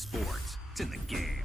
sports. It's in the game.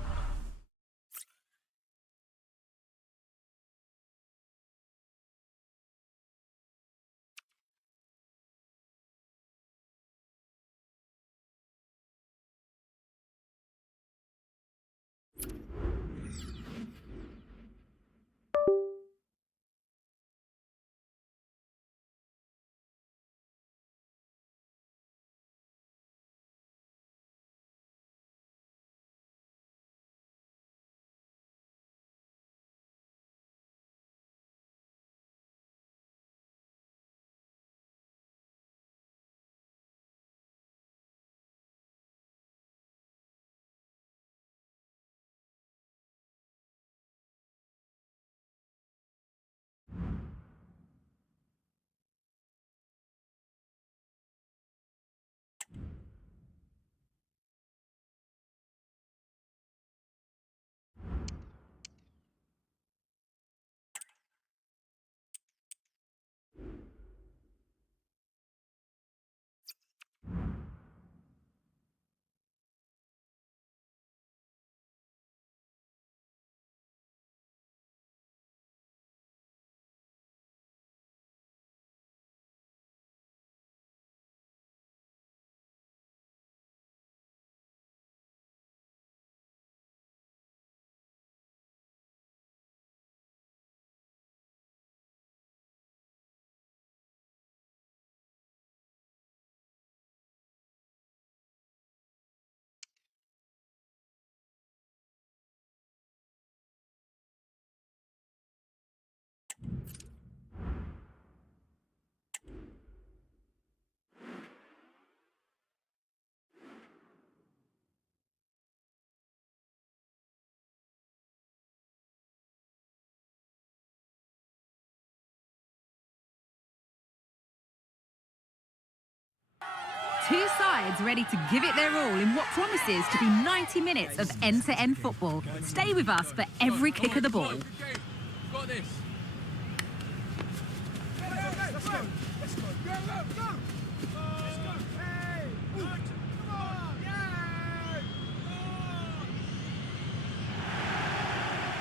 Two sides ready to give it their all in what promises to be 90 minutes of end-to-end football. Stay with us for every kick of the ball. Got this. Let's go. Let's go. Go, go, go. Let's go. Hey. Come on. Yeah.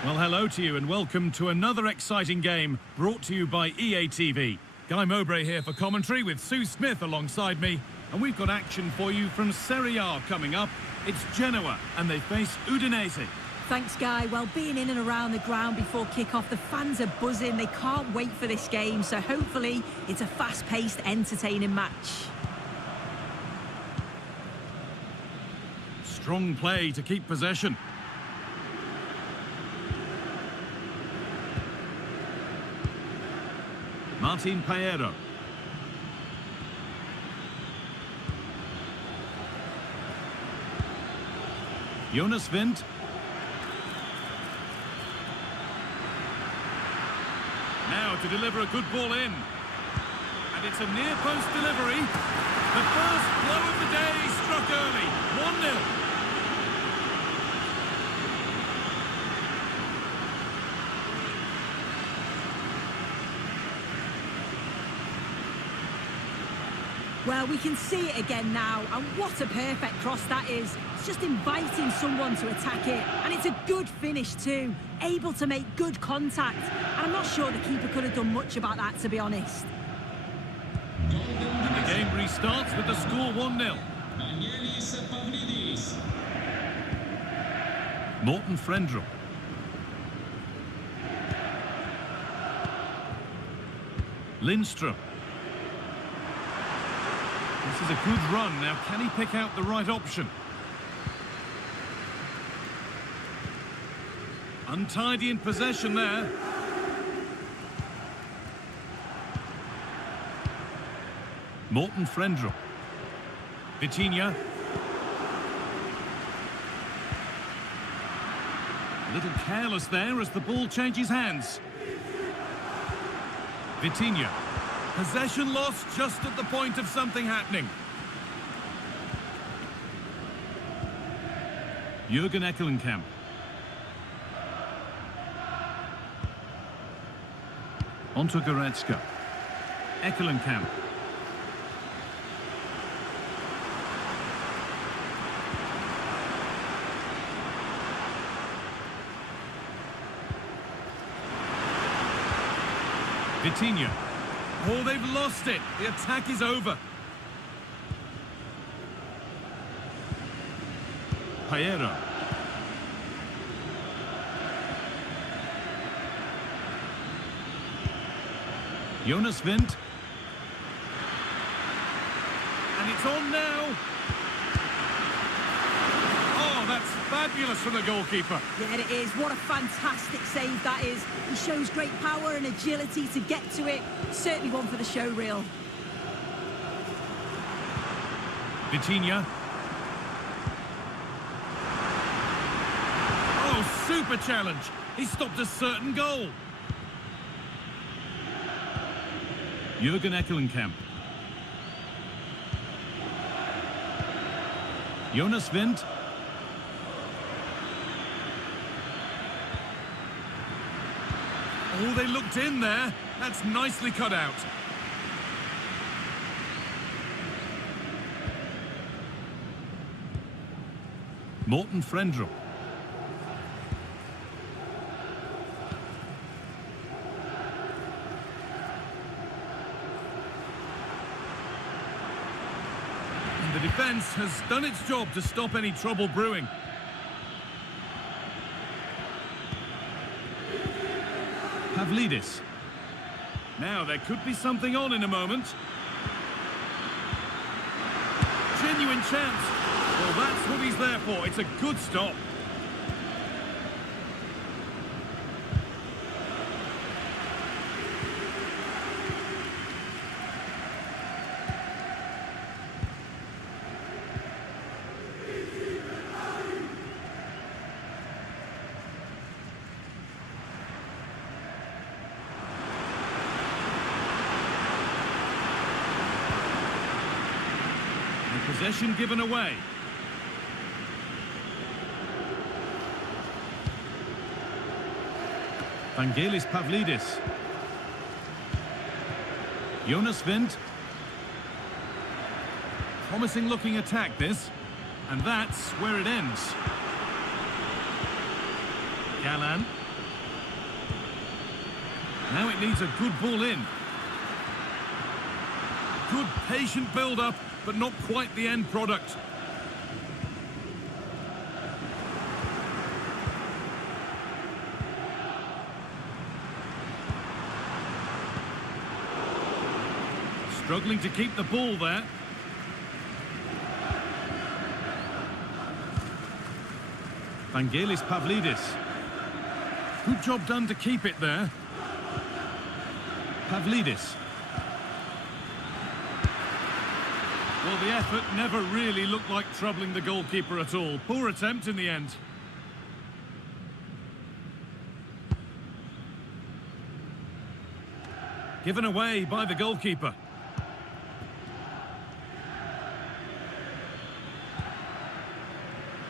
Well, hello to you and welcome to another exciting game brought to you by ATVI. Guy Mowbray here for commentary with Sue Smith alongside me. And we've got action for you from Serie A coming up. It's Genoa and they face Udinese. Thanks, Guy. Well, being in and around the ground before kick-off, the fans are buzzing. They can't wait for this game, so hopefully it's a fast-paced, entertaining match. Strong play to keep possession. Martin Paero. Jonas Wind. Now to deliver a good ball in. And it's a near post delivery. The first blow of the day struck early. 1-0. Well, we can see it again now, and what a perfect cross that is. It's just inviting someone to attack it, and it's a good finish too, able to make good contact. And I'm not sure the keeper could have done much about that, to be honest. And the game restarts with the score 1-0. Morten Frendrup. Lindström. This is a good run. Now, can he pick out the right option? Untidy in possession there. Morten Frendrup. Vitinha. A little careless there as the ball changes hands. Vitinha. Possession lost just at the point of something happening. Jürgen Eckelenkamp. Onto Goretzka. Eckelenkamp. Vitinha. Oh, they've lost it. The attack is over. Paero. Jonas Wind. And it's on now. Oh, that's fabulous from the goalkeeper. Yeah, it is. What a fantastic save that is. He shows great power and agility to get to it. Certainly one for the show reel. Vitinha. Oh, super challenge. He stopped a certain goal. Jürgen Eckelenkamp. Jonas Wind. Oh, they looked in there. That's nicely cut out. Morten Frendrup. And the defence has done its job to stop any trouble brewing. Pavlidis. Now there could be something on in a moment. Genuine chance. Well, that's what he's there for. It's a good stop. Possession given away. Vangelis Pavlidis. Jonas Wind. Promising looking attack this. And that's where it ends. Galan. Now it needs a good ball in. Good patient build-up, but not quite the end product. Struggling to keep the ball there. Vangelis Pavlidis. Good job done to keep it there. Pavlidis. Well, the effort never really looked like troubling the goalkeeper at all. Poor attempt in the end. Given away by the goalkeeper.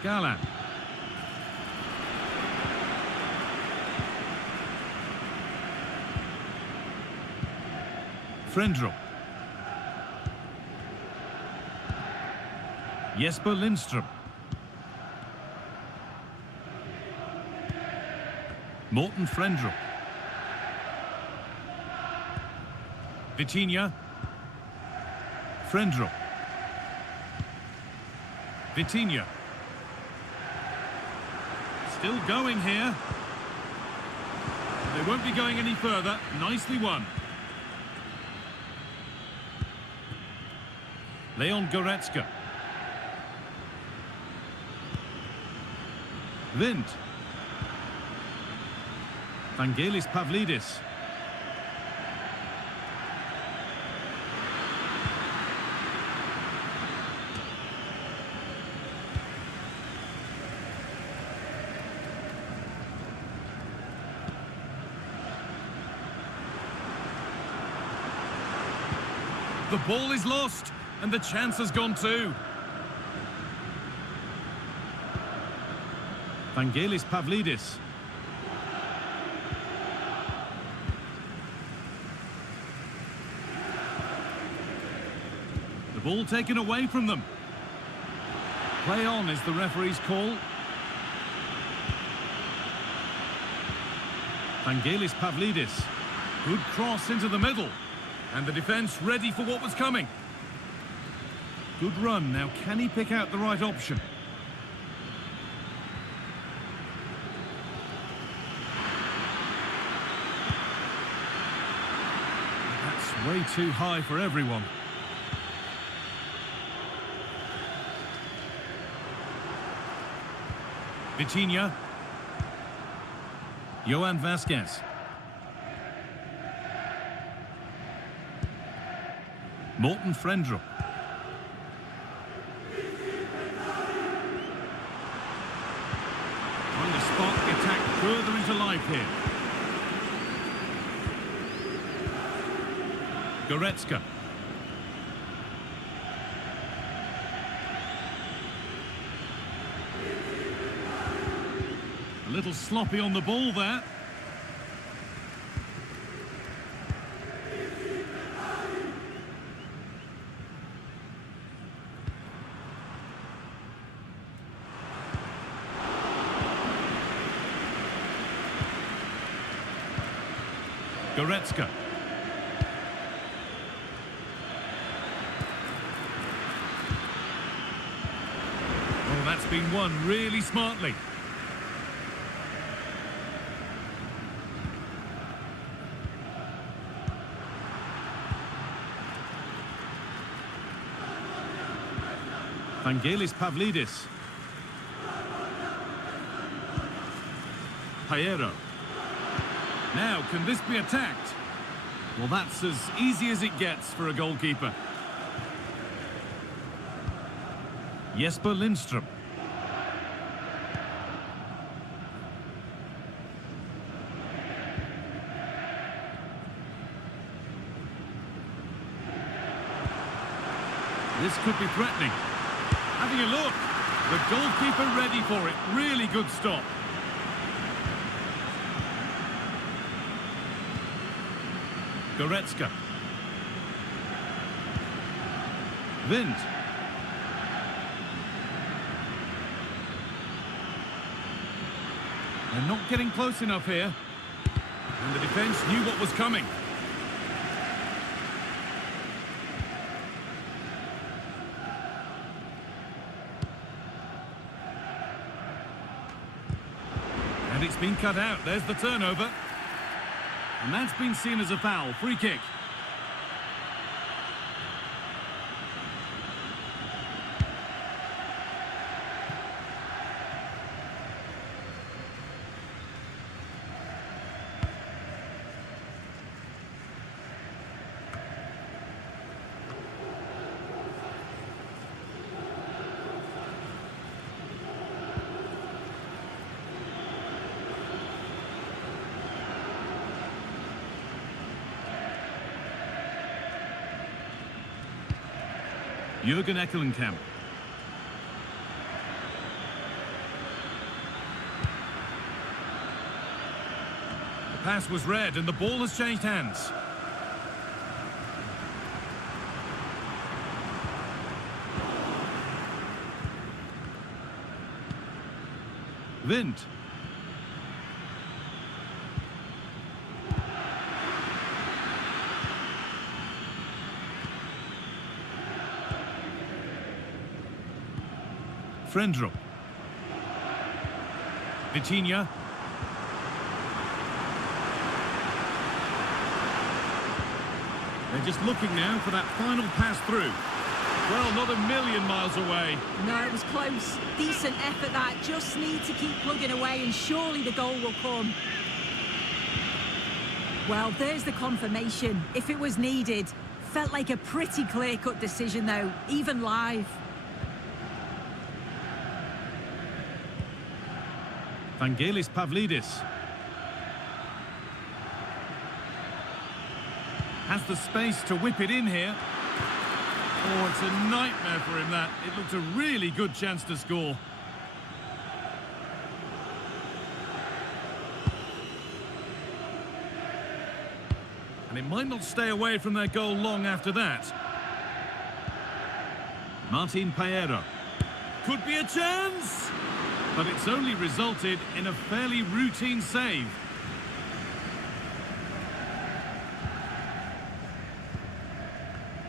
Galan. Frendrup. Jesper Lindström. Morten Frendrup. Vitinha. Frendrup. Vitinha. Still going here. They won't be going any further. Nicely won. Leon Goretzka. Wind. Vangelis Pavlidis. The ball is lost, and the chance has gone too. Vangelis Pavlidis. The ball taken away from them. Play on is the referee's call. Vangelis Pavlidis. Good cross into the middle. And the defence ready for what was coming. Good run. Now, can he pick out the right option? That's way too high for everyone. Vitinha. Johan Vasquez. Morten Frendrup. Trying to spark the attack further into life here. Goretzka. A little sloppy on the ball there. Goretzka. Oh, that's been won really smartly. Vangelis Pavlidis. Paero. Now, can this be attacked? Well, that's as easy as it gets for a goalkeeper. Jesper Lindström. This could be threatening. Having a look. The goalkeeper ready for it. Really good stop. Goretzka. Wind. They're not getting close enough here. And the defence knew what was coming. And it's been cut out. There's the turnover. And that's been seen as a foul. Free kick. Jürgen Eckelenkamp. The pass was read and the ball has changed hands. Wind. Frendrup. Vitinha. They're just looking now for that final pass through. Well, not a million miles away. No, it was close. Decent effort that. Just need to keep plugging away and surely the goal will come. Well, there's the confirmation. If it was needed. Felt like a pretty clear-cut decision though, even live. Vangelis Pavlidis. Has the space to whip it in here. Oh, it's a nightmare for him, that. It looked a really good chance to score. And it might not stay away from their goal long after that. Martin Paero. Could be a chance! But it's only resulted in a fairly routine save.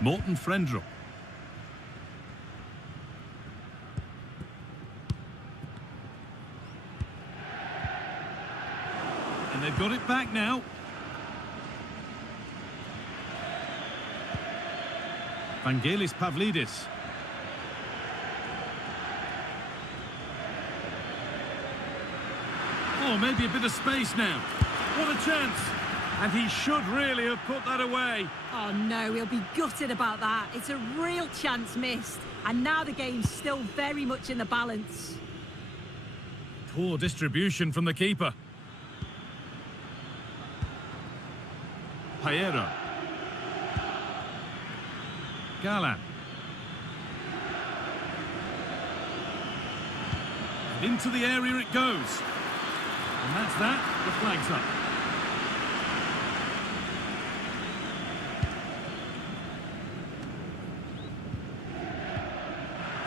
Morten Frendrup. And they've got it back now. Vangelis Pavlidis. Oh, maybe a bit of space now. What a chance! And he should really have put that away. Oh no, he'll be gutted about that. It's a real chance missed. And now the game's still very much in the balance. Poor distribution from the keeper. Paero. Galan. And into the area it goes. And that's that. The flag's up.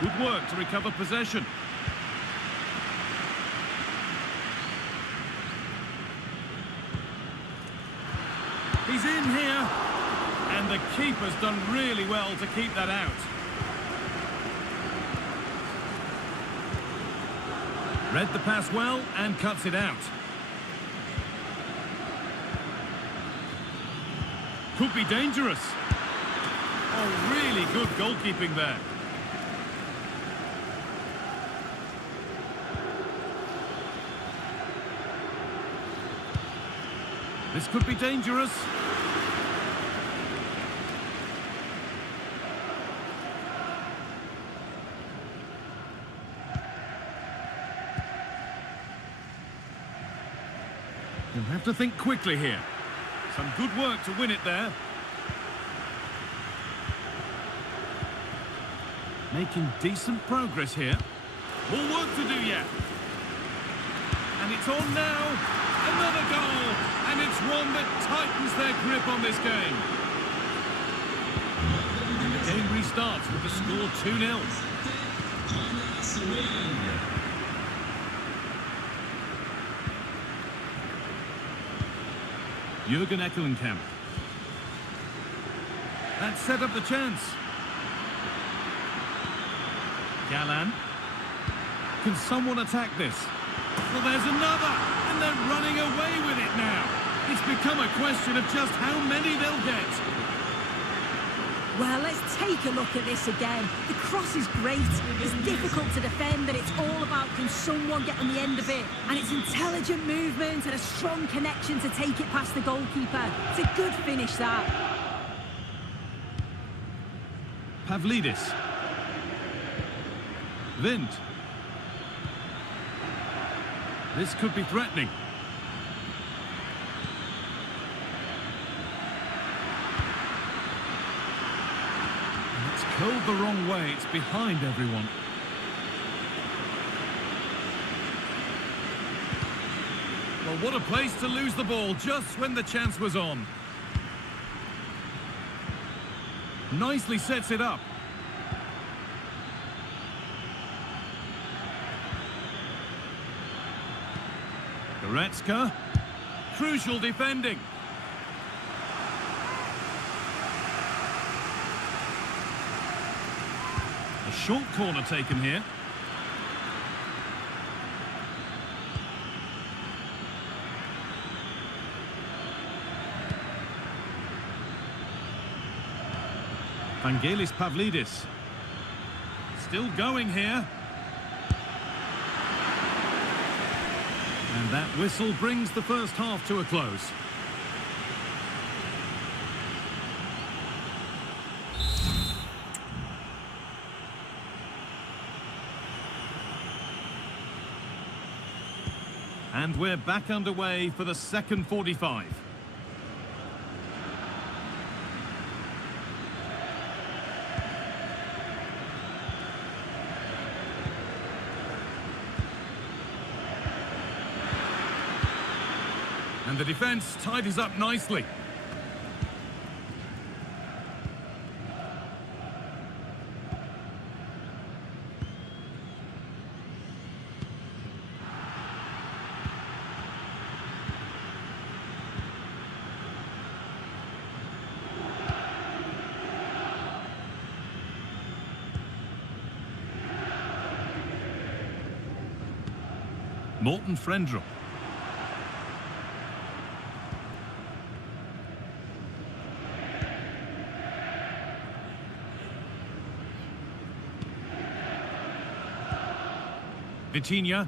Good work to recover possession. He's in here. And the keeper's done really well to keep that out. Read the pass well and cuts it out. Could be dangerous. Oh, really good goalkeeping there. This could be dangerous. You'll have to think quickly here. Some good work to win it there. Making decent progress here. More work to do yet. And it's on now. Another goal. And it's one that tightens their grip on this game. And the game restarts with the score 2-0. Jürgen Eckelenkamp. That set up the chance. Galan. Can someone attack this? Well, there's another, and they're running away with it now. It's become a question of just how many they'll get. Well, let's take a look at this again. The cross is great. It's difficult to defend, but it's all about can someone get on the end of it. And it's intelligent movement and a strong connection to take it past the goalkeeper. It's a good finish, that. Pavlidis. Vint. This could be threatening. And it's curled the wrong way. It's behind everyone. Well, what a place to lose the ball just when the chance was on. Nicely sets it up. Goretzka. Crucial defending. A short corner taken here. Vangelis Pavlidis. Still going here. And that whistle brings the first half to a close. And we're back underway for the second 45. And the defence tidies up nicely. Morten Frendrup. Vitinha.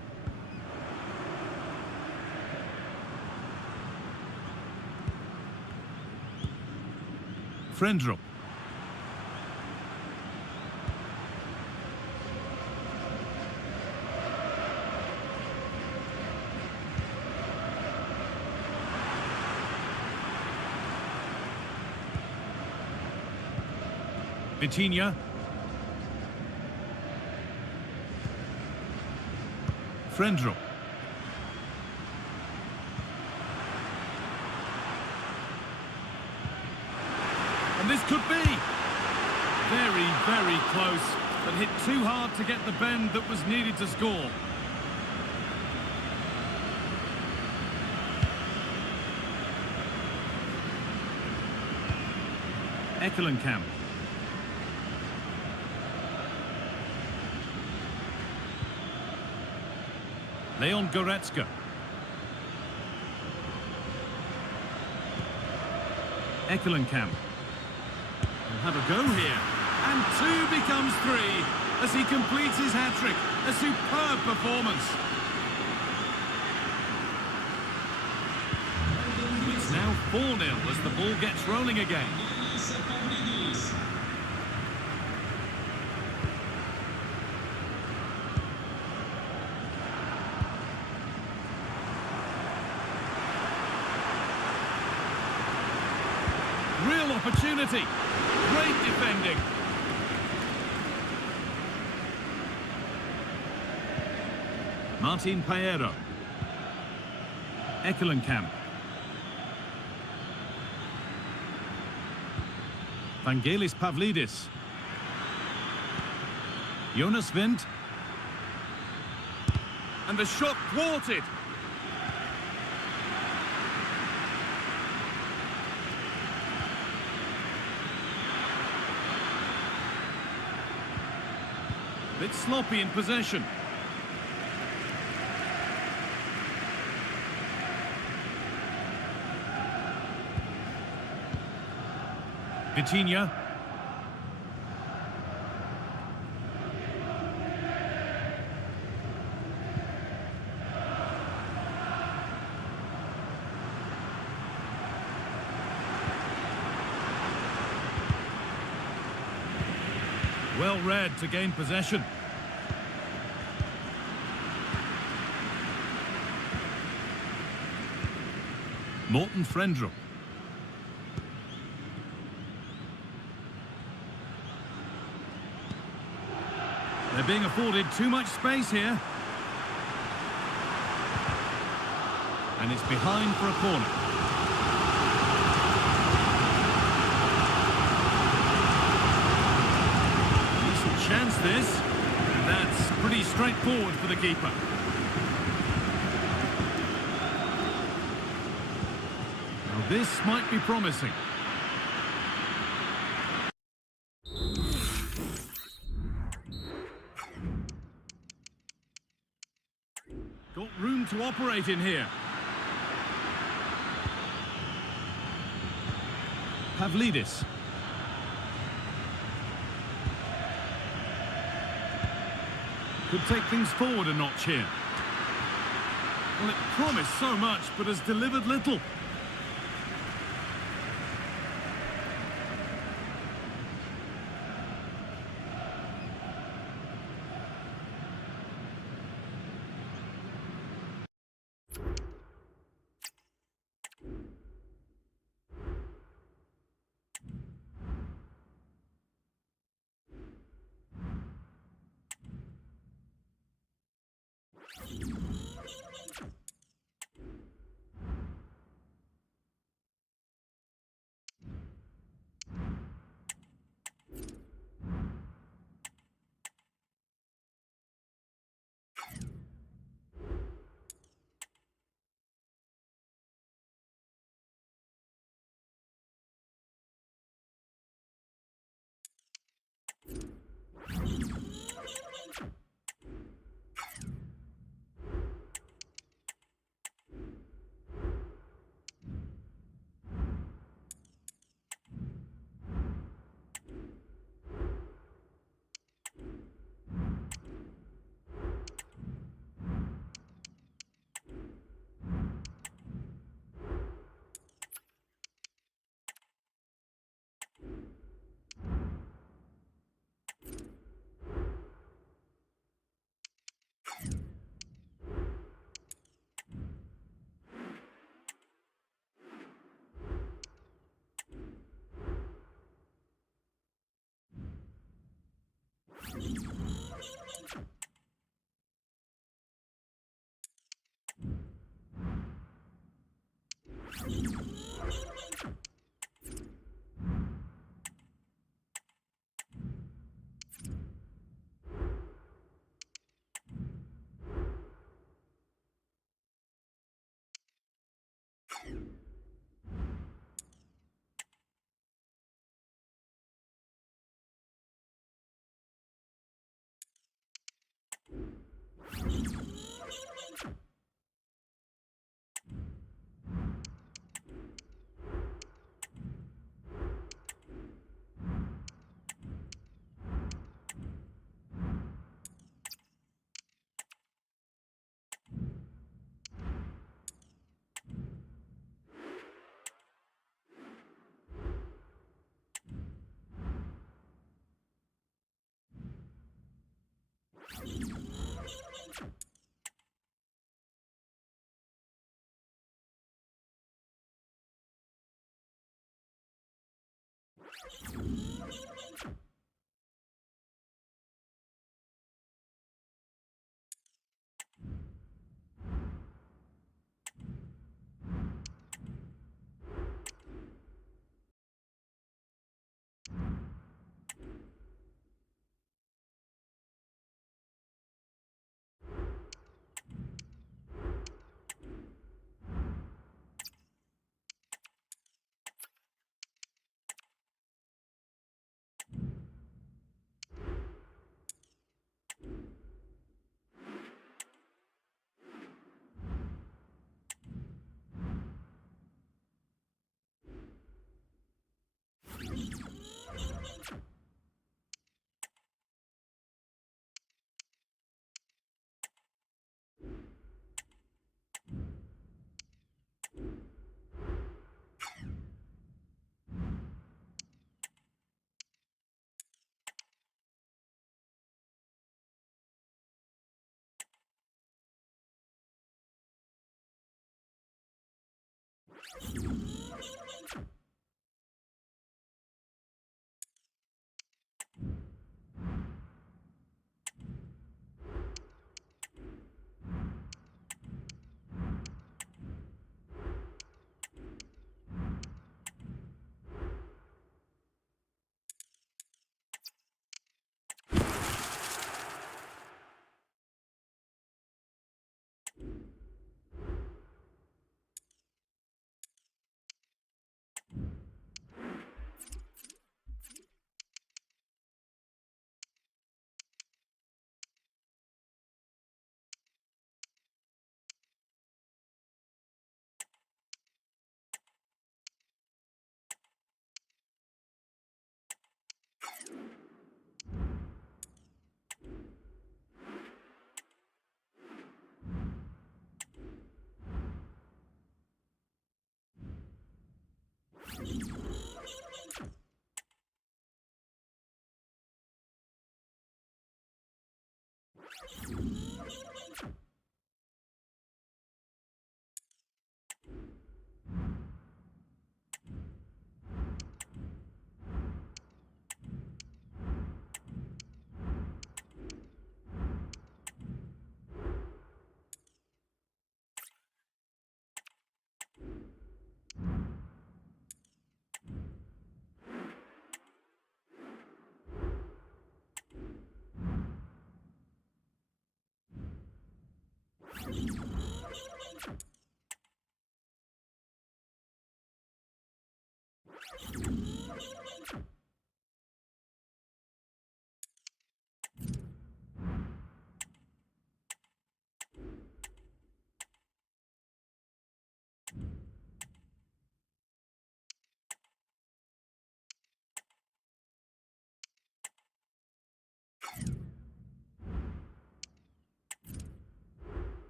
Frendrup. Vitinha. Frendrup. And this could be very, very close, but hit too hard to get the bend that was needed to score. Ekkelenkamp. Leon Goretzka. Ekkelenkamp. He'll have a go here. And 2 becomes 3 as he completes his hat-trick. A superb performance. It's now 4-0 as the ball gets rolling again. Real opportunity. Great defending. Martin Paero. Ekkelenkamp. Vangelis Pavlidis. Jonas Wind. And the shot thwarted. Bit sloppy in possession. Vitinha. Well read to gain possession. Morten Frendrup. They're being afforded too much space here. And it's behind for a corner. Decent chance this. And that's pretty straightforward for the keeper. Now this might be promising. Got room to operate in here. Pavlidis. Could take things forward a notch here. Well, it promised so much, but has delivered little.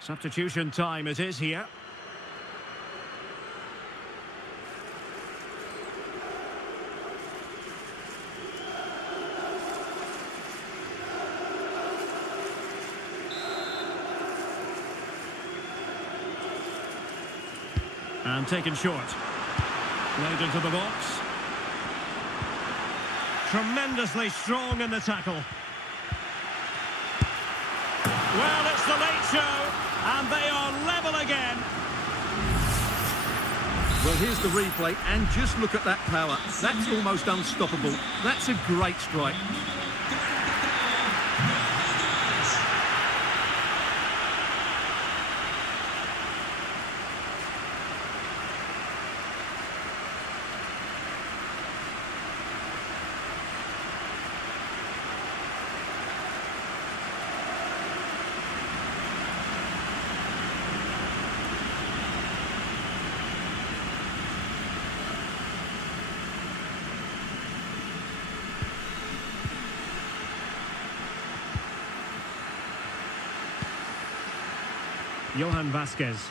Substitution time it is here. And taken short. Played into the box. Tremendously strong in the tackle. Well, it's the late show, and they are level again. Well, here's the replay, and just look at that power. That's almost unstoppable. That's a great strike. Johan Vasquez.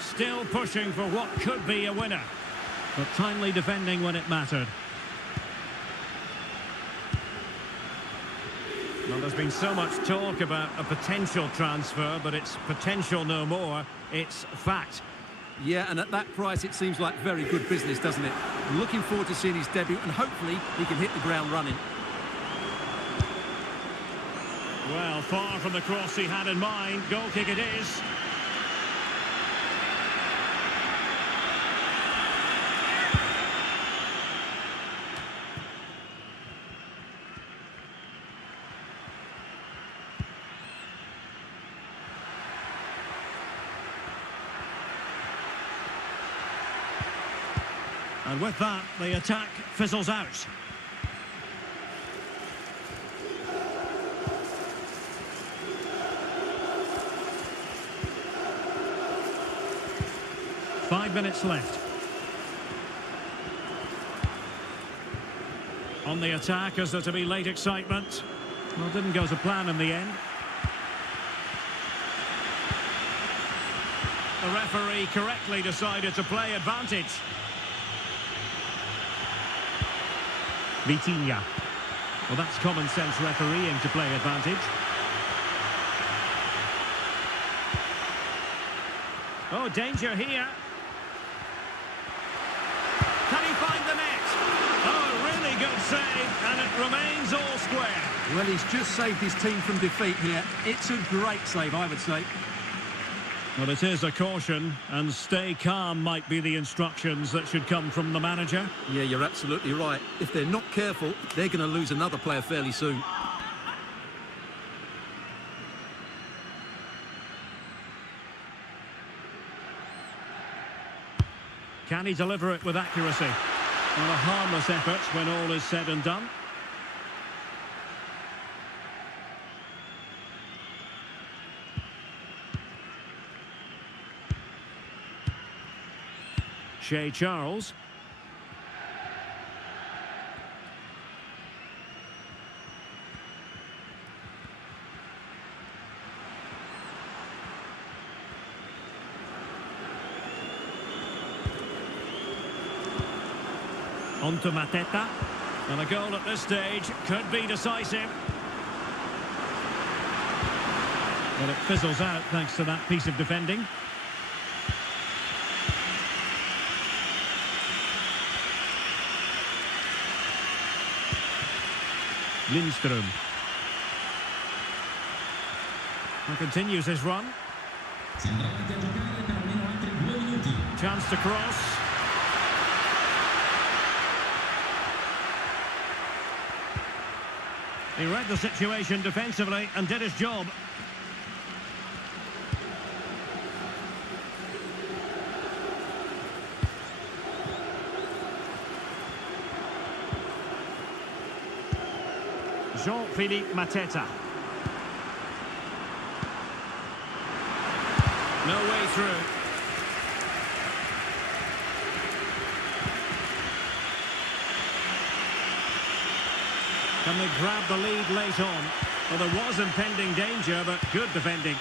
Still pushing for what could be a winner. But timely defending when it mattered. Well, there's been so much talk about a potential transfer, but it's potential no more. It's fact. Yeah, and at that price, it seems like very good business, doesn't it? Looking forward to seeing his debut, and hopefully he can hit the ground running. Well, far from the cross he had in mind. Goal kick it is. And with that, the attack fizzles out. Five minutes left. On the attack, is there to be late excitement? Well, didn't go to plan in the end. The referee correctly decided to play advantage. Vitinha. Well, that's common sense refereeing to play advantage. Oh, danger here. Can he find the net? Oh, really good save, and it remains all square. Well, he's just saved his team from defeat here. It's a great save, I would say. Well, it is a caution, and stay calm might be the instructions that should come from the manager. Yeah, you're absolutely right. If they're not careful, they're going to lose another player fairly soon. Can he deliver it with accuracy? Well, a harmless effort when all is said and done. Shea Charles. On to Mateta. And a goal at this stage could be decisive. But it fizzles out thanks to that piece of defending. Lindström. And continues his run. Chance to cross. He read the situation defensively and did his job. Jean-Philippe Mateta. No way through. Can they grab the lead late on? Well, there was impending danger, but good defending.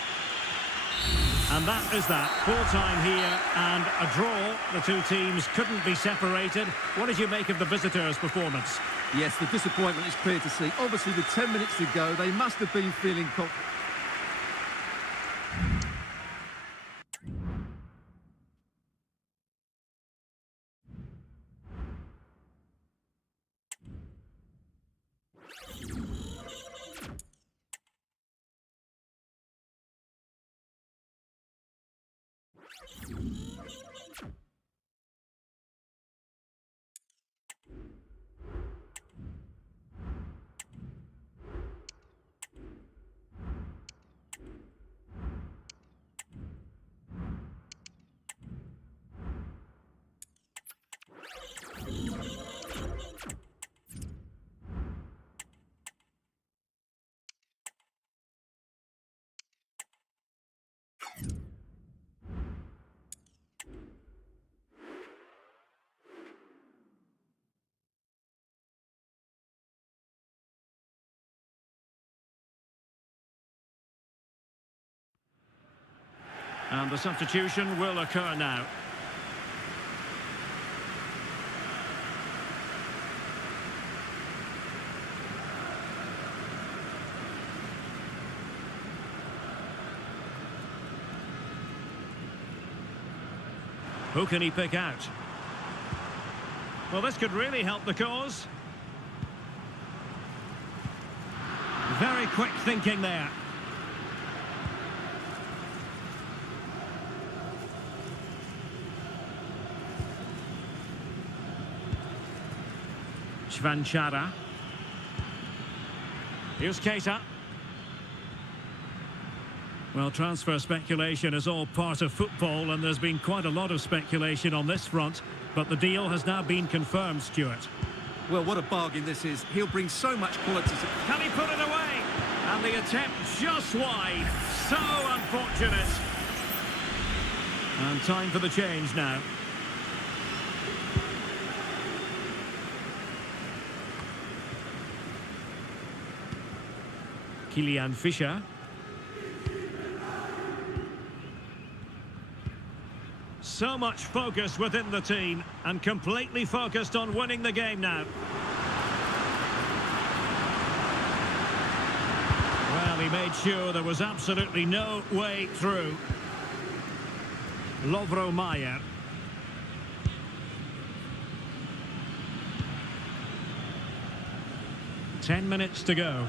And that is that. Full time here and a draw. The two teams couldn't be separated. What did you make of the visitors' performance? Yes, the disappointment is clear to see. Obviously, with 10 minutes to go, they must have been feeling confident. And the substitution will occur now. Who can he pick out? Well, this could really help the cause. Very quick thinking there. Chvanchara. Here's Keita. Well, transfer speculation is all part of football, and there's been quite a lot of speculation on this front, but the deal has now been confirmed, Stuart. Well, what a bargain this is. He'll bring so much quality to... Can he put it away? And the attempt just wide. So unfortunate. And time for the change now. Kylian Fischer. So much focus within the team and completely focused on winning the game now. Well, he made sure there was absolutely no way through. Lovro Mayer. Ten minutes to go.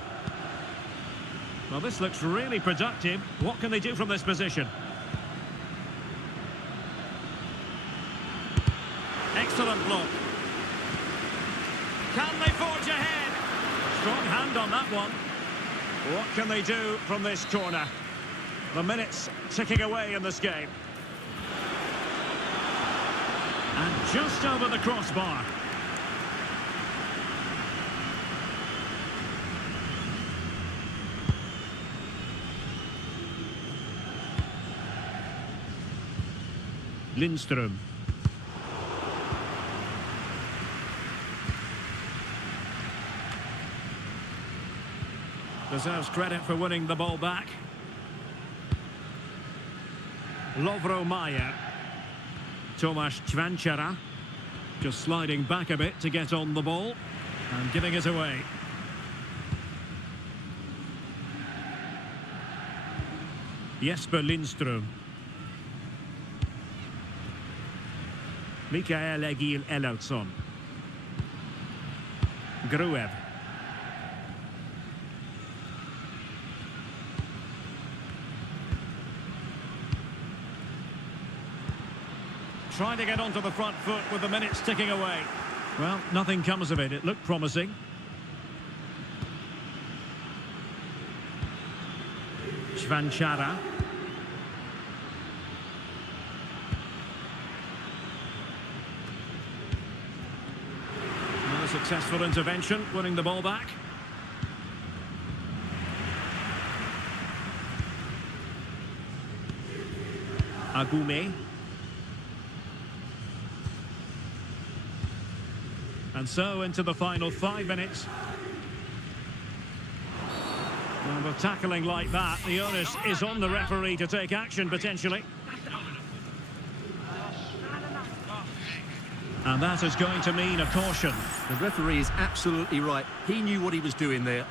Well, this looks really productive. What can they do from this position? Excellent block. Can they forge ahead? Strong hand on that one. What can they do from this corner? The minutes ticking away in this game. And just over the crossbar. Lindström. Deserves credit for winning the ball back. Lovro Mayer. Tomasz Chvanchara. Just sliding back a bit to get on the ball. And giving it away. Jesper Lindström. Mikael Egil Ellertsson. Gruev. Trying to get onto the front foot with the minutes ticking away. Well, nothing comes of it. It looked promising. Chvanchara. Another successful intervention, winning the ball back. Agume. And so into the final 5 minutes. Well, with tackling like that, the onus is on the referee to take action, potentially. And that is going to mean a caution. The referee is absolutely right. He knew what he was doing there.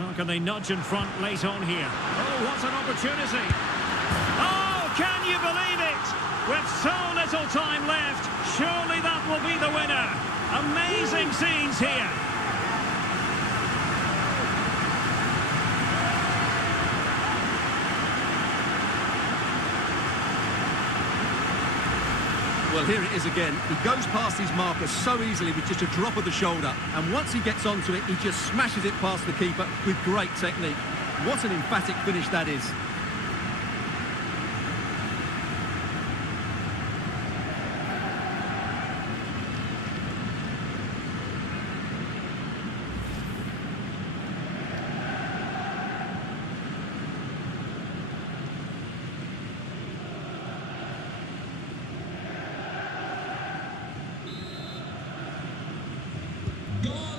Well, can they nudge in front late on here? Oh, what an opportunity! Oh, can you believe it? With so little time left, surely that will be the winner. Amazing scenes here. Well, here it is again. He goes past his marker so easily with just a drop of the shoulder. And once he gets onto it, he just smashes it past the keeper with great technique. What an emphatic finish that is.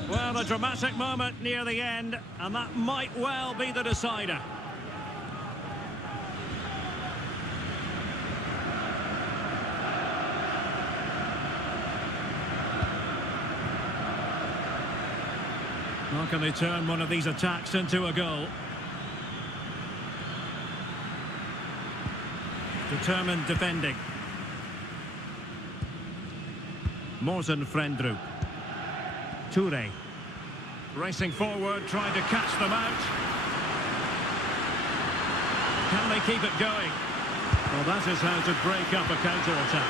Well, a dramatic moment near the end, and that might well be the decider. How can they turn one of these attacks into a goal? Determined defending. Morten Frendrup. Toure. Racing forward, trying to catch them out. Can they keep it going? Well, that is how to break up a counter-attack.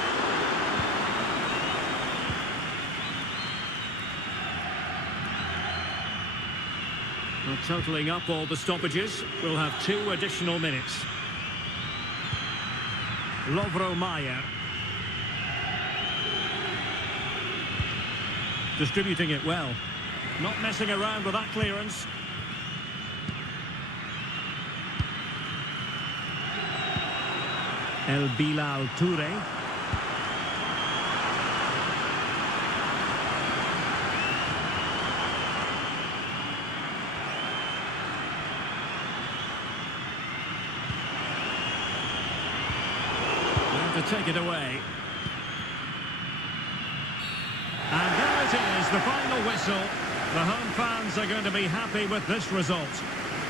Well, totalling up all the stoppages, we'll have 2 additional minutes. Lovro Mayer. Distributing it well. Not messing around with that clearance. El Bilal Toure. To take it away. And there it is, the final whistle. The home fans are going to be happy with this result.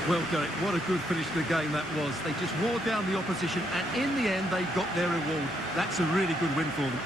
Well, Derek, what a good finish to the game that was. They just wore down the opposition, and in the end, they got their reward. That's a really good win for them.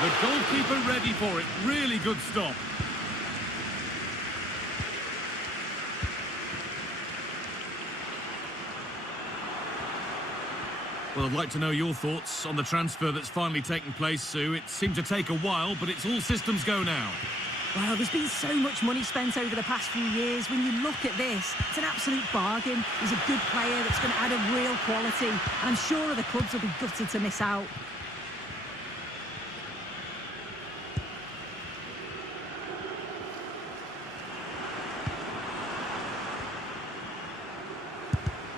The goalkeeper ready for it. Really good stop. Well, I'd like to know your thoughts on the transfer that's finally taken place, Sue. It seemed to take a while, but it's all systems go now. Well, there's been so much money spent over the past few years. When you look at this, it's an absolute bargain. He's a good player that's going to add a real quality. And I'm sure the clubs will be gutted to miss out.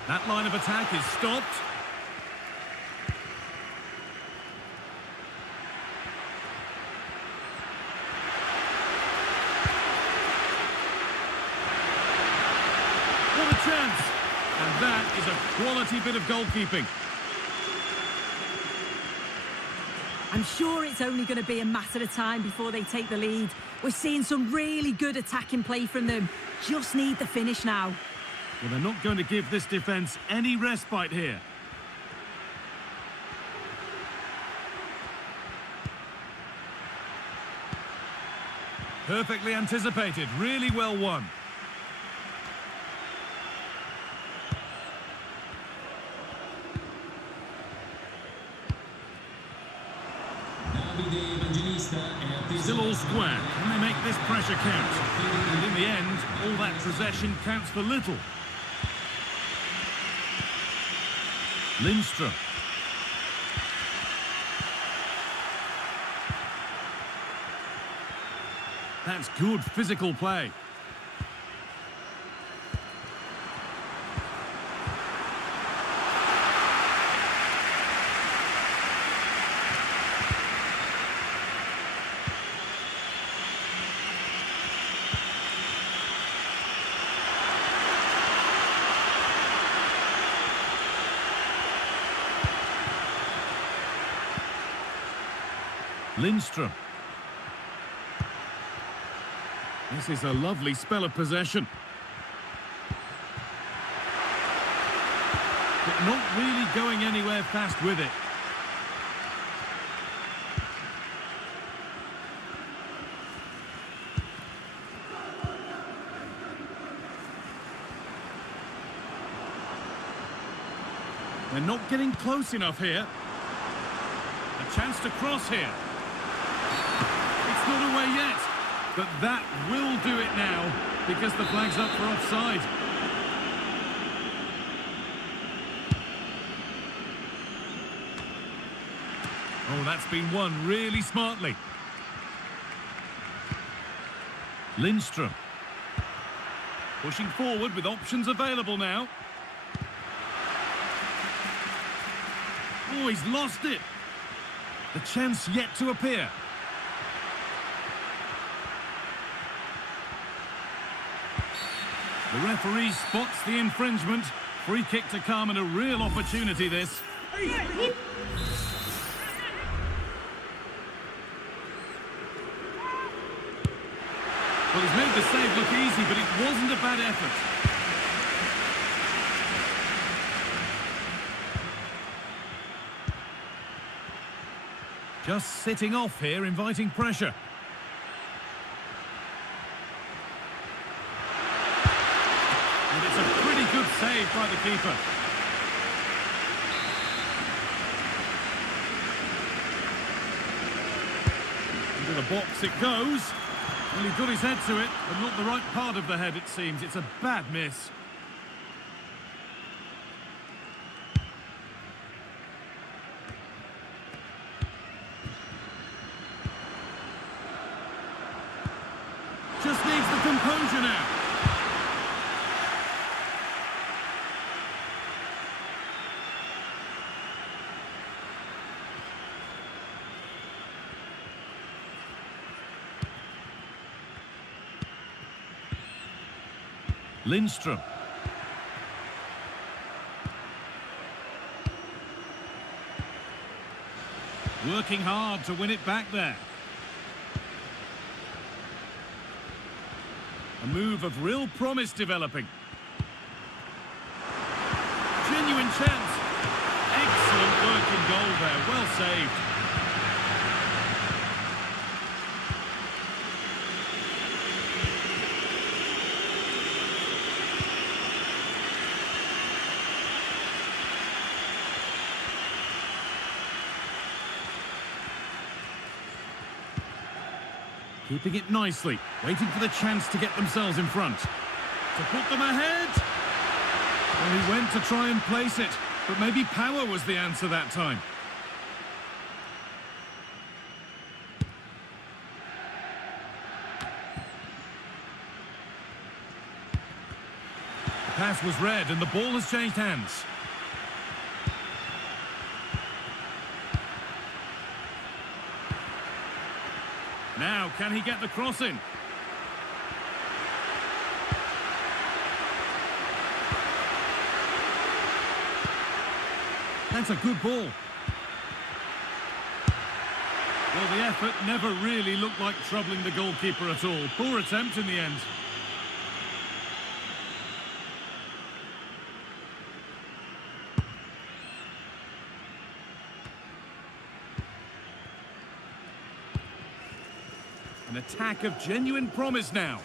That line of attack is stopped. What a chance! And that is a quality bit of goalkeeping. I'm sure it's only going to be a matter of time before they take the lead. We're seeing some really good attacking play from them. Just need the finish now. Well, they're not going to give this defence any respite here. Perfectly anticipated, really well won. Still all square. Can they make this pressure count? And in the end, all that possession counts for little. Lindstrom. That's good physical play. Lindstrom. This is a lovely spell of possession. But not really going anywhere fast with it. They're not getting close enough here. A chance to cross here. It's not away yet, but that will do it now because the flag's up for offside. Oh, that's been won really smartly. Lindstrom. Pushing forward with options available now. Oh, he's lost it. The chance yet to appear. The referee spots the infringement. Free kick to come and a real opportunity this. Well, he's made the save look easy, but it wasn't a bad effort. Just sitting off here, inviting pressure. And it's a pretty good save by the keeper. Into the box it goes. Well, he got his head to it, but not the right part of the head, it seems. It's a bad miss. Just needs the composure now. Lindstrom. Working hard to win it back there. A move of real promise developing. Genuine chance. Excellent work in goal there. Well saved. Keeping it nicely, waiting for the chance to get themselves in front. To put them ahead. Well, he went to try and place it, but maybe power was the answer that time. The pass was read and the ball has changed hands. Now, can he get the cross in? That's a good ball. Well, the effort never really looked like troubling the goalkeeper at all. Poor attempt in the end. An attack of genuine promise now.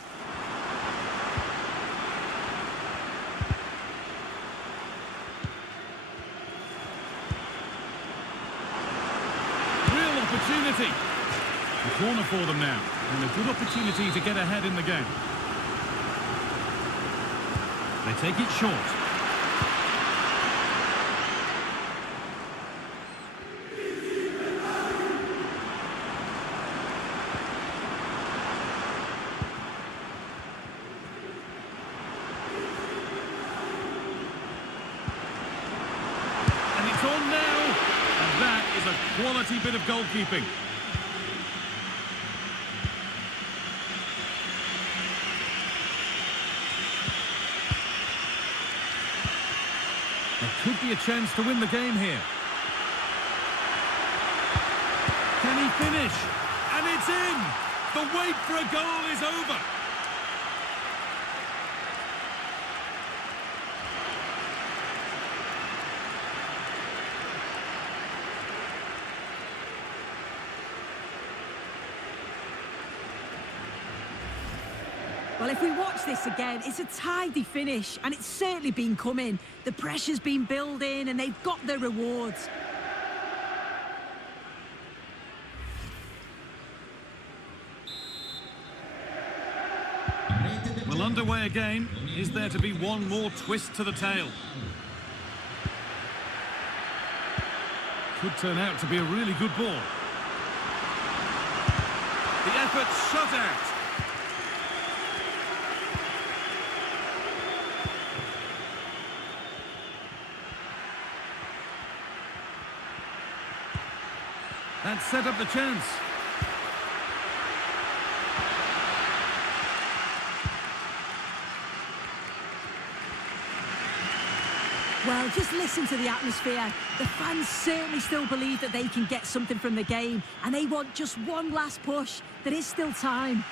Real opportunity. A corner for them now, and a good opportunity to get ahead in the game. They take it short. It's on now, and that is a quality bit of goalkeeping. There could be a chance to win the game here. Can he finish? And it's in! The wait for a goal is over! Well, if we watch this again, it's a tidy finish, and it's certainly been coming. The pressure's been building, and they've got their rewards. Well, underway again. Is there to be one more twist to the tale? Could turn out to be a really good ball. The effort shut out. That set up the chance. Well, just listen to the atmosphere. The fans certainly still believe that they can get something from the game, and they want just one last push. There is still time.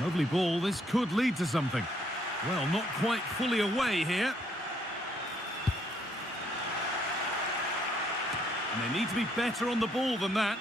Lovely ball. This could lead to something. Well, not quite fully away here. And they need to be better on the ball than that.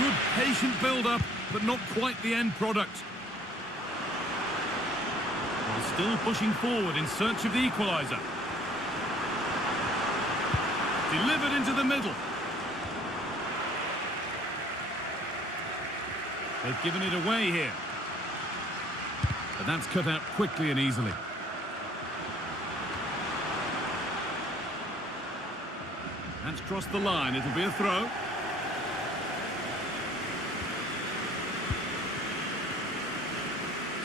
Good patient build-up, but not quite the end product. Well, still pushing forward in search of the equaliser. Delivered into the middle. They've given it away here. But that's cut out quickly and easily. That's crossed the line. It'll be a throw.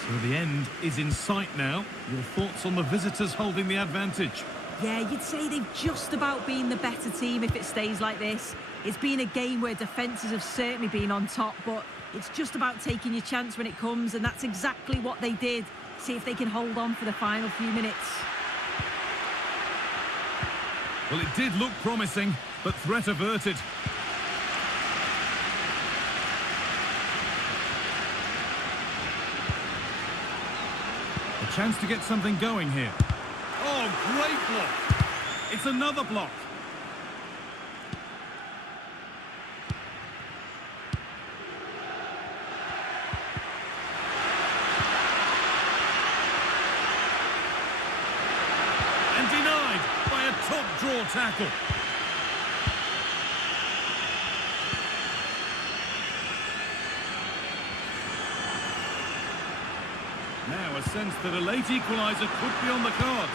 So the end is in sight now. Your thoughts on the visitors holding the advantage? Yeah, you'd say they've just about been the better team if it stays like this. It's been a game where defences have certainly been on top, but it's just about taking your chance when it comes, and that's exactly what they did. See if they can hold on for the final few minutes. Well, it did look promising, but threat averted. A chance to get something going here. Oh, great block. It's another block. And denied by a top draw tackle. Now a sense that a late equaliser could be on the cards.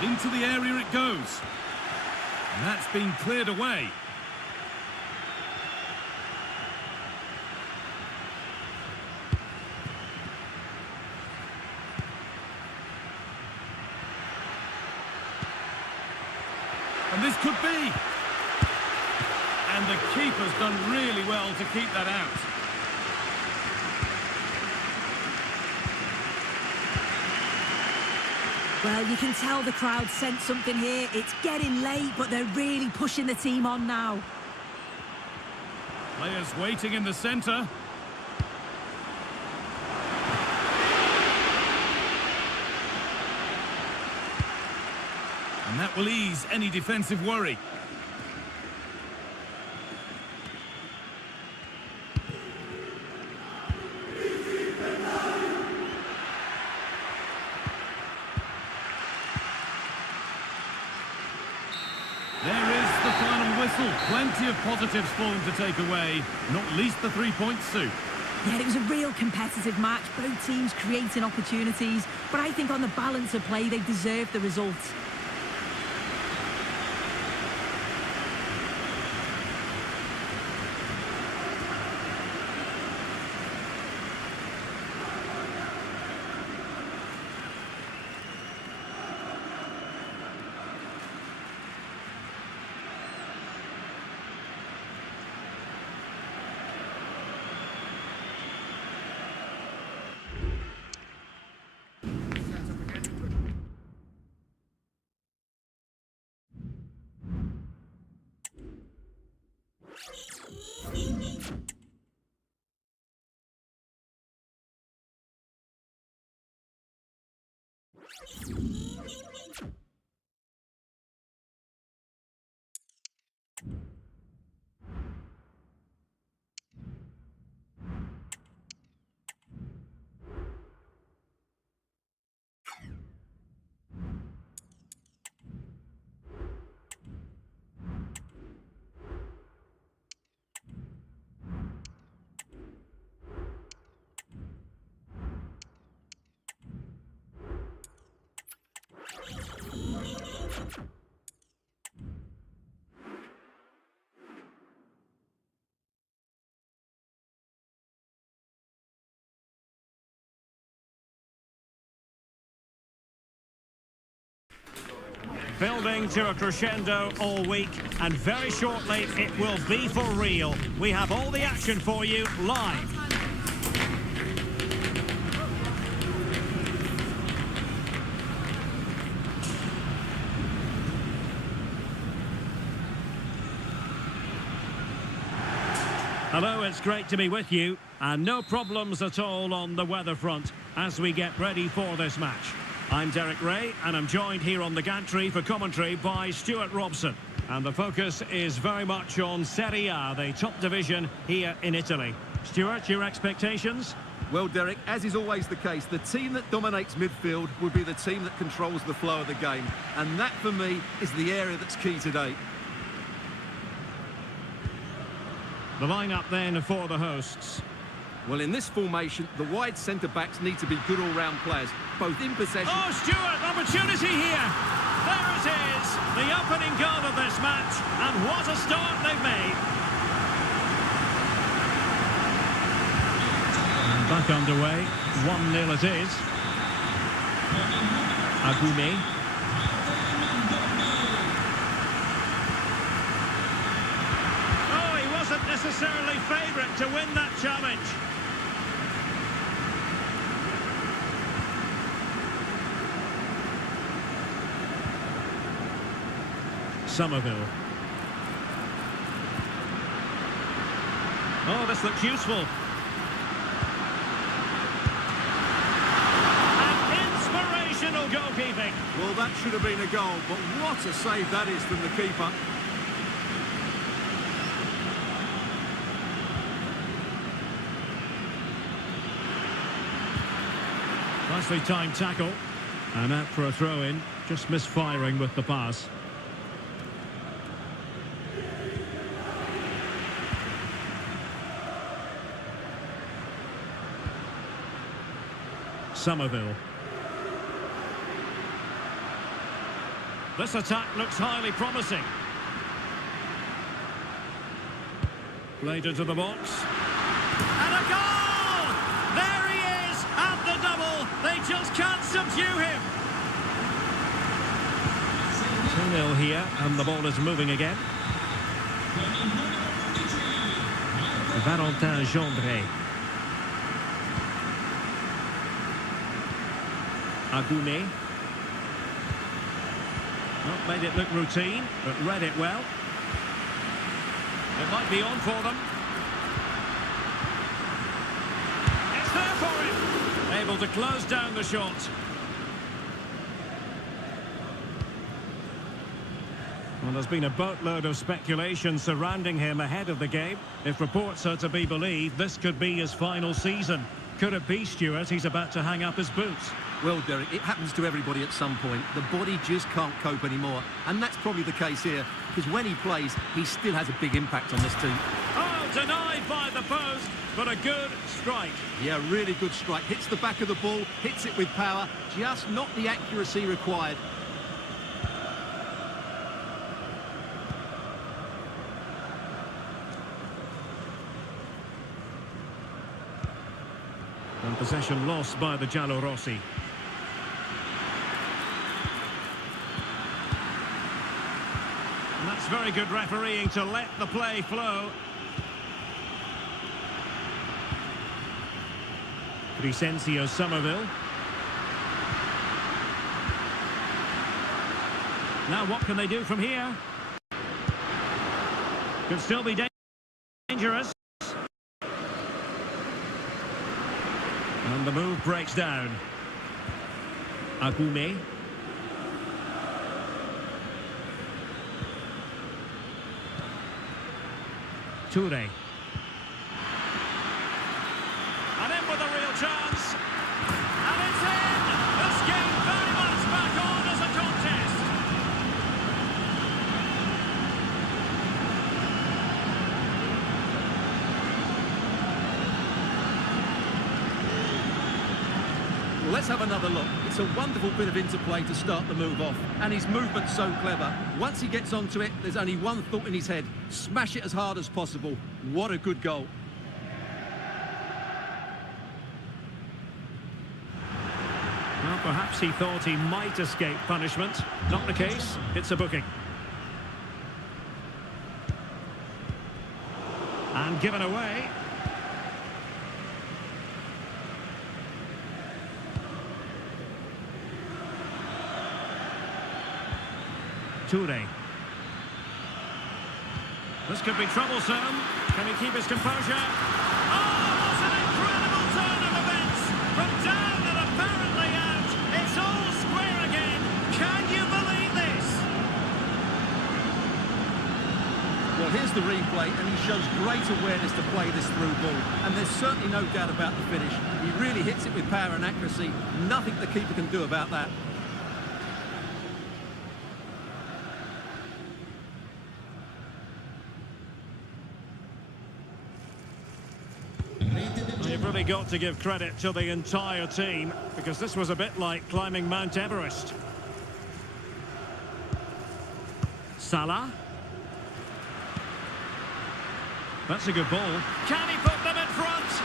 And into the area it goes. And that's been cleared away. And this could be. And the keeper's done really well to keep that out. Well, you can tell the crowd sensed something here. It's getting late, but they're really pushing the team on now. Players waiting in the centre. And that will ease any defensive worry. There is the final whistle. Plenty of positives for them to take away, not least the 3 points, Sue. Yeah, it was a real competitive match. Both teams creating opportunities, but I think on the balance of play, they deserved the result. Building to a crescendo all week, and very shortly it will be for real. We have all the action for you live. Hello, it's great to be with you, and no problems at all on the weather front as we get ready for this match. I'm Derek Ray, and I'm joined here on the gantry for commentary by Stuart Robson. And the focus is very much on Serie A, the top division here in Italy. Stuart, your expectations? Well, Derek, as is always the case, the team that dominates midfield will be the team that controls the flow of the game. And that, for me, is the area that's key today. The lineup then for the hosts. Well, in this formation, the wide centre-backs need to be good all-round players, both in possession... Oh, Stuart, opportunity here! There it is, the opening goal of this match, and what a start they've made! And back underway, 1-0 it is. Agumi. Oh, he wasn't necessarily favourite to win that challenge. Somerville. Oh, this looks useful. And keeping. Well, that should have been a goal, but what a save that is from the keeper. Nicely timed tackle. And out for a throw-in. Just misfiring with the pass. Somerville. This attack looks highly promising. Played into the box. And a goal! There he is at the double. They just can't subdue him. 2-0 here, and the ball is moving again. Valentin Gendré. Agouné. Not made it look routine, but read it well. It might be on for them. It's there for him. Able to close down the shot. Well, there's been a boatload of speculation surrounding him ahead of the game. If reports are to be believed, this could be his final season. Could it be, Stuart, he's about to hang up his boots? Well, Derek, it happens to everybody at some point. The body just can't cope anymore. And that's probably the case here, because when he plays, he still has a big impact on this team. Oh, denied by the post, but a good strike. Yeah, really good strike. Hits the back of the ball, hits it with power, just not the accuracy required. And possession lost by the Giallorossi. And that's very good refereeing to let the play flow. Crescencio Somerville. Now what can they do from here? Could still be dangerous. And the move breaks down. Agouné. Touré. And in with a real chance. And it's in! This game very much back on as a contest. Well, let's have another look. It's a wonderful bit of interplay to start the move off. And his movement's so clever. Once he gets onto it, there's only one thought in his head. Smash it as hard as possible. What a good goal. Well, perhaps he thought he might escape punishment. Not the case. It's a booking. And given away. Touré. This could be troublesome. Can he keep his composure? Oh, what an incredible turn of events! From down and apparently out, it's all square again. Can you believe this? Well, here's the replay, and he shows great awareness to play this through ball. And there's certainly no doubt about the finish. He really hits it with power and accuracy. Nothing the keeper can do about that. You've really got to give credit to the entire team, because this was a bit like climbing Mount Everest. Salah. That's a good ball. Can he put them in front?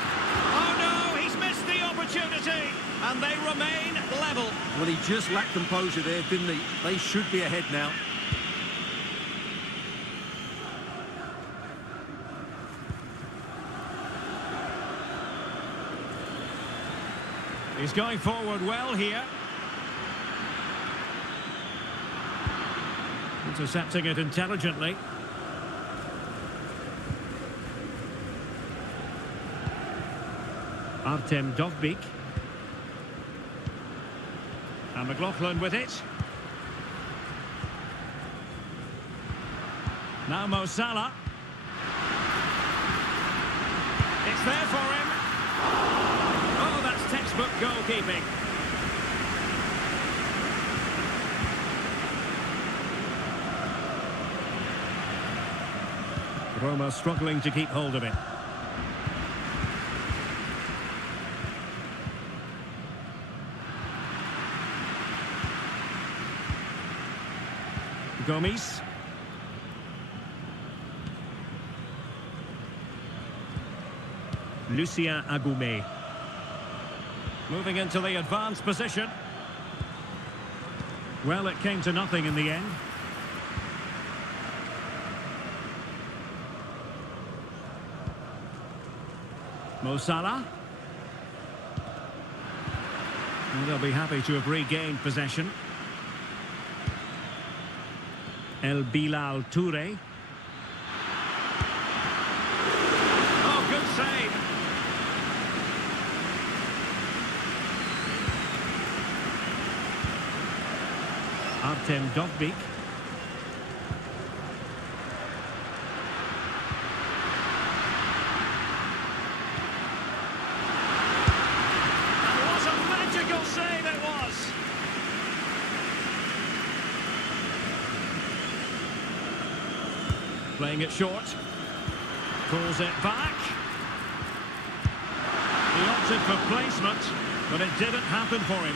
Oh no, he's missed the opportunity, and they remain level. Well, he just lacked composure there, didn't he? They should be ahead now. He's going forward well here. Intercepting it intelligently. Artem Dovbyk. And McLaughlin with it. Now Mo Salah. It's there for him. Oh, that's textbook goalkeeping. Roma struggling to keep hold of it. Gomes. Lucien Agoumé. Moving into the advanced position. Well, it came to nothing in the end. Mo Salah. And they'll be happy to have regained possession. El Bilal Touré. Oh, good save. Artem Dovbyk. And what a magical save it was. Playing it short. Pulls it back. He opted for placement, but it didn't happen for him.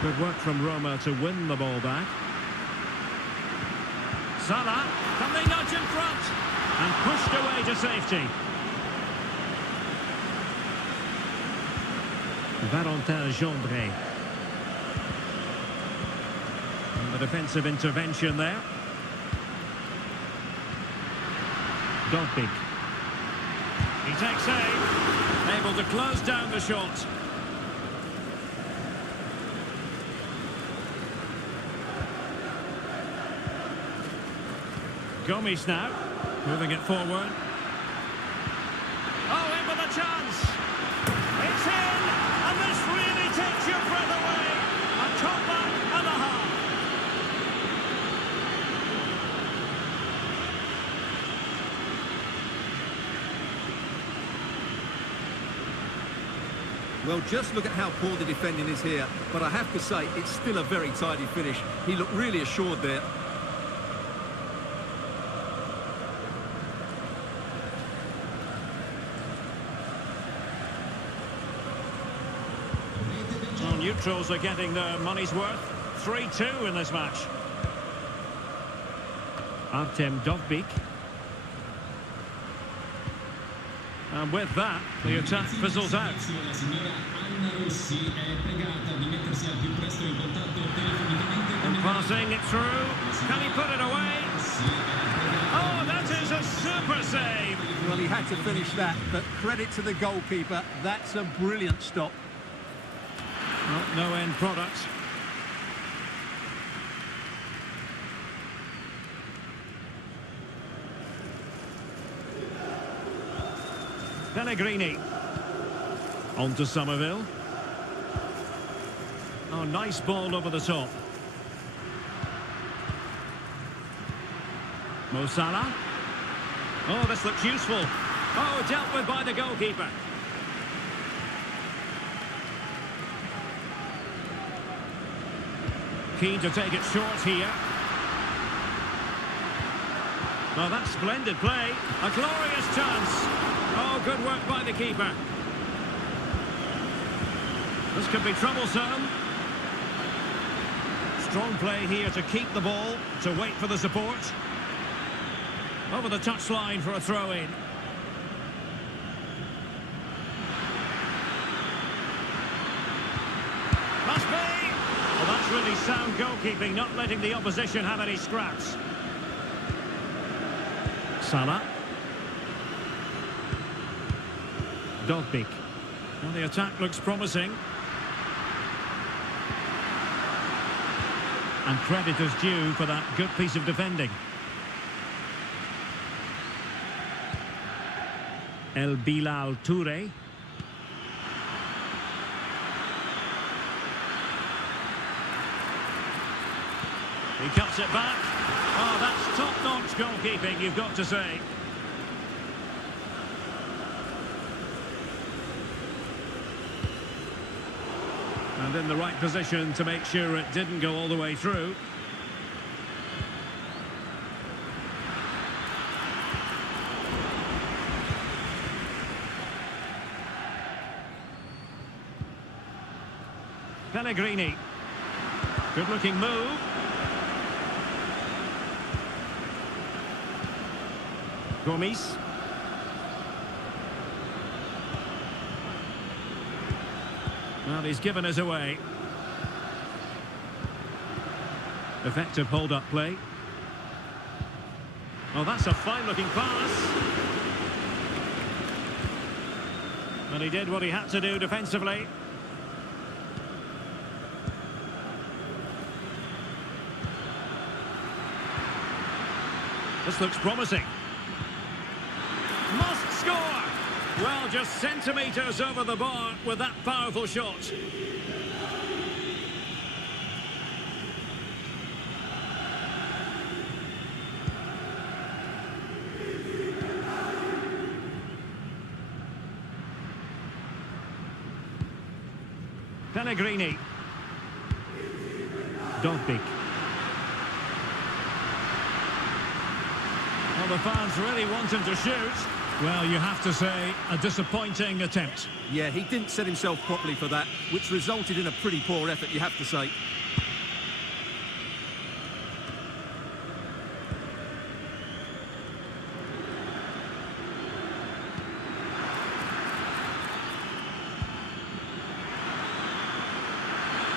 Good work from Roma to win the ball back. Salah, can they nudge in front? And pushed away to safety. Valentin Gendré. And the defensive intervention there. Dovbyk. He takes aim. Able to close down the shot. Gomes now, moving it forward. Oh, in with a chance! It's in! And this really takes your breath away! A top-back and a half! Well, just look at how poor the defending is here. But I have to say, it's still a very tidy finish. He looked really assured there. Neutrals are getting their money's worth. 3-2 in this match. Artem Dovbyk. And with that, the attack fizzles out. And passing it through. Can he put it away? Oh, that is a super save. Well, he had to finish that, but credit to the goalkeeper. That's a brilliant stop. Well, no end product. Pellegrini. On to Somerville. Oh, nice ball over the top. Mo Salah. Oh, this looks useful. Oh, dealt with by the goalkeeper. Keen to take it short here. Well, that's splendid play. A glorious chance. Oh, good work by the keeper. This could be troublesome. Strong play here to keep the ball, to wait for the support. Over the touchline for a throw-in. Must be! Well, that's really sound goalkeeping, not letting the opposition have any scraps. Salah. Dovbyk. Well, the attack looks promising. And credit is due for that good piece of defending. El Bilal Touré. He cuts it back. Oh, that's top-notch goalkeeping, you've got to say. And in the right position to make sure it didn't go all the way through. Pellegrini. Good-looking move. Gomes. Well, he's given us away. Effective hold-up play. Oh, that's a fine-looking pass. And he did what he had to do defensively. This looks promising. Must score! Well, just centimetres over the bar with that powerful shot. Pellegrini. Dobbik. Well, the fans really want him to shoot. Well, you have to say, a disappointing attempt. Yeah, he didn't set himself properly for that, which resulted in a pretty poor effort, you have to say.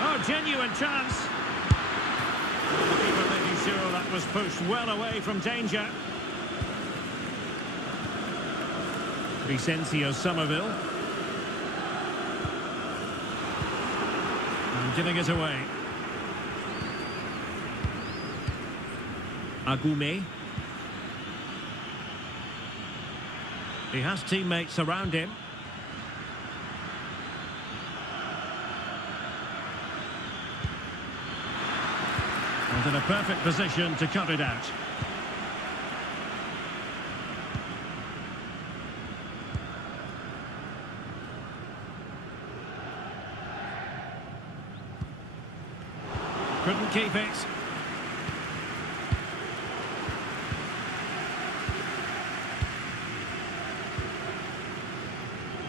Oh, genuine chance. The keeper making sure that was pushed well away from danger. Vicencio Somerville. And giving it away. Agume. He has teammates around him. And in a perfect position to cut it out. Couldn't keep it.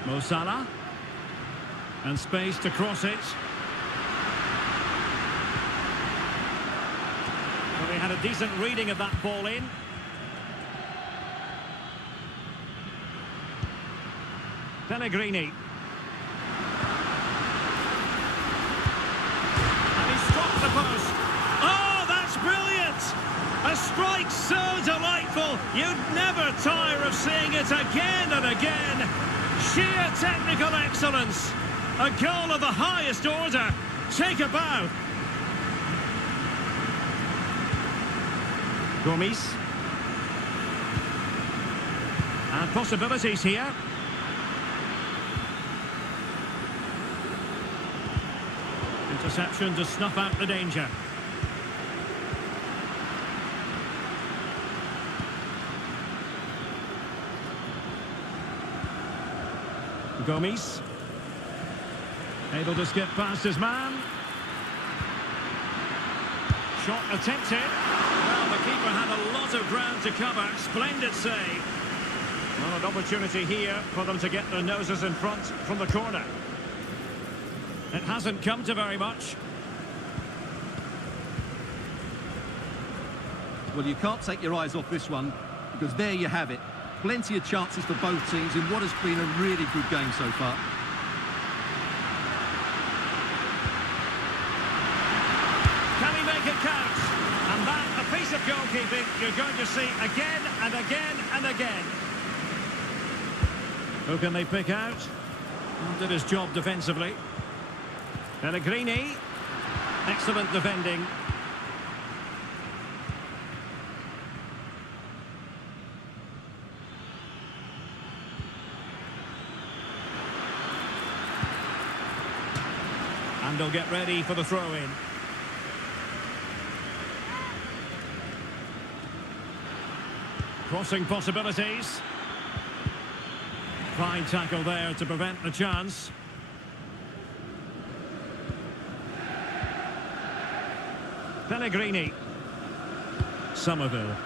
Mo Salah. And space to cross it. Well, he had a decent reading of that ball in. Pellegrini. The post. Oh, that's brilliant! A strike so delightful, you'd never tire of seeing it again and again. Sheer technical excellence. A goal of the highest order. Take a bow. Gomes. And possibilities here. Interception to snuff out the danger. Gomes. Able to skip past his man. Shot attempted. Well, the keeper had a lot of ground to cover. Splendid save. Well, an opportunity here for them to get their noses in front from the corner. It hasn't come to very much. Well, you can't take your eyes off this one, because there you have it. Plenty of chances for both teams in what has been a really good game so far. Can he make it count? And that, a piece of goalkeeping you're going to see again and again and again. Who can they pick out? Did his job defensively. Pellegrini. Excellent defending. And they'll get ready for the throw-in. Crossing possibilities. Fine tackle there to prevent the chance. Pellegrini. Somerville.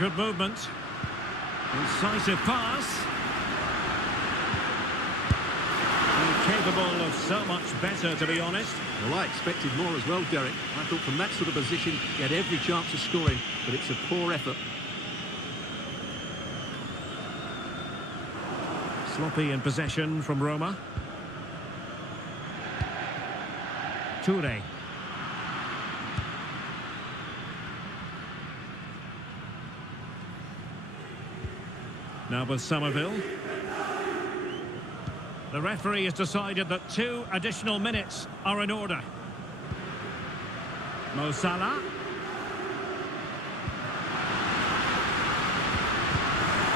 Good movement. Incisive pass. Capable of so much better, to be honest. Well, I expected more as well, Derek. I thought from that sort of position, he had every chance of scoring, but it's a poor effort. Sloppy in possession from Roma. Toure. Now with Somerville. The referee has decided that 2 additional minutes are in order. Mo Salah.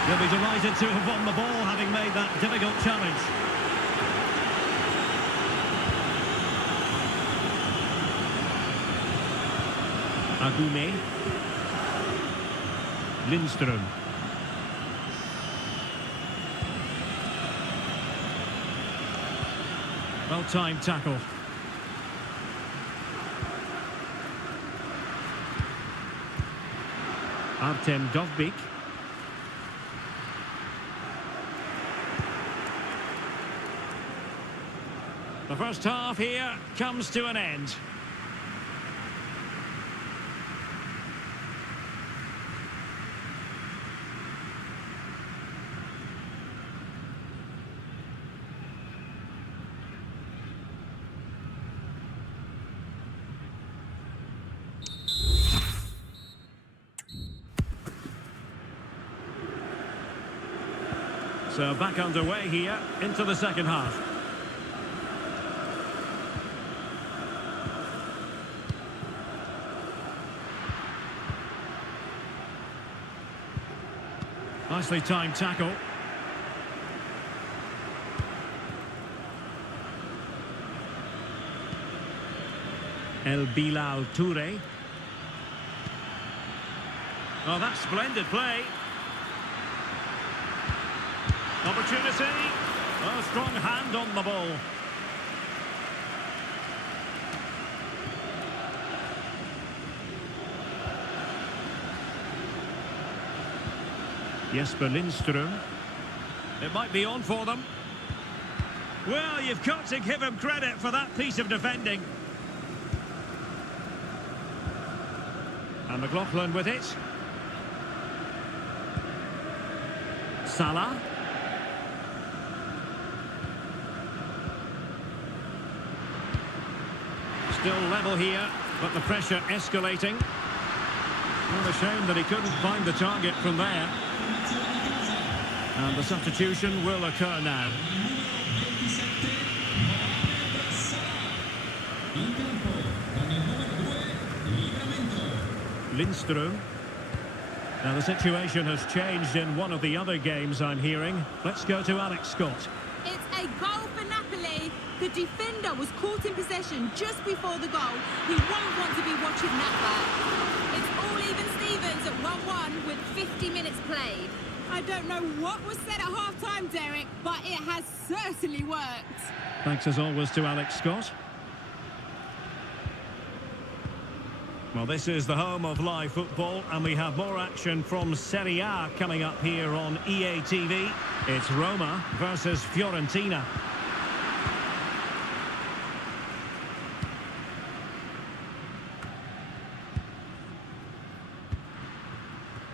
He'll be delighted to have won the ball, having made that difficult challenge. Agume. Lindström. Well-timed tackle. Artem Dovbyk. The first half here comes to an end. So back underway here into the second half. Nicely timed tackle. El Bilal Toure. Oh, that's splendid play. Opportunity. A strong hand on the ball. Jesper Lindström. It might be on for them. Well, you've got to give him credit for that piece of defending. And McLaughlin with it. Salah. Still level here, but the pressure escalating. What a shame that he couldn't find the target from there. And the substitution will occur now. Lindström. Now the situation has changed in one of the other games I'm hearing. Let's go to Alex Scott. It's a goal for Napoli. The defender was caught in possession just before the goal. He won't want to be watching that back. It's all even Stevens at 1-1 with 50 minutes played. I don't know what was said at half-time, Derek, but it has certainly worked. Thanks as always to Alex Scott. Well, this is the home of live football, and we have more action from Serie A coming up here on EA TV. It's Roma versus Fiorentina.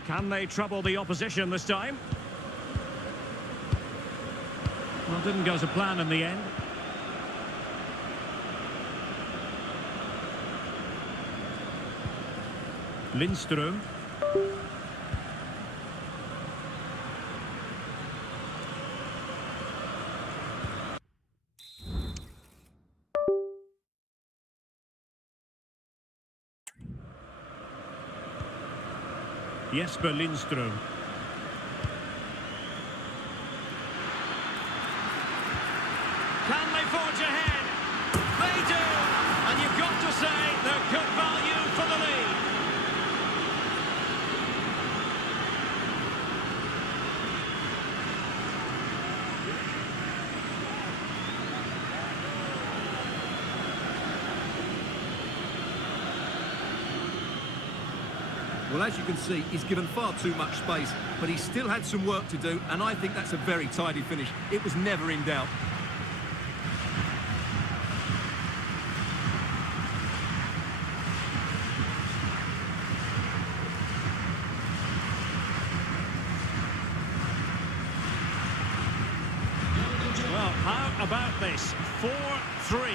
Can they trouble the opposition this time? Well, didn't go to plan in the end. Lindström. Jesper Lindström. Well, as you can see, he's given far too much space, but he still had some work to do, and I think that's a very tidy finish. It was never in doubt. Well, how about this? 4-3.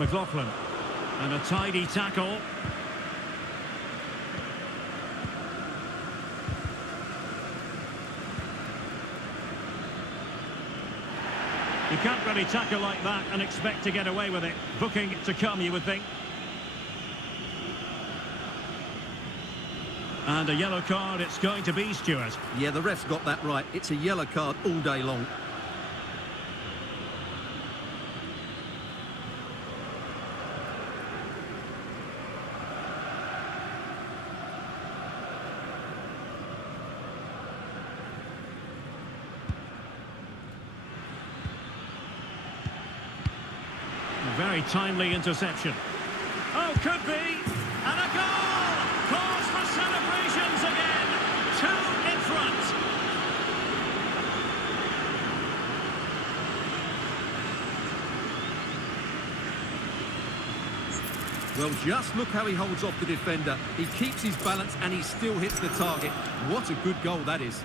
McLaughlin. And a tidy tackle. You can't really tackle like that and expect to get away with it. Booking to come, you would think. And a yellow card it's going to be, Stuart. Yeah, the ref's got that right. It's a yellow card all day long. A very timely interception. Oh, could be. And a goal! Cause for celebrations again. 2 in front. Well, just look how he holds off the defender. He keeps his balance and he still hits the target. What a good goal that is.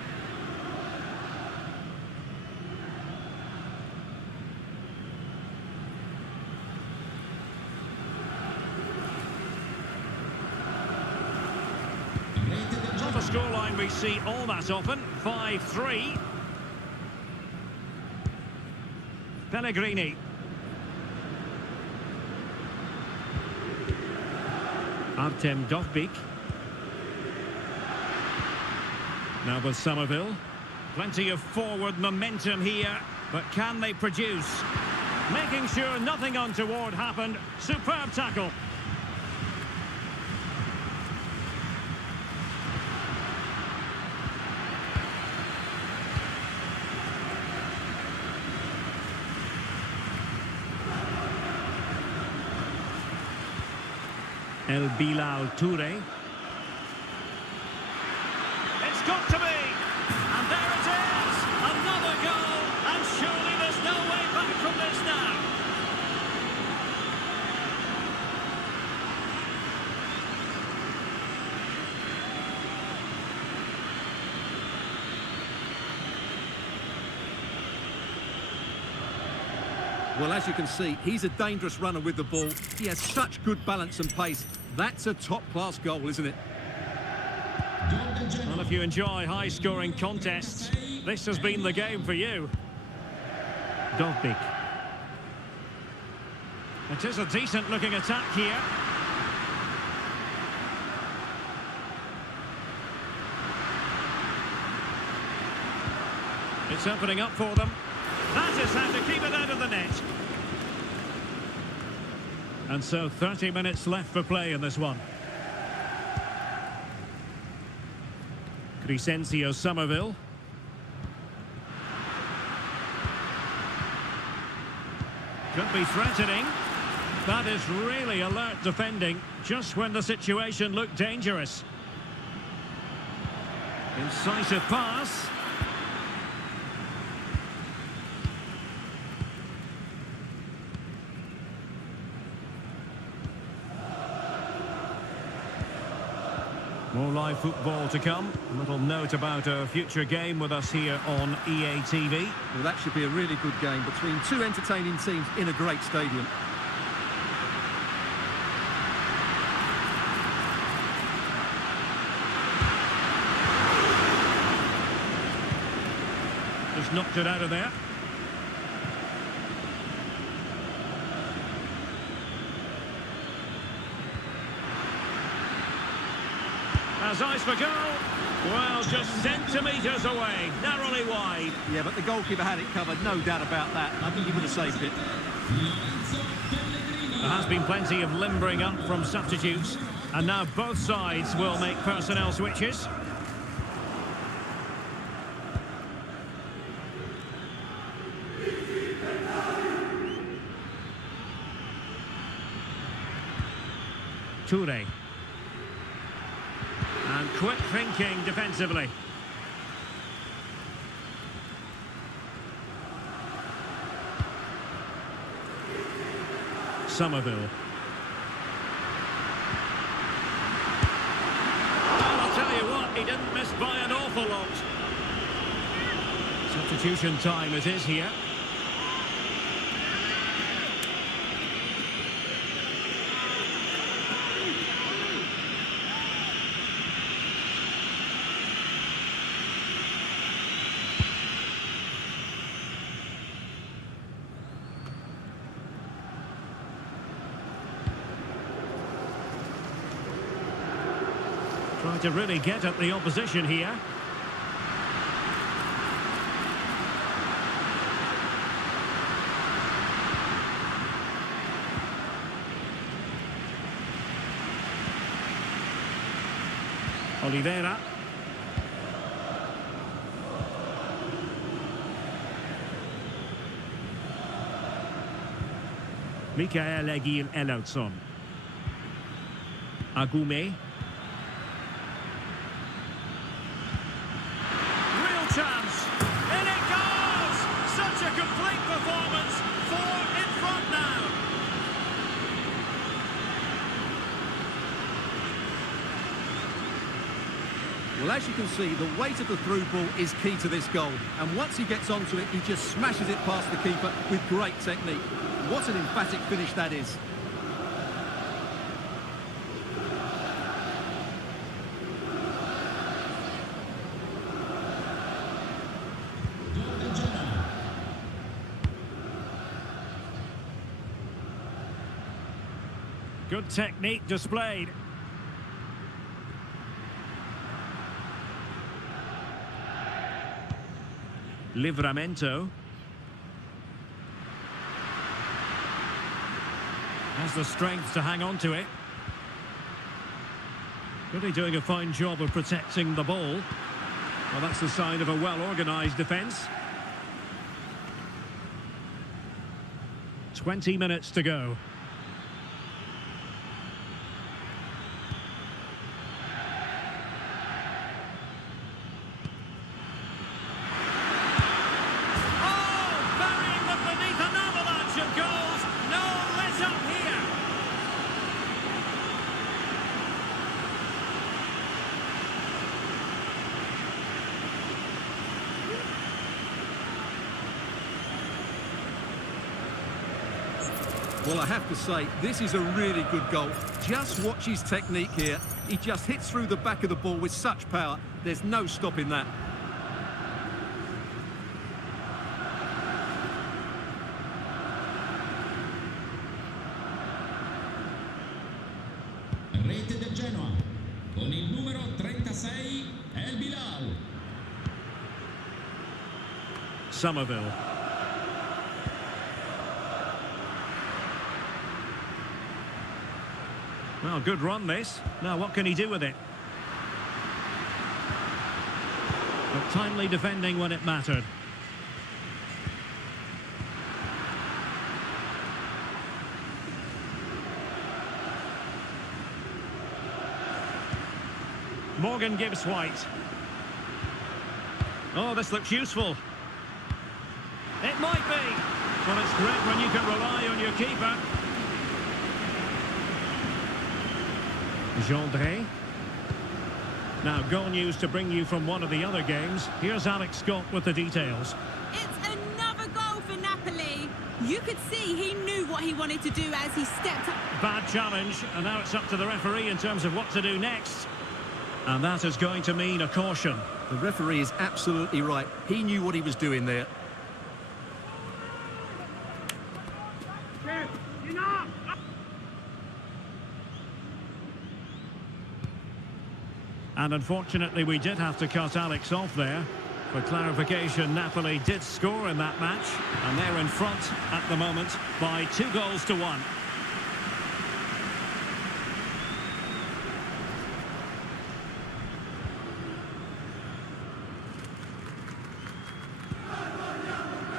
Not a scoreline we see all that often. 5-3. Pellegrini. Artem Dovbyk. Now with Somerville. Plenty of forward momentum here, but can they produce? Making sure nothing untoward happened. Superb tackle. El Bilal Toure. It's got to be! And there it is! Another goal! And surely there's no way back from this now! Well, as you can see, he's a dangerous runner with the ball. He has such good balance and pace. That's a top-class goal, isn't it? Well, if you enjoy high-scoring contests, this has been the game for you. Dovbyk. It is a decent-looking attack here. It's opening up for them. That is how to keep it out of the net. And so 30 minutes left for play in this one. Crescencio Somerville. Could be threatening. That is really alert defending, just when the situation looked dangerous. Incisive pass. More live football to come. A little note about a future game with us here on EA TV. Well, that should be a really good game between two entertaining teams in a great stadium. Just knocked it out of there. Has eyes for goal. Well, just centimetres away, narrowly wide. Yeah, but the goalkeeper had it covered, no doubt about that. I think he would have saved it. There has been plenty of limbering up from substitutes, and now both sides will make personnel switches. Toure. And quick thinking defensively. Somerville. Well, I'll tell you what, he didn't miss by an awful lot. Substitution time it is here. Trying to really get at the opposition here. Oliveira. Mikael Egil Elautsson. Agoume. Real chance. In it goes! Such a complete performance. 4 in front now. Well, as you can see, the weight of the through ball is key to this goal. And once he gets onto it, he just smashes it past the keeper with great technique. What an emphatic finish that is. Good technique displayed. Livramento. Has the strength to hang on to it. Really doing a fine job of protecting the ball. Well, that's the sign of a well-organised defence. 20 minutes to go. Well, I have to say, this is a really good goal. Just watch his technique here. He just hits through the back of the ball with such power. There's no stopping that. Rete del Genoa, con il numero 36, El Bilal. Somerville. Well, good run this. Now what can he do with it? But timely defending when it mattered. Morgan Gibbs White. Oh, this looks useful. It might be. Well, it's great when you can rely on your keeper. Gendré. Now, goal news to bring you from one of the other games. Here's Alex Scott with the details. It's another goal for Napoli. You could see he knew what he wanted to do as he stepped up. Bad challenge, and now it's up to the referee in terms of what to do next. And that is going to mean a caution. The referee is absolutely right. He knew what he was doing there. And unfortunately, we did have to cut Alex off there. For clarification, Napoli did score in that match, and they're in front at the moment by 2-1.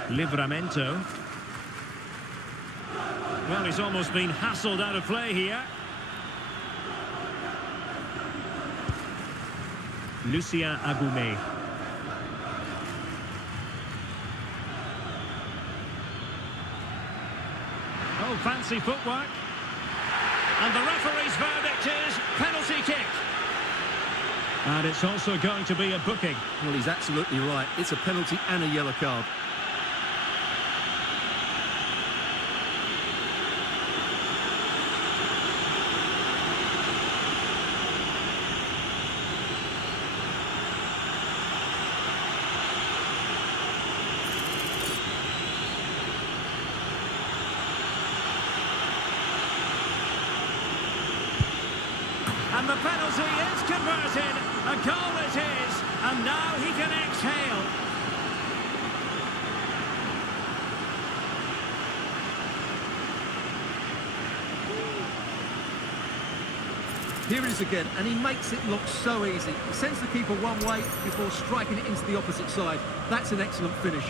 Livramento. Well, he's almost been hassled out of play here. Lucien Agoumé. Oh, fancy footwork. And the referee's verdict is penalty kick. And it's also going to be a booking. Well, he's absolutely right. It's a penalty and a yellow card. And the penalty is converted. A goal it is. And now he can exhale. Here it is again, and he makes it look so easy. He sends the keeper one way before striking it into the opposite side. That's an excellent finish.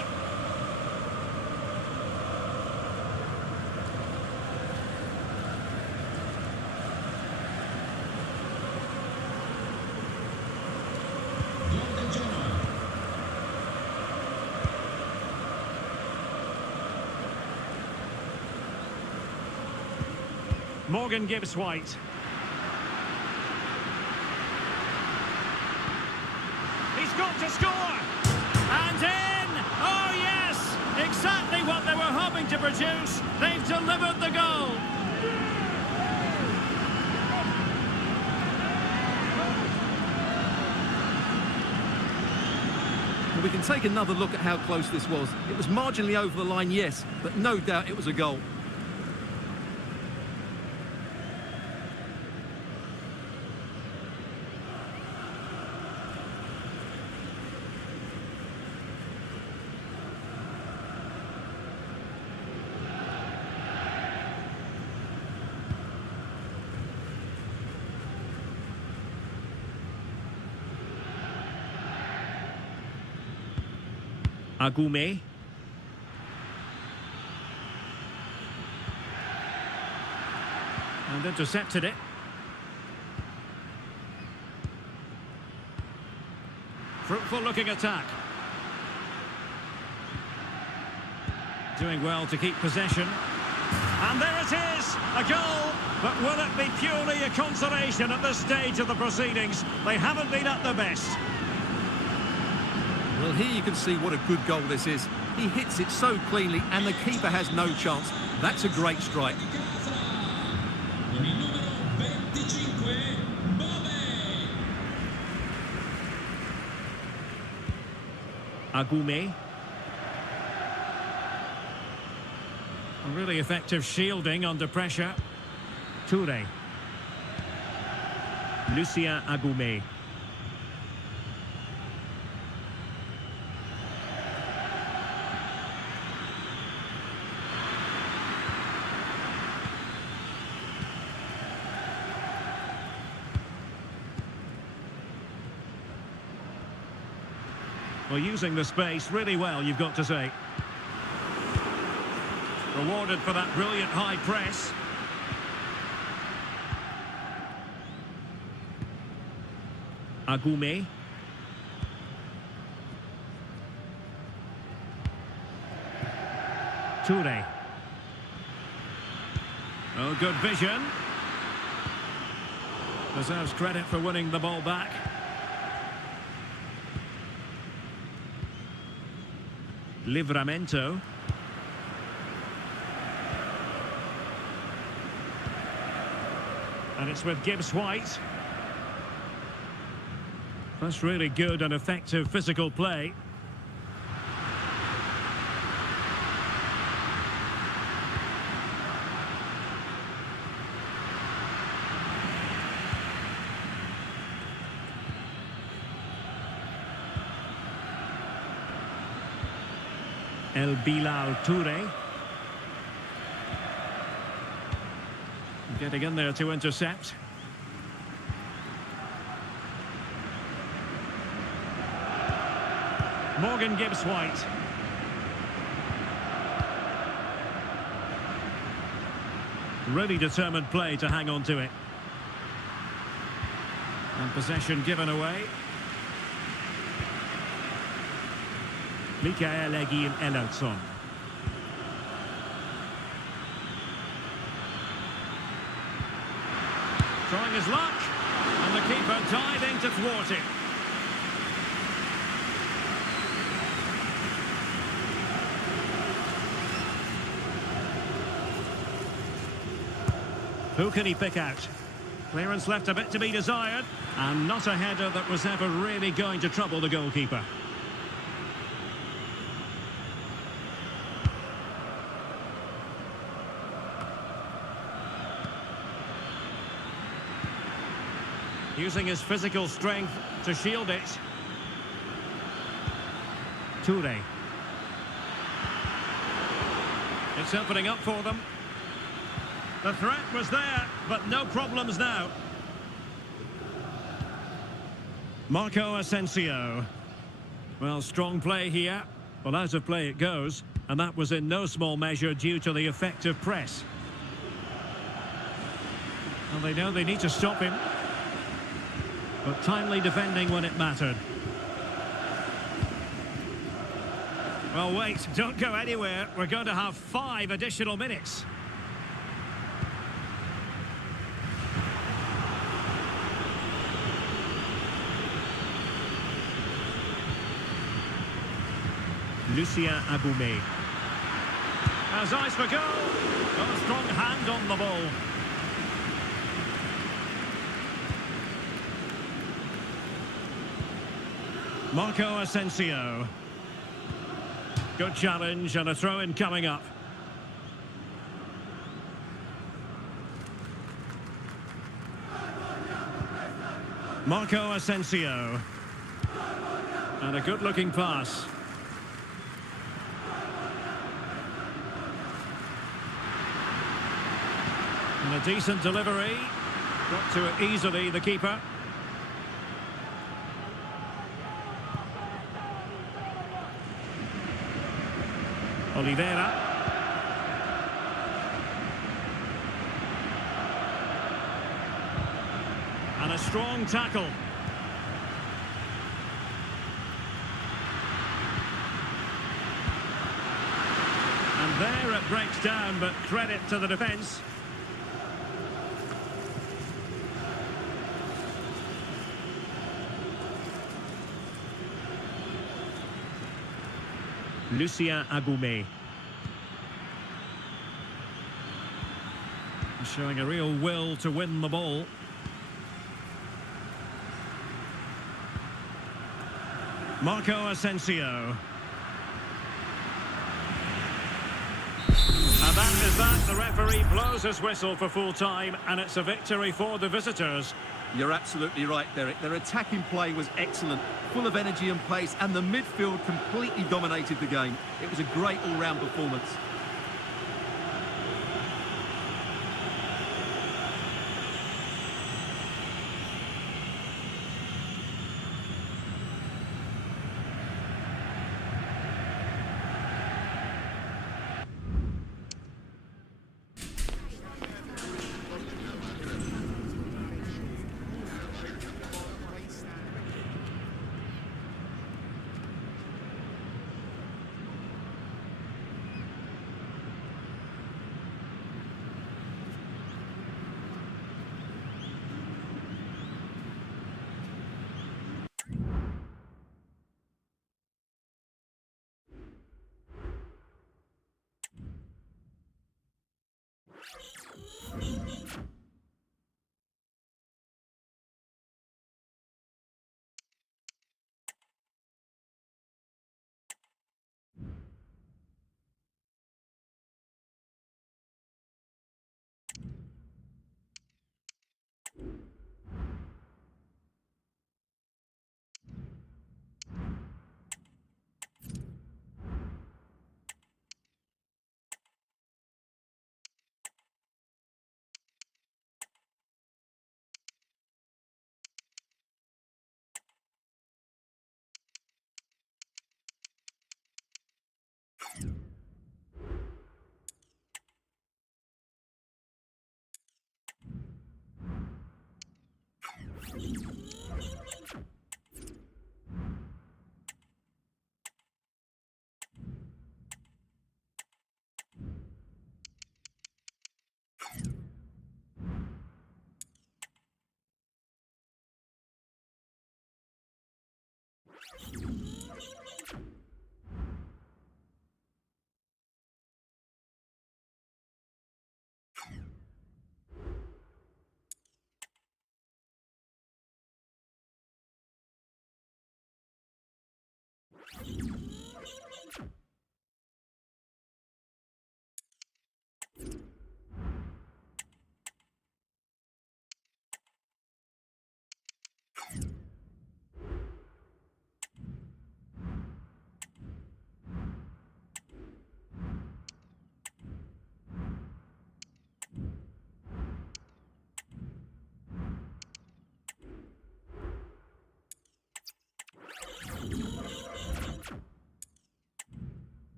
Morgan Gibbs-White. He's got to score! And in! Oh yes! Exactly what they were hoping to produce. They've delivered the goal. Well, we can take another look at how close this was. It was marginally over the line, yes, but no doubt it was a goal. Agoumé. And intercepted it. Fruitful looking attack. Doing well to keep possession. And there it is, a goal. But will it be purely a consolation at this stage of the proceedings? They haven't been at their best. Well, here you can see what a good goal this is. He hits it so cleanly and the keeper has no chance. That's a great strike. Con il numero 25, Bove. Agoumé. Really effective shielding under pressure. Touré. Lucien Agoumé. Well, using the space really well, you've got to say. Rewarded for that brilliant high press. Agoumé. Touré. Oh, good vision. Deserves credit for winning the ball back. Livramento. And it's with Gibbs-White. That's really good and effective physical play. El Bilal Touré. Getting in there to intercept. Morgan Gibbs-White. Really determined play to hang on to it. And possession given away. Mikael Egil Ellertsson. Trying his luck, and the keeper diving to thwart it. Who can he pick out? Clearance left a bit to be desired, and not a header that was ever really going to trouble the goalkeeper. Using his physical strength to shield it. Toure. It's opening up for them. The threat was there, but no problems now. Marco Asensio. Well, strong play here. Well, out of play it goes, and that was in no small measure due to the effective press. Well, they know they need to stop him, but timely defending when it mattered. Well, wait, don't go anywhere. We're going to have 5 additional minutes. Lucien Agoumé has eyes for goal. Got a strong hand on the ball. Marco Asensio. Good challenge and a throw-in coming up. Marco Asensio. And a good-looking pass. And a decent delivery. Got to it easily, the keeper. Oliveira. And a strong tackle. And there it breaks down, but credit to the defence. Lucien Agoumé. Showing a real will to win the ball. Marco Asensio. And that is that. The referee blows his whistle for full time, and it's a victory for the visitors. You're absolutely right, Derek. Their attacking play was excellent, full of energy and pace, and the midfield completely dominated the game. It was a great all-round performance.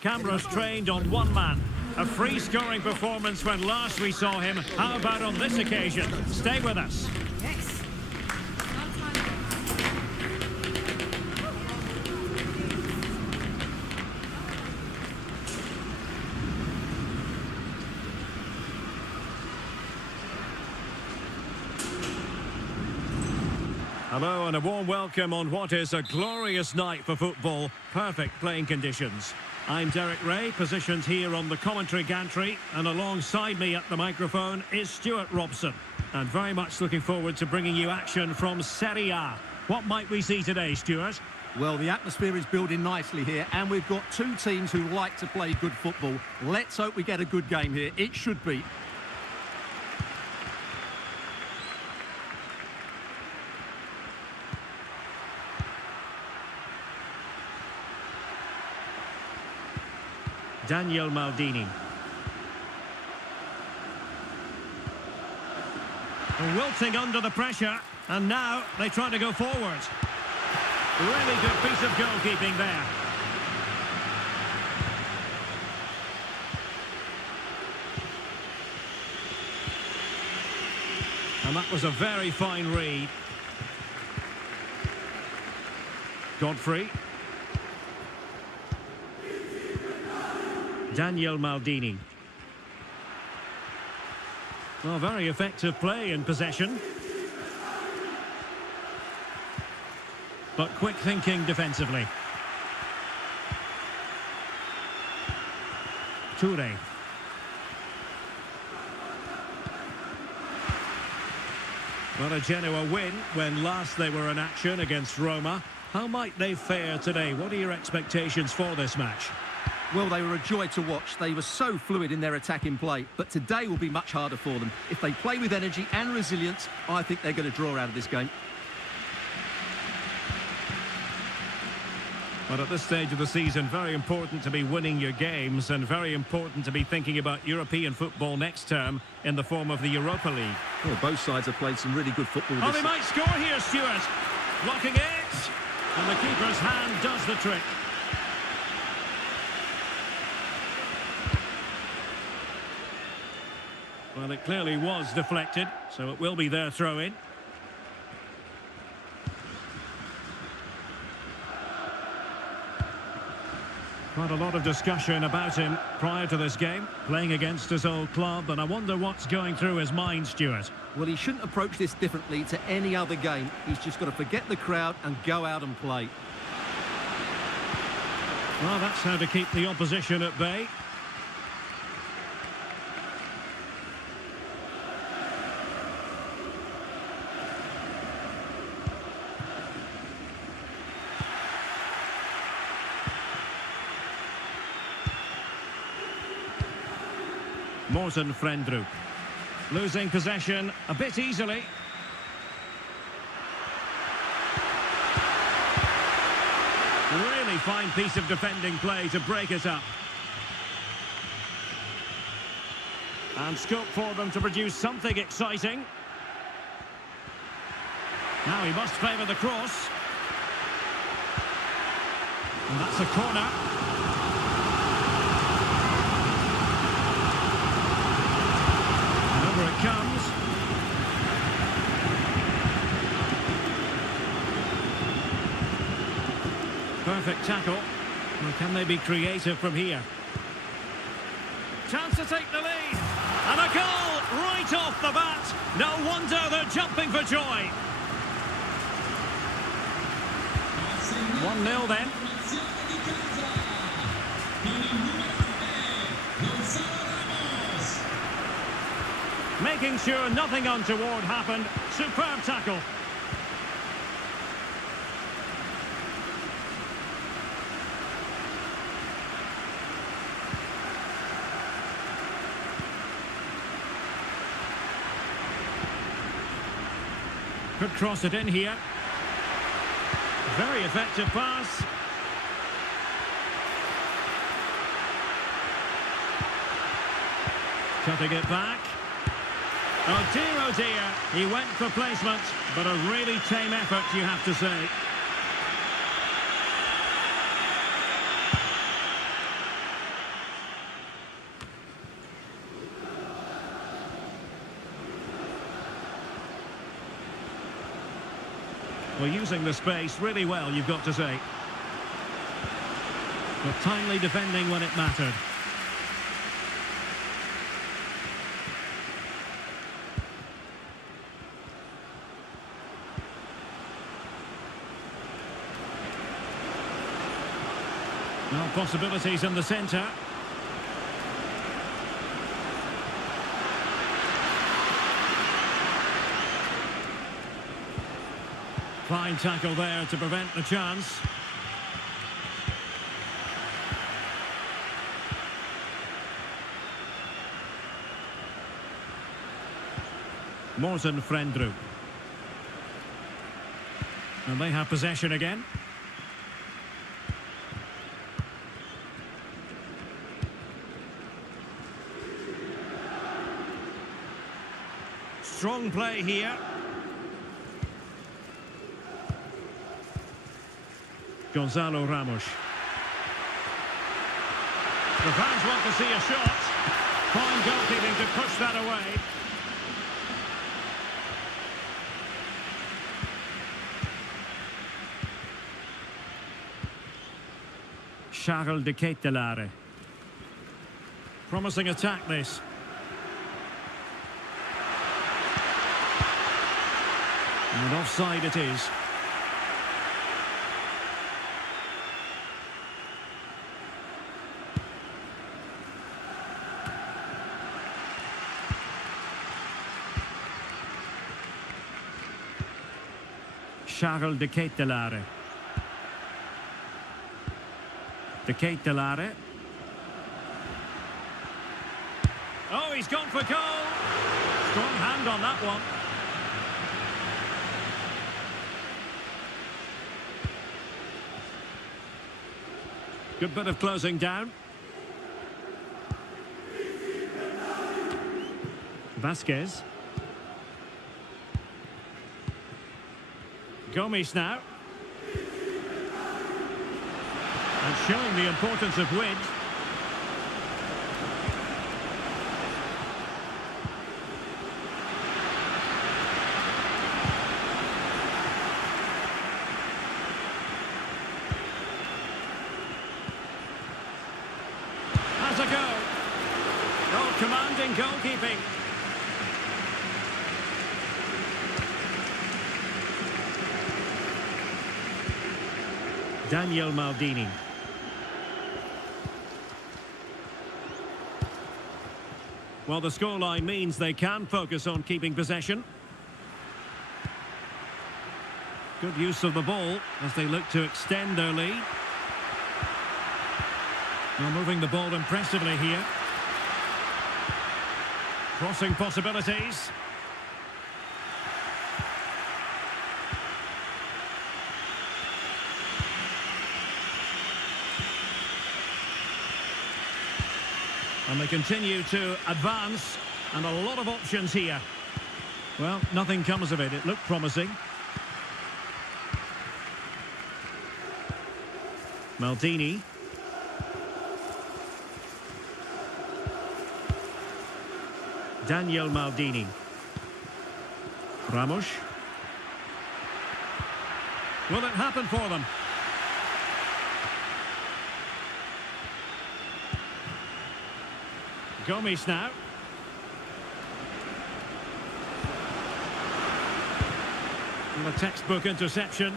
Cameras trained on one man. A free-scoring performance when last we saw him. How about on this occasion? Stay with us. Yes. Hello and a warm welcome on what is a glorious night for football. Perfect playing conditions. I'm Derek Ray, positioned here on the commentary gantry, and alongside me at the microphone is Stuart Robson. And very much looking forward to bringing you action from Serie A. What might we see today, Stuart? Well, the atmosphere is building nicely here, and we've got two teams who like to play good football. Let's hope we get a good game here. It should be. Daniel Maldini. Wilting under the pressure, and now they try to go forward. Really good piece of goalkeeping there. And that was a very fine read. Godfrey. Daniel Maldini. Well, very effective play in possession. But quick thinking defensively. Toure. Well, a Genoa win when last they were in action against Roma. How might they fare today? What are your expectations for this match? Well, they were a joy to watch. They were so fluid in their attacking play. But today will be much harder for them. If they play with energy and resilience, I think they're going to draw out of this game. But at this stage of the season, very important to be winning your games and very important to be thinking about European football next term in the form of the Europa League. Well, both sides have played some really good football. Oh, they might score here, Stuart. Blocking it. And the keeper's hand does the trick. Well, it clearly was deflected, so it will be their throw-in. Quite a lot of discussion about him prior to this game, playing against his old club, and I wonder what's going through his mind, Stuart. Well, he shouldn't approach this differently to any other game. He's just got to forget the crowd and go out and play. Well, that's how to keep the opposition at bay. Morten Frendrup. Losing possession a bit easily. Really fine piece of defending play to break it up. And scope for them to produce something exciting. Now he must favour the cross. And that's a corner. Over it comes. Perfect tackle. Well, can they be creative from here? Chance to take the lead. And a goal right off the bat. No wonder they're jumping for joy. 1-0 then. Making sure nothing untoward happened. Superb tackle. Could cross it in here. Very effective pass. Cutting it back. Oh dear, he went for placement, but a really tame effort, you have to say. Well, using the space really well, you've got to say. But timely defending when it mattered. No possibilities in the centre. Fine tackle there to prevent the chance. Morten Frendrup. And they have possession again. Strong play here. Gonzalo Ramos. The fans want to see a shot. Fine goalkeeping to push that away. Charles de Ketelare. Promising attack this. And offside it is. Charles de Ketelare. De Ketelare. Oh, he's gone for goal. Strong hand on that one. Good bit of closing down. Vasquez. Gomes now. And showing the importance of width. Has a go. Oh, commanding goalkeeping. Daniel Maldini. Well, the scoreline means they can focus on keeping possession. Good use of the ball as they look to extend their lead. Well, moving the ball impressively here. Crossing possibilities. And they continue to advance, and a lot of options here. Well, nothing comes of it. It looked promising. Maldini. Daniel Maldini. Ramos. Will it happen for them? Gomes now. And a textbook interception.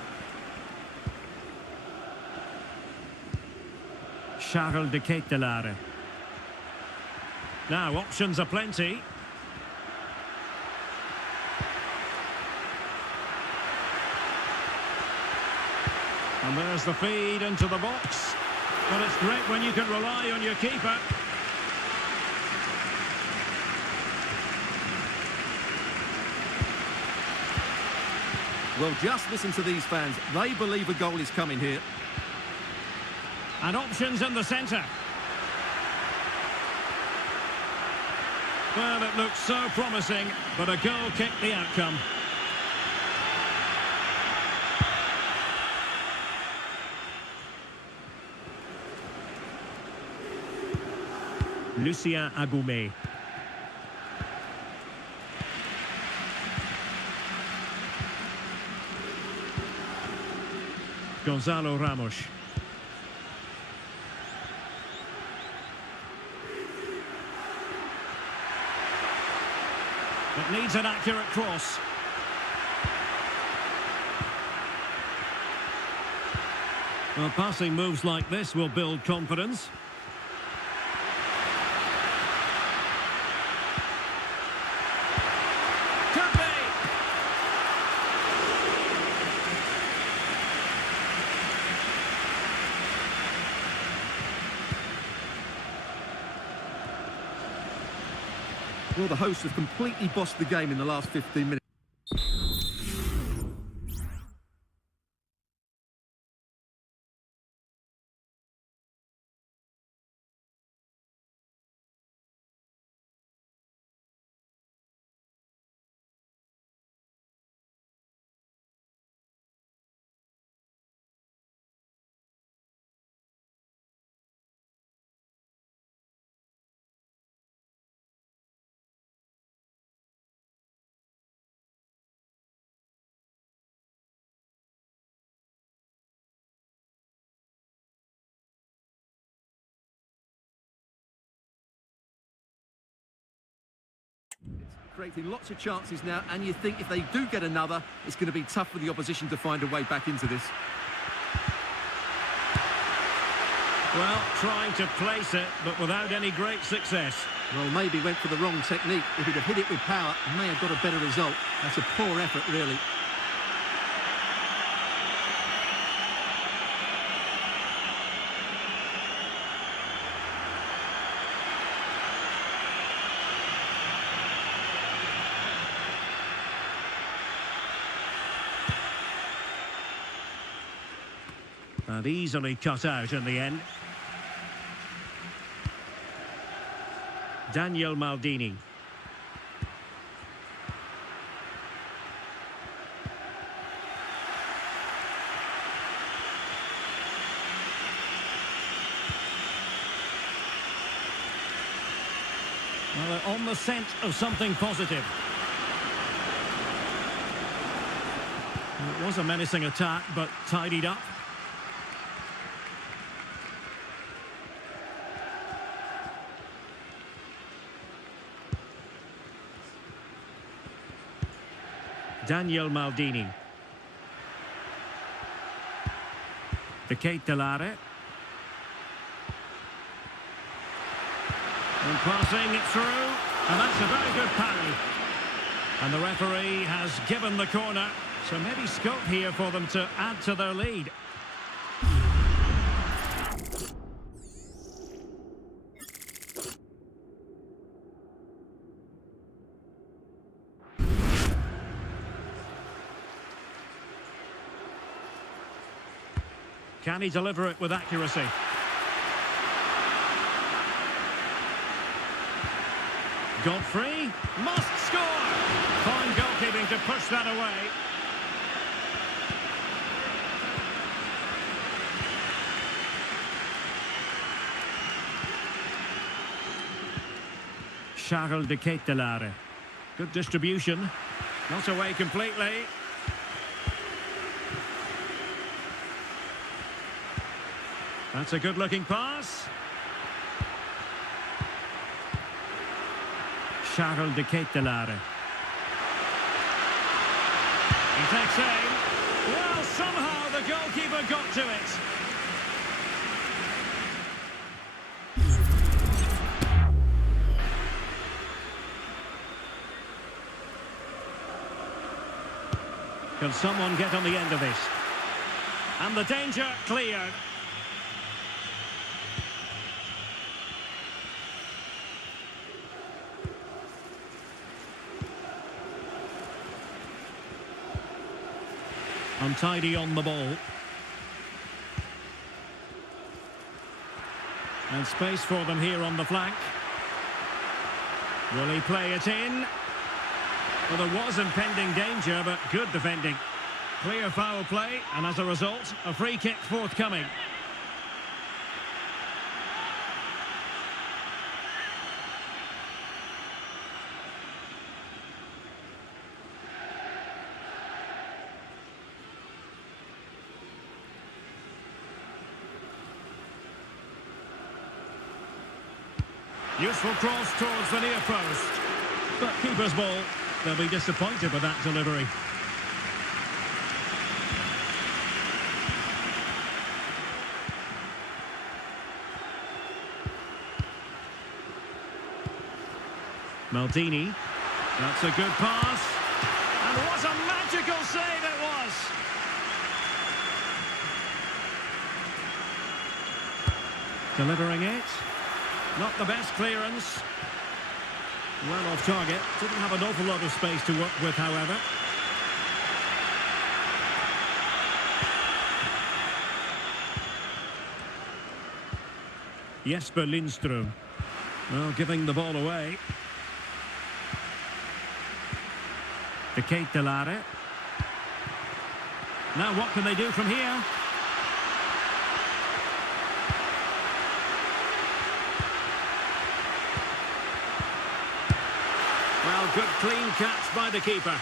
Charles de Ketelare. Now, options are plenty. And there's the feed into the box. Well, it's great when you can rely on your keeper. Well, just listen to these fans. They believe a goal is coming here. And options in the centre. Well, it looks so promising, but a goal kicked the outcome. Lucien Agoumé. Gonzalo Ramos. It needs an accurate cross. Well, passing moves like this will build confidence. Could be! Well, the hosts have completely bossed the game in the last 15 minutes. Creating lots of chances now, and you think if they do get another, it's going to be tough for the opposition to find a way back into this. Well, trying to place it, but without any great success. Well, maybe went for the wrong technique. If he'd have hit it with power, he may have got a better result. That's a poor effort, really. And easily cut out in the end. Daniel Maldini. Well, they're on the scent of something positive. It was a menacing attack, but tidied up. Daniel Maldini. De Ketelare. And passing it through. And that's a very good parry. And the referee has given the corner. So maybe scope here for them to add to their lead. Can he deliver it with accuracy? Godfrey must score! Fine goalkeeping to push that away. Charles de Ketelare. Good distribution. Not away completely. That's a good-looking pass. Charles de Ketelaere. He takes aim. Well, somehow the goalkeeper got to it. Can someone get on the end of this? And the danger cleared. Untidy on the ball. And space for them here on the flank. Will he play it in? Well, there was impending danger, but good defending. Clear foul play, and as a result, a free kick forthcoming. Useful cross towards the near post. But keeper's ball. They'll be disappointed with that delivery. Maldini. That's a good pass. And what a magical save it was! Delivering it. Not the best clearance. Well off target. Didn't have an awful lot of space to work with, however. Jesper Lindström. Well, giving the ball away. De Ketelaere. Now what can they do from here? Well, good clean catch by the keeper.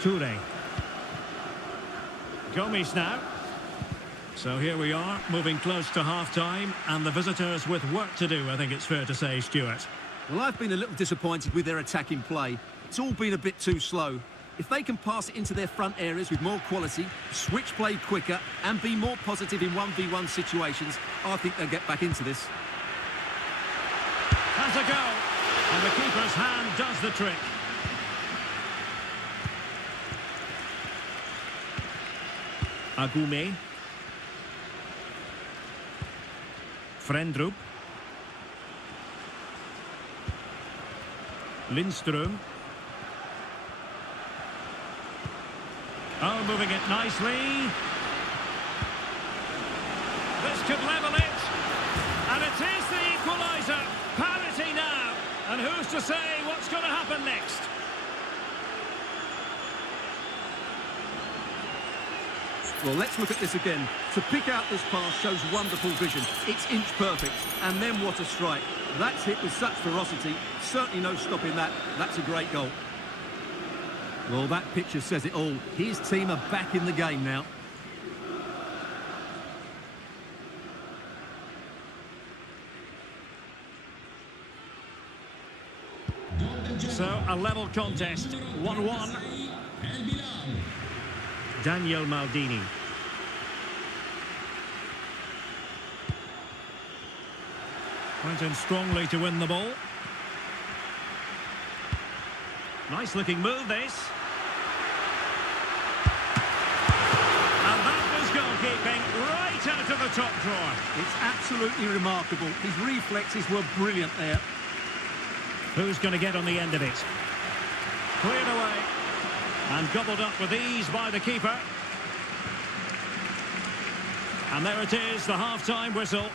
Toure. Gomes now. So here we are, moving close to half-time, and the visitors with work to do, I think it's fair to say, Stuart. Well, I've been a little disappointed with their attacking play. It's all been a bit too slow. If they can pass it into their front areas with more quality, switch play quicker, and be more positive in 1v1 situations, I think they'll get back into this. Has a go, and the keeper's hand does the trick. Agume. Frendrup. Lindström. Oh, moving it nicely. This could level it. And it is the equaliser. Parity now. And who's to say what's going to happen next? Well, let's look at this again. To pick out this pass shows wonderful vision. It's inch perfect. And then what a strike. That's hit with such ferocity. Certainly no stopping that. That's a great goal. Well, that picture says it all. His team are back in the game now. So, a level contest. 1-1. Daniel Maldini. Went in strongly to win the ball. Nice looking move, this. And that was goalkeeping right out of the top drawer. It's absolutely remarkable. His reflexes were brilliant there. Who's going to get on the end of it? Cleared away. And gobbled up with ease by the keeper. And there it is, the half-time whistle.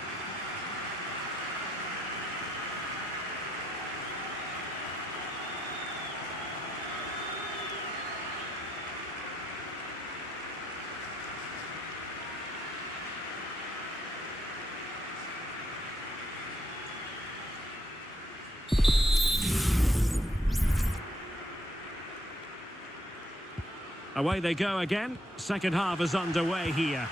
Away they go again. Second half is underway here.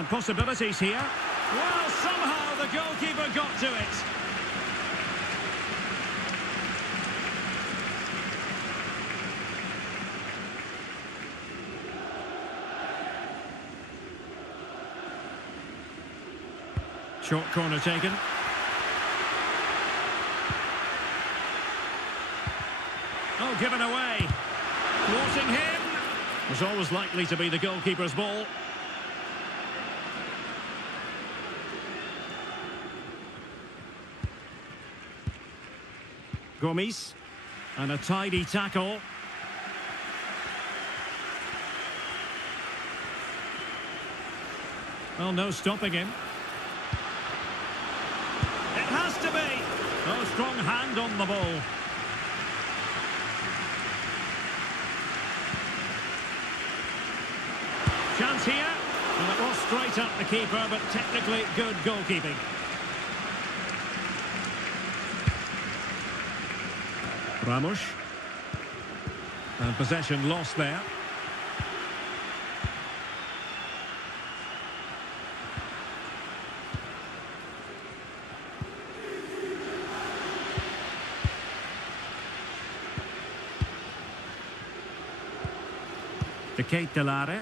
And possibilities here. Well, somehow the goalkeeper got to it. Short corner taken. Oh, given away. Thwarting him. Was always likely to be the goalkeeper's ball. Gomes. And a tidy tackle. Well, no stopping him. It has to be. Oh, strong hand on the ball. Chance here. And it was straight at the keeper, but technically good goalkeeping. Ramos. And possession lost there. De Ketelare.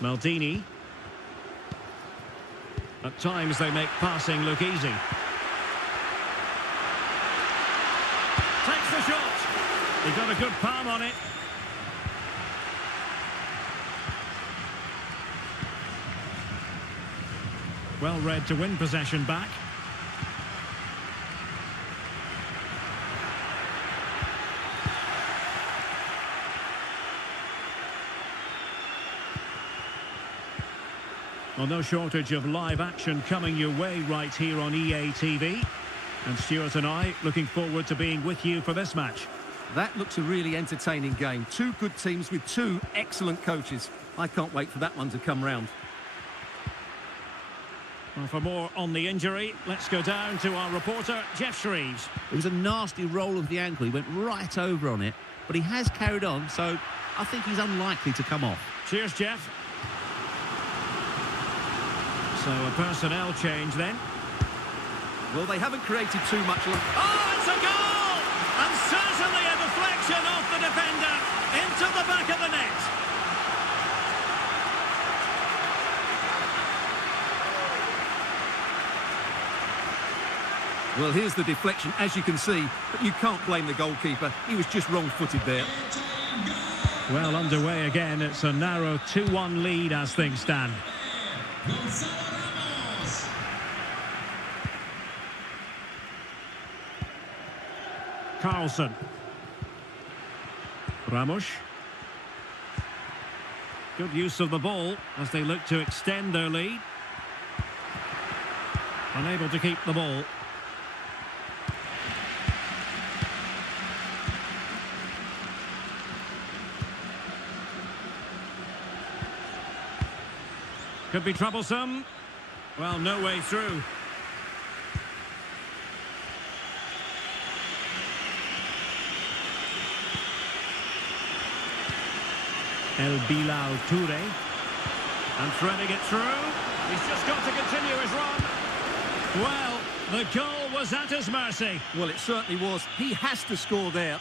Maldini. At times they make passing look easy. Takes the shot. He got a good palm on it. Well read to win possession back. Well, no shortage of live action coming your way right here on EA TV. And Stuart and I looking forward to being with you for this match. That looks a really entertaining game. Two good teams with two excellent coaches. I can't wait for that one to come round. Well, for more on the injury, let's go down to our reporter, Jeff Shreves. It was a nasty roll of the ankle. He went right over on it, but he has carried on, so I think he's unlikely to come off. Cheers, Jeff. So a personnel change then. Well, they haven't created too much. Oh, it's a goal! And certainly a deflection off the defender into the back of the net. Well, here's the deflection, as you can see, but you can't blame the goalkeeper. He was just wrong-footed there. Well, underway again. It's a narrow 2-1 lead as things stand. Carlson. Ramos. Good use of the ball as they look to extend their lead. Unable to keep the ball. Could be troublesome. Well, no way through. El Bilal Toure. And threading it through. He's just got to continue his run. Well, the goal was at his mercy. Well, it certainly was. He has to score there.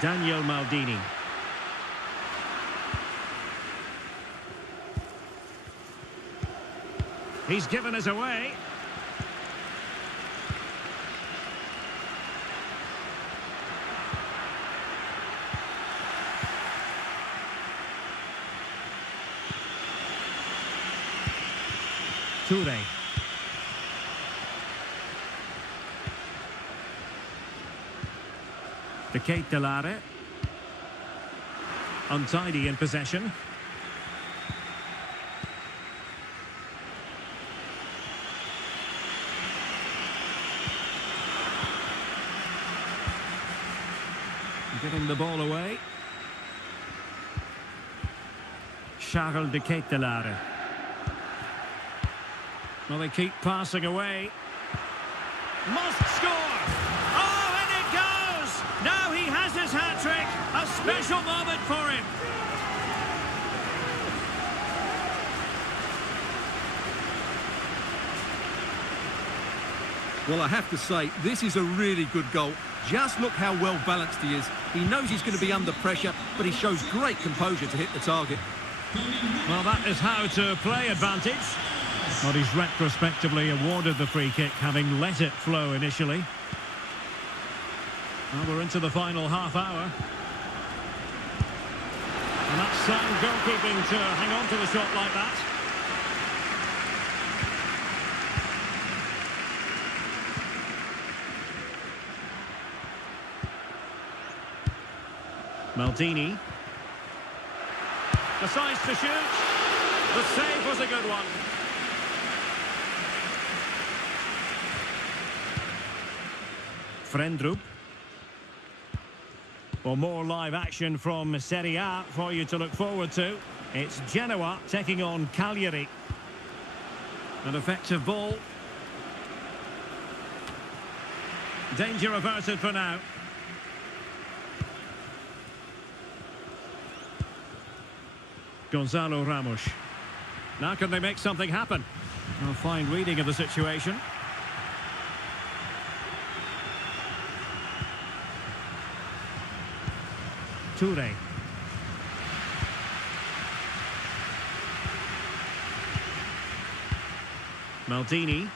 Daniel Maldini. He's given us away. Toure. De Ketelare. Untidy in possession. Getting the ball away. Charles de Ketelaere. Well, they keep passing away. Must score! Oh, and it goes! Now he has his hat-trick. A special moment for him. Well, I have to say, this is a really good goal. Just look how well balanced he is. He knows he's going to be under pressure, but he shows great composure to hit the target. Well, that is how to play advantage. Well, he's retrospectively awarded the free kick, having let it flow initially. Well, we're into the final half hour. And that's sound goalkeeping to hang on to the shot like that. Maldini decides to shoot. The save was a good one. Frendrup. Well, more live action from Serie A for you to look forward to. It's Genoa taking on Cagliari. An effective ball. Danger averted for now. Gonzalo Ramos. Now can they make something happen? A fine reading of the situation. Toure. Maldini.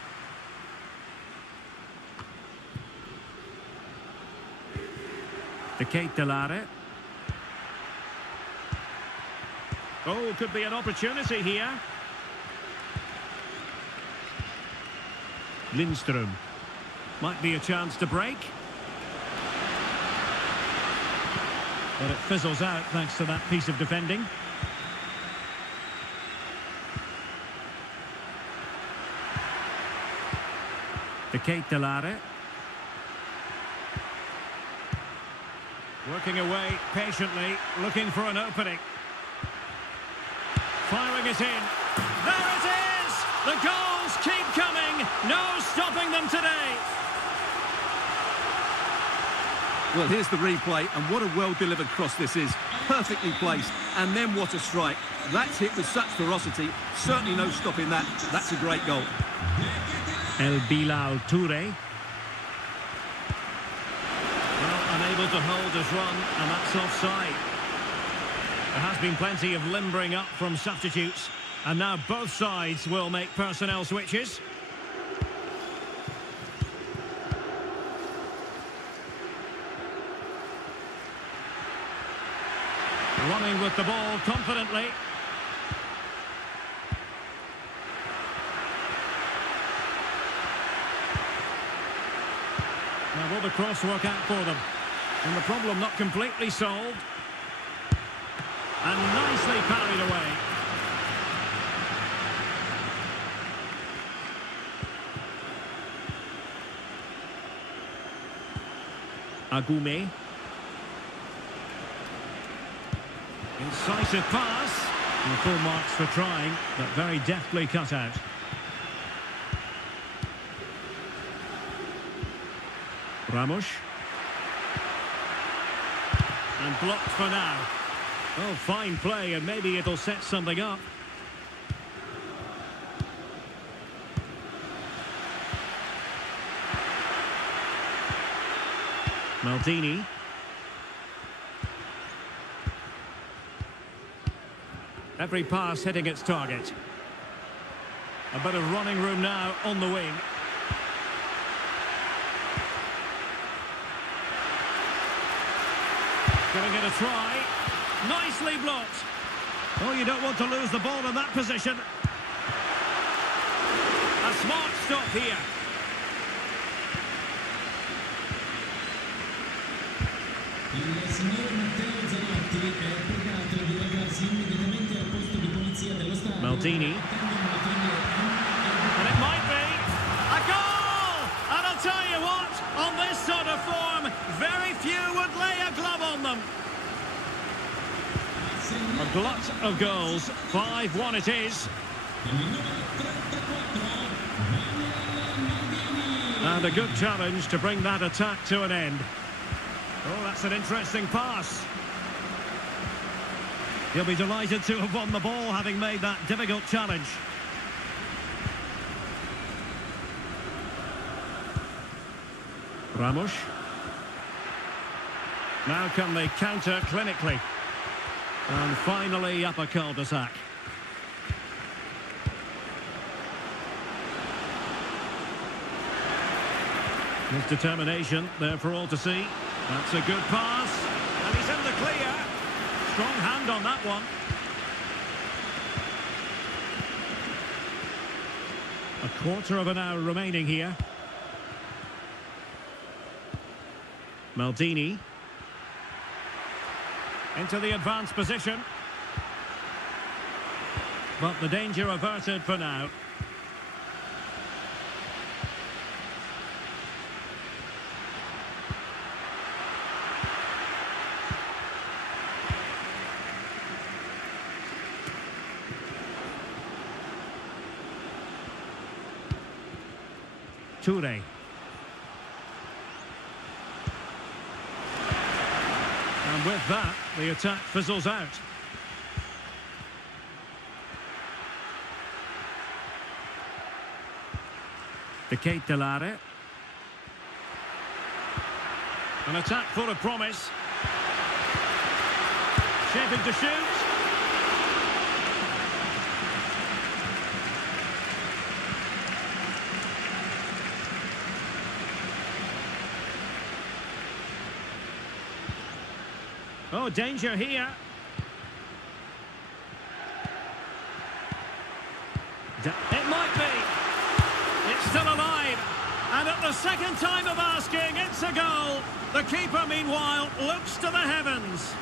De Ketelaere. Oh, could be an opportunity here. Lindström. Might be a chance to break. But it fizzles out thanks to that piece of defending. De Ketelaere. Working away patiently, looking for an opening. Firing it in. There it is! The goals keep coming. No stopping them today. Well, here's the replay, and what a well-delivered cross this is. Perfectly placed, and then what a strike. That's hit with such ferocity. Certainly no stopping that. That's a great goal. El Bilal Toure. Well, unable to hold his run, and that's offside. There has been plenty of limbering up from substitutes, and now both sides will make personnel switches. Running with the ball confidently. Now will the cross work out for them? And the problem not completely solved. And nicely parried away. Agume. Incisive pass. And full marks for trying, but very deftly cut out. Ramos. And blocked for now. Oh, fine play, and maybe it'll set something up. Maldini. Every pass hitting its target. A bit of running room now on the wing. Giving it a try. Nicely blocked. Oh, you don't want to lose the ball in that position. A smart stop here. Il signor Matteo Zanotti è pregato di recarsi immediatamente al posto di polizia dello stadio. Maldini. And it might be a goal! And I'll tell you what, on this sort of form, very few would lay a glove on them. A glut of goals. 5-1 it is. And a good challenge to bring that attack to an end. Oh, that's an interesting pass. He'll be delighted to have won the ball, having made that difficult challenge. Ramos. Now can they counter clinically? And finally up a cul-de-sac. His determination there for all to see. That's a good pass. And he's in the clear. Strong hand on that one. A quarter of an hour remaining here. Maldini. Into the advanced position. But the danger averted for now. Toure. And with that, the attack fizzles out. De Ketelare. An attack full of promise. Shaping to shoot. Oh, danger here. It might be. It's still alive. And at the second time of asking, it's a goal. The keeper, meanwhile, looks to the heavens.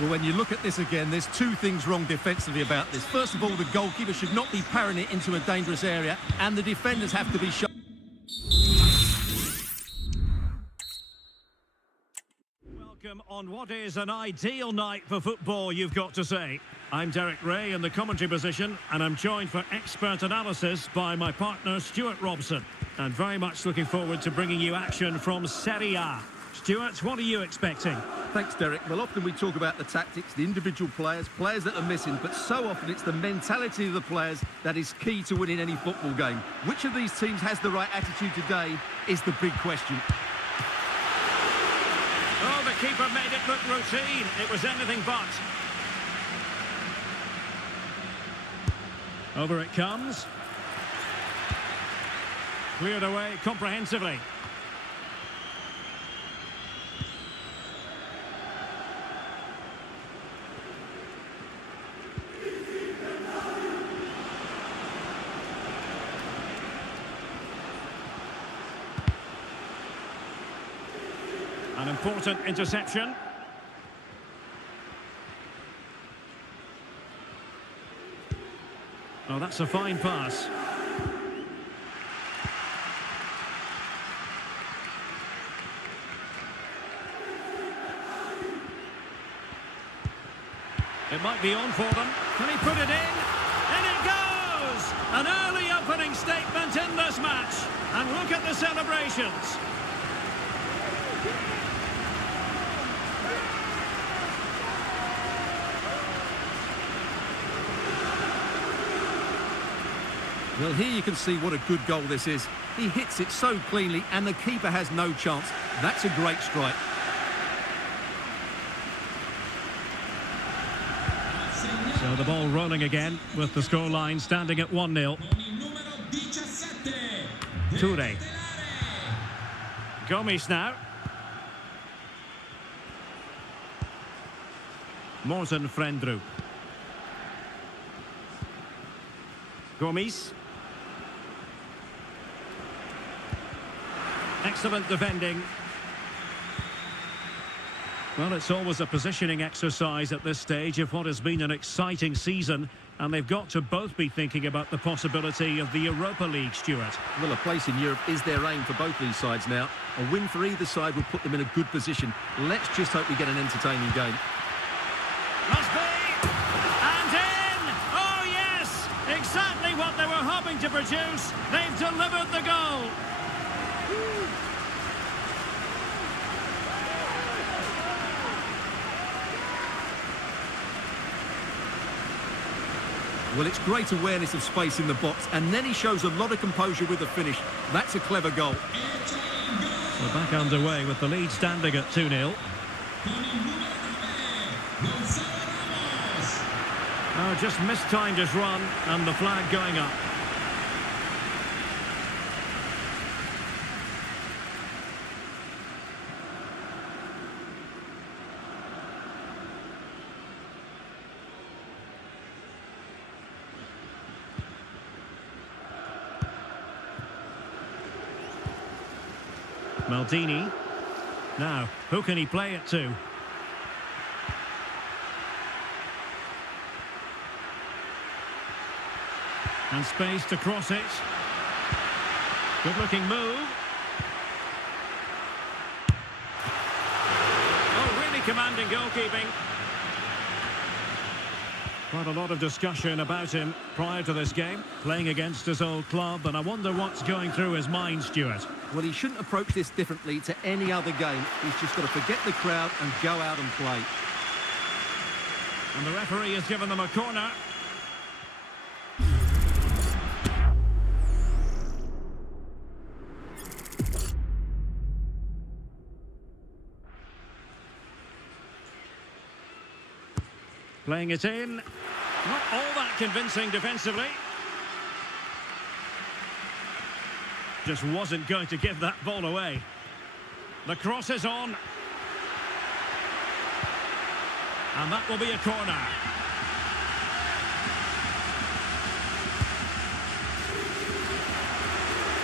Well, when you look at this again, there's two things wrong defensively about this. First of all, the goalkeeper should not be parrying it into a dangerous area, and the defenders have to be sharp. On what is an ideal night for football, you've got to say. I'm Derek Ray in the commentary position, and I'm joined for expert analysis by my partner Stuart Robson, and very much looking forward to bringing you action from Serie A. Stuart, what are you expecting? Thanks, Derek. Well, often we talk about the tactics, the individual players that are missing, but so often it's the mentality of the players that is key to winning any football game. Which of these teams has the right attitude today is the big question. Oh, the keeper made it look routine. It was anything but. Over it comes. Cleared away comprehensively. An important interception. Oh, that's a fine pass. It might be on for them. Can he put it in? And it goes! An early opening statement in this match. And look at the celebrations. Well, here you can see what a good goal this is. He hits it so cleanly and the keeper has no chance. That's a great strike. So the ball rolling again with the scoreline standing at 1-0. Toure. Gomes now. Morten Frendrup. Gomes. Excellent defending. Well, it's always a positioning exercise at this stage of what has been an exciting season. And they've got to both be thinking about the possibility of the Europa League, Stuart. Well, a place in Europe is their aim for both these sides now. A win for either side will put them in a good position. Let's just hope we get an entertaining game. Must be! And in! Oh, yes! Exactly what they were hoping to produce. They've delivered the goal. Well, it's great awareness of space in the box, and then he shows a lot of composure with the finish. That's a clever goal. We're back underway with the lead standing at 2-0. Oh, just mistimed his run, and the flag going up. Maldini. Now, who can he play it to? And space to cross it. Good-looking move. Oh, really commanding goalkeeping. Quite a lot of discussion about him prior to this game, playing against his old club, and I wonder what's going through his mind, Stuart. Well, he shouldn't approach this differently to any other game. He's just got to forget the crowd and go out and play. And the referee has given them a corner. Playing it in. Not all that convincing defensively. Just wasn't going to give that ball away. The cross is on. And that will be a corner.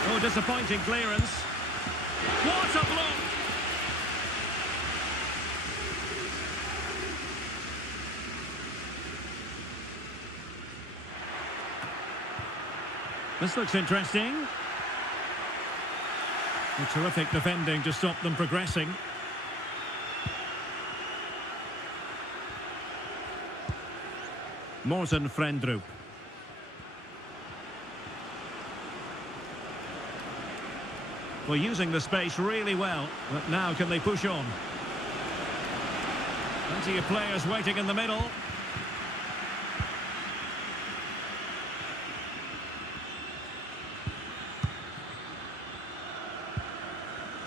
Oh, disappointing clearance. What a block! This looks interesting. A terrific defending to stop them progressing. Morten Frendrup. Well, using the space really well, but now can they push on? Plenty of players waiting in the middle.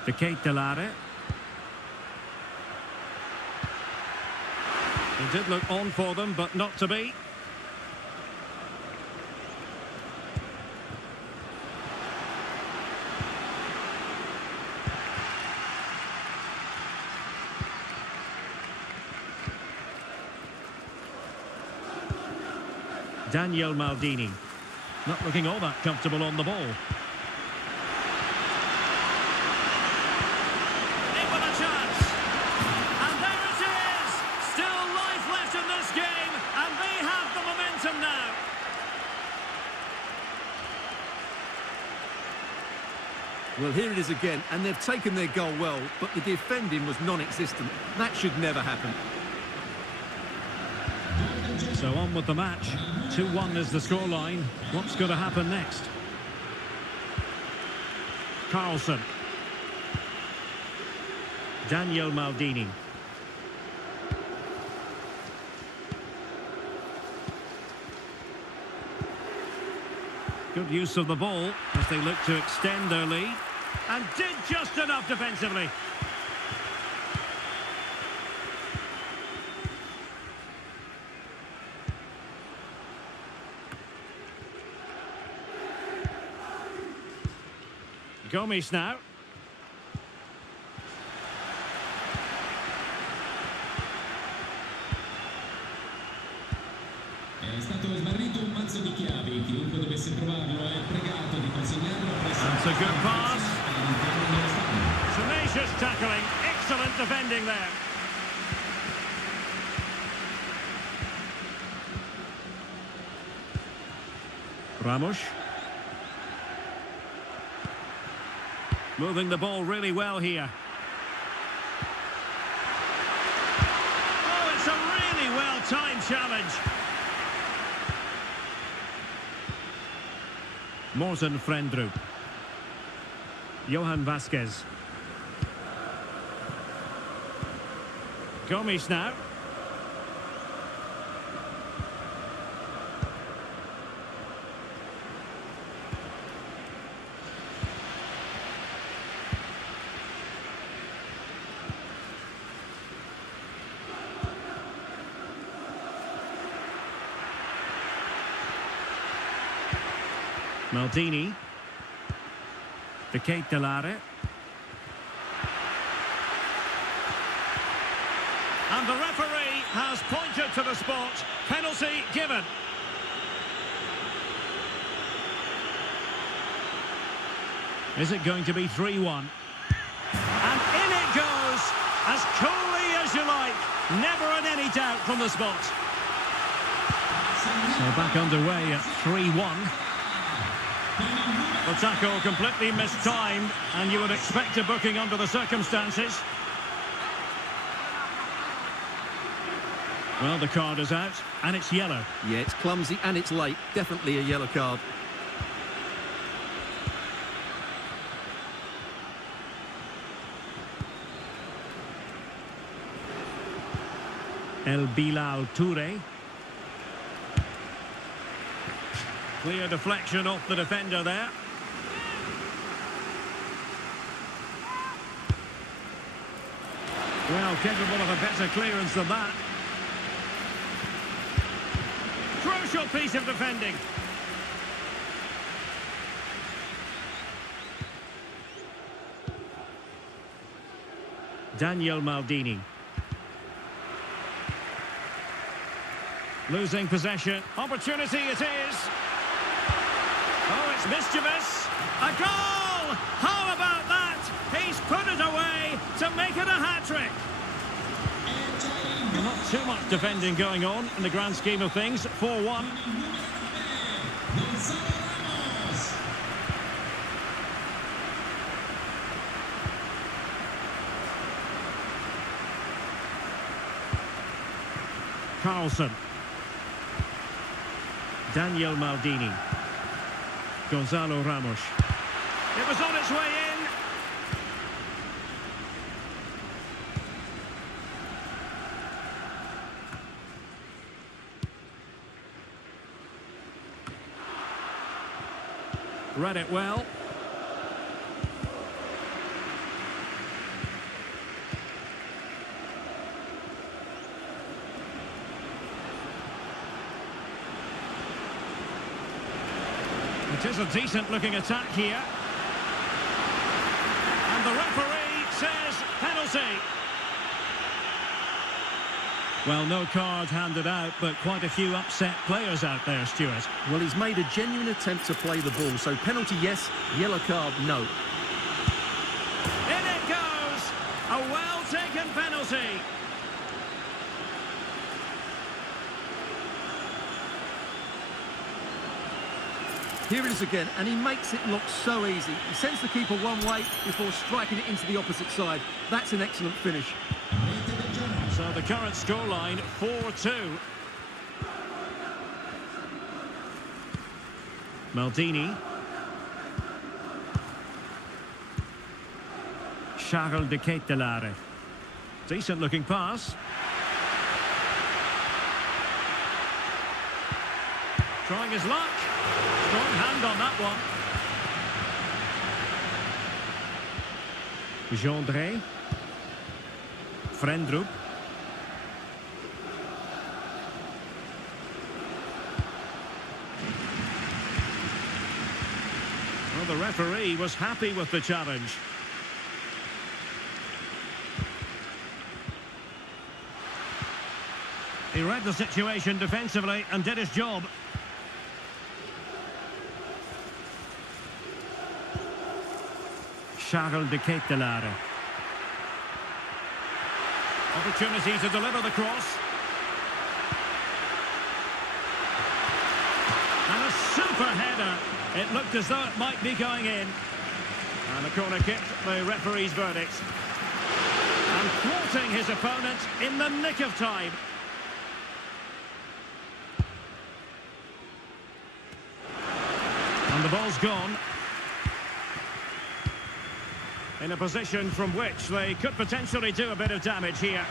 De Ketelare. It did look on for them, but not to be. Daniel Maldini. Not looking all that comfortable on the ball. Well, here it is again, and they've taken their goal well, but the defending was non-existent. That should never happen. So on with the match. 2-1 is the scoreline. What's going to happen next? Carlson. Daniel Maldini. Good use of the ball as they look to extend their lead. And did just enough defensively. Gomes now. È stato smarrito un mazzo di chiavi, chiunque dovesse trovarlo è pregato di consegnarlo presso. That's a good pass. Tenacious tackling, excellent defending there. Ramos. Moving the ball really well here. Oh, it's a really well-timed challenge. Morten Frendrup. Johan Vasquez. Gomes now. Maldini. De Ketelare. And the referee has pointed to the spot. Penalty given. Is it going to be 3-1? And in it goes, as coolly as you like. Never in any doubt from the spot. So back underway at 3-1. The tackle completely mistimed, and you would expect a booking under the circumstances. Well, the card is out, and it's yellow. Yeah, it's clumsy and it's late. Definitely a yellow card. El Bilal Touré. Clear deflection off the defender there. Well, capable of a better clearance than that. Crucial piece of defending. Daniel Maldini. Losing possession. Opportunity it is. Oh, it's mischievous. A goal! How about that? He's put it away to make it a hat-trick. Not too much defending going on in the grand scheme of things. 4-1. Carlson. Daniel Maldini. Gonzalo Ramos. It was on its way in. Read it well. It is a decent-looking attack here. And the referee says penalty. Well, no card handed out, but quite a few upset players out there, Stuart. Well, he's made a genuine attempt to play the ball, so penalty yes, yellow card no. In it goes! A well-taken penalty. Here it is again, and he makes it look so easy. He sends the keeper one way before striking it into the opposite side. That's an excellent finish. So the current scoreline, 4-2. Maldini. Charles de Ketelare. Decent looking pass. Trying his luck. Strong hand on that one. Gendré. Frendrup. Well, the referee was happy with the challenge. He read the situation defensively and did his job. Charles de Ketelare. Opportunity to deliver the cross. And a super header. It looked as though it might be going in. And a corner kick, the referee's verdict. And thwarting his opponent in the nick of time. And the ball's gone. In a position from which they could potentially do a bit of damage here.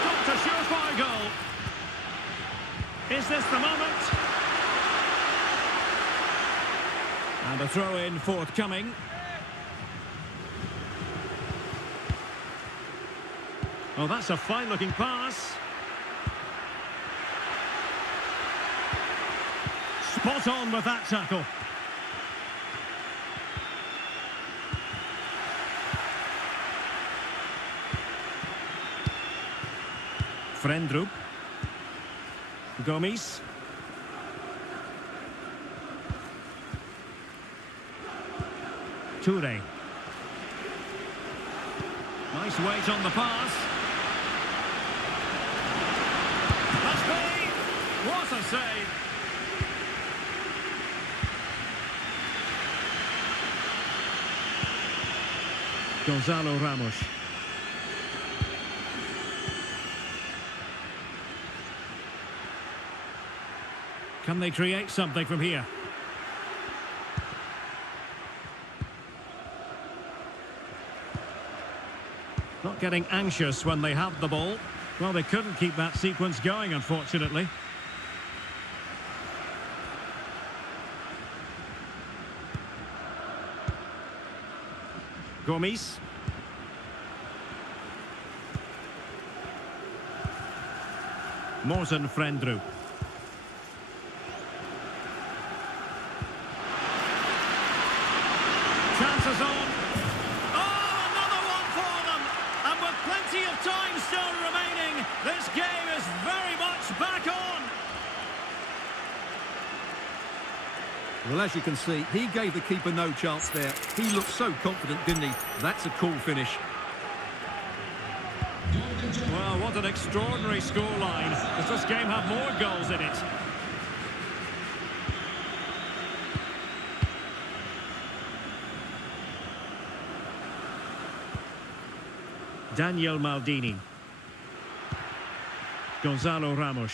Stopped a surefire goal. Is this the moment? And a throw-in forthcoming. Oh, that's a fine-looking pass. Spot on with that tackle. Frendrup. Gomis. Toure. Nice weight on the pass. Must be. What a save. Gonzalo Ramos. Can they create something from here? Not getting anxious when they have the ball. Well, they couldn't keep that sequence going, unfortunately. Gomis. Morten Frendrup. Chances on. Oh, another one for them. And with plenty of time still remaining, this game is very much back on. Well, as you can see, he gave the keeper no chance there. He looked so confident, didn't he? That's a cool finish. Well, what an extraordinary scoreline. Does this game have more goals in it? Daniel Maldini. Gonzalo Ramos.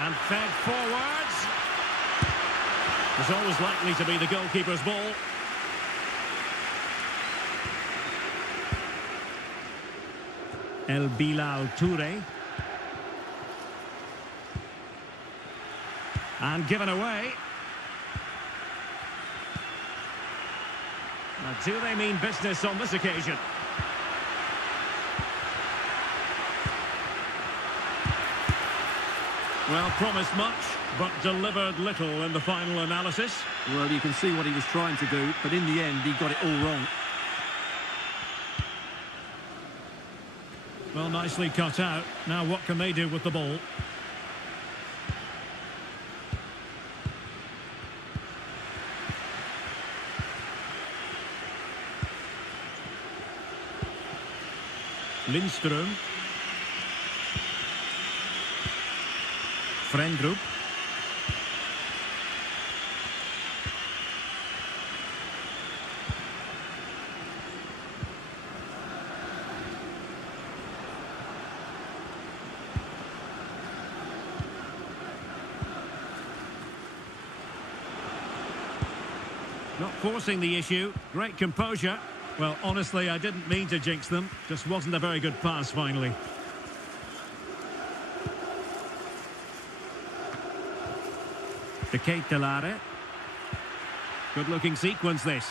And fed forwards. It's always likely to be the goalkeeper's ball. El Bilal Toure. And given away. Now, do they mean business on this occasion? Well, promised much, but delivered little in the final analysis. Well, you can see what he was trying to do, but in the end, he got it all wrong. Well, nicely cut out. Now, what can they do with the ball? Lindström. Frendrup. Not forcing the issue. Great composure. Well, honestly, I didn't mean to jinx them. Just wasn't a very good pass, finally. De Ketelare. Good-looking sequence, this.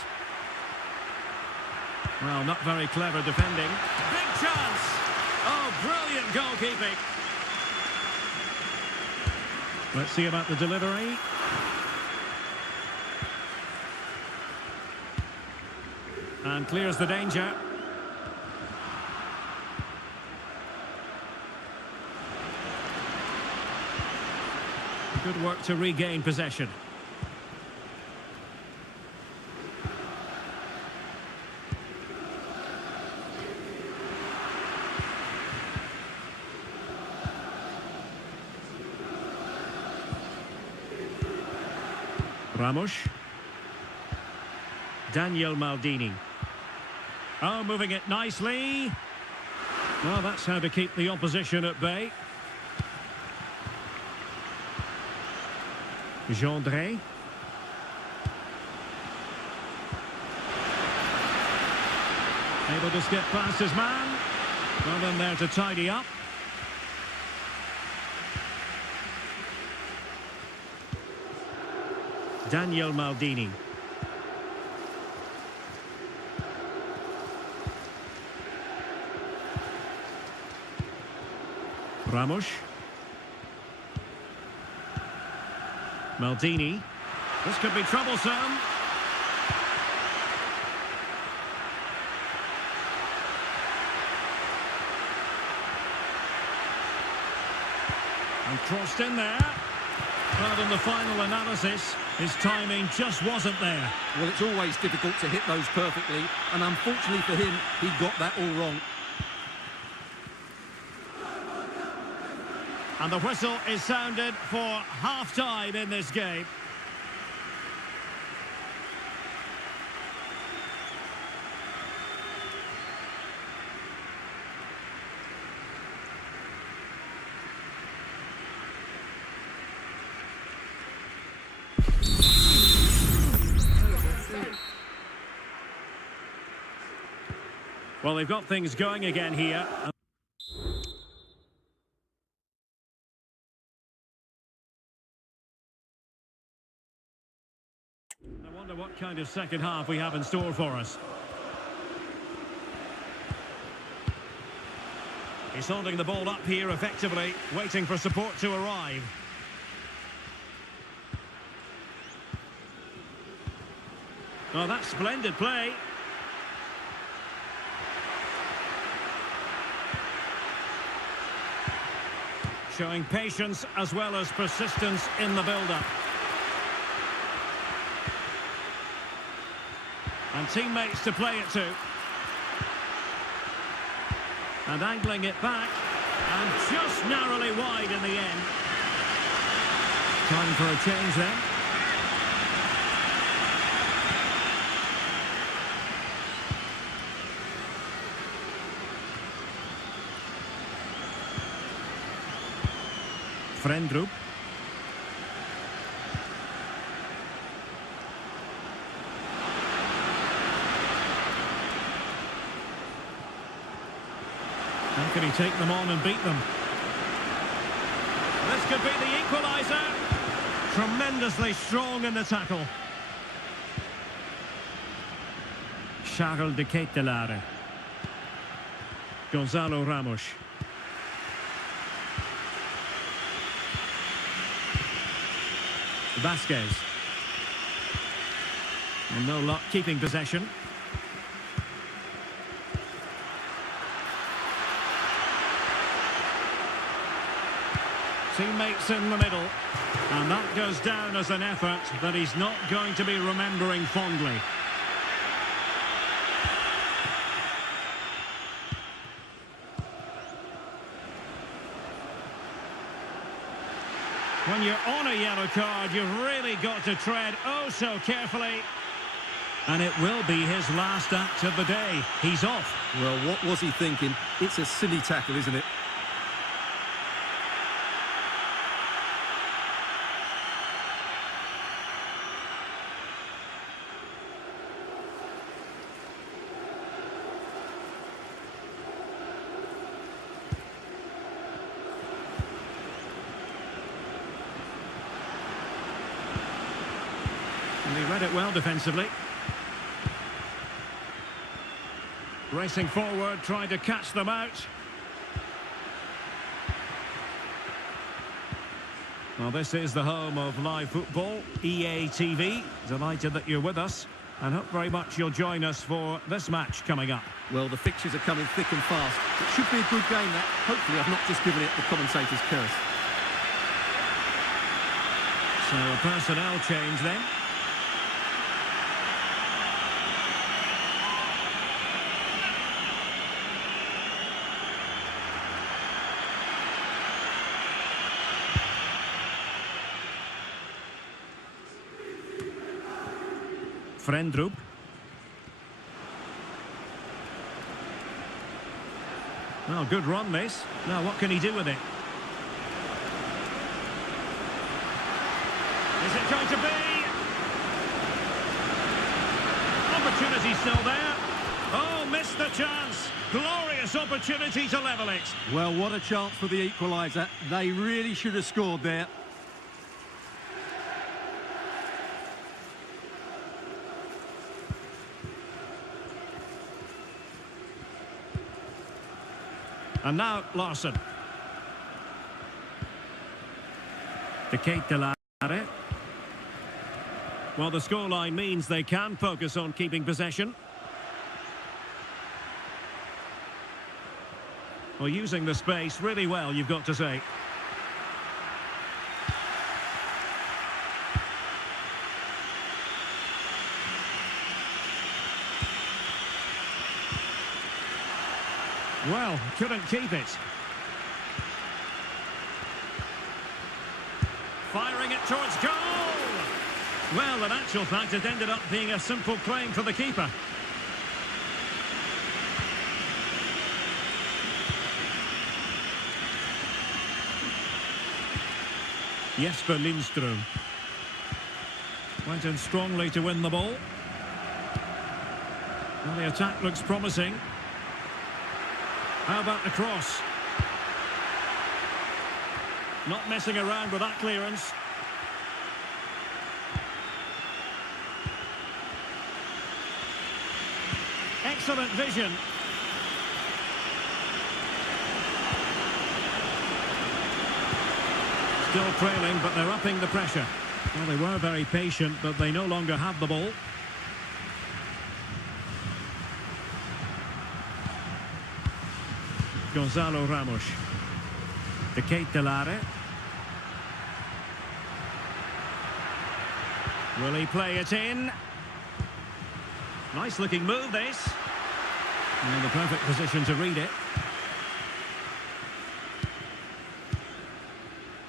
Well, not very clever defending. Big chance! Oh, brilliant goalkeeping. Let's see about the delivery. And clears the danger. Good work to regain possession. Ramos. Daniel Maldini. Oh, moving it nicely. Well, that's how to keep the opposition at bay. Gendré. Able to skip past his man. Well in there to tidy up. Daniel Maldini. Ramos. Maldini. This could be troublesome. And crossed in there. But in the final analysis, his timing just wasn't there. Well, it's always difficult to hit those perfectly, and unfortunately for him, he got that all wrong. And the whistle is sounded for half-time in this game. Well, they've got things going again here. I wonder what kind of second half we have in store for us. He's holding the ball up here effectively, waiting for support to arrive. Oh, that's splendid play. Showing patience as well as persistence in the build-up. And teammates to play it to. And angling it back. And just narrowly wide in the end. Time for a change then. Frendrup. How can he take them on and beat them? This could be the equaliser. Tremendously strong in the tackle. Charles de Ketelaere. Gonzalo Ramos. Vasquez. And no luck keeping possession. Teammates in the middle. And that goes down as an effort that he's not going to be remembering fondly. When you're on a yellow card, you've really got to tread oh so carefully. And it will be his last act of the day. He's off. Well, what was he thinking? It's a silly tackle, isn't it? And he read it well defensively. Racing forward, trying to catch them out. Well, this is the home of live football, EA TV. Delighted that you're with us, and hope very much you'll join us for this match coming up. Well, the fixtures are coming thick and fast. It should be a good game, that. Hopefully I've not just given it the commentator's curse. So a personnel change then. Frendrup. Well, good run this. Now, what can he do with it? Is it going to be? Opportunity still there. Oh, missed the chance. Glorious opportunity to level it. Well, what a chance for the equaliser. They really should have scored there. And now Larsson. To Kate Delare. Well, the scoreline means they can focus on keeping possession. Well, using the space really well, you've got to say. Well, couldn't keep it. Firing it towards goal! Well, in actual fact, it ended up being a simple claim for the keeper. Jesper Lindström. Went in strongly to win the ball. Well, the attack looks promising. How about the cross? Not messing around with that clearance. Excellent vision. Still trailing, but they're upping the pressure. Well, they were very patient, but they no longer have the ball. Gonzalo Ramos. To Kate Delare. Will he play it in? Nice looking move, this. And the perfect position to read it.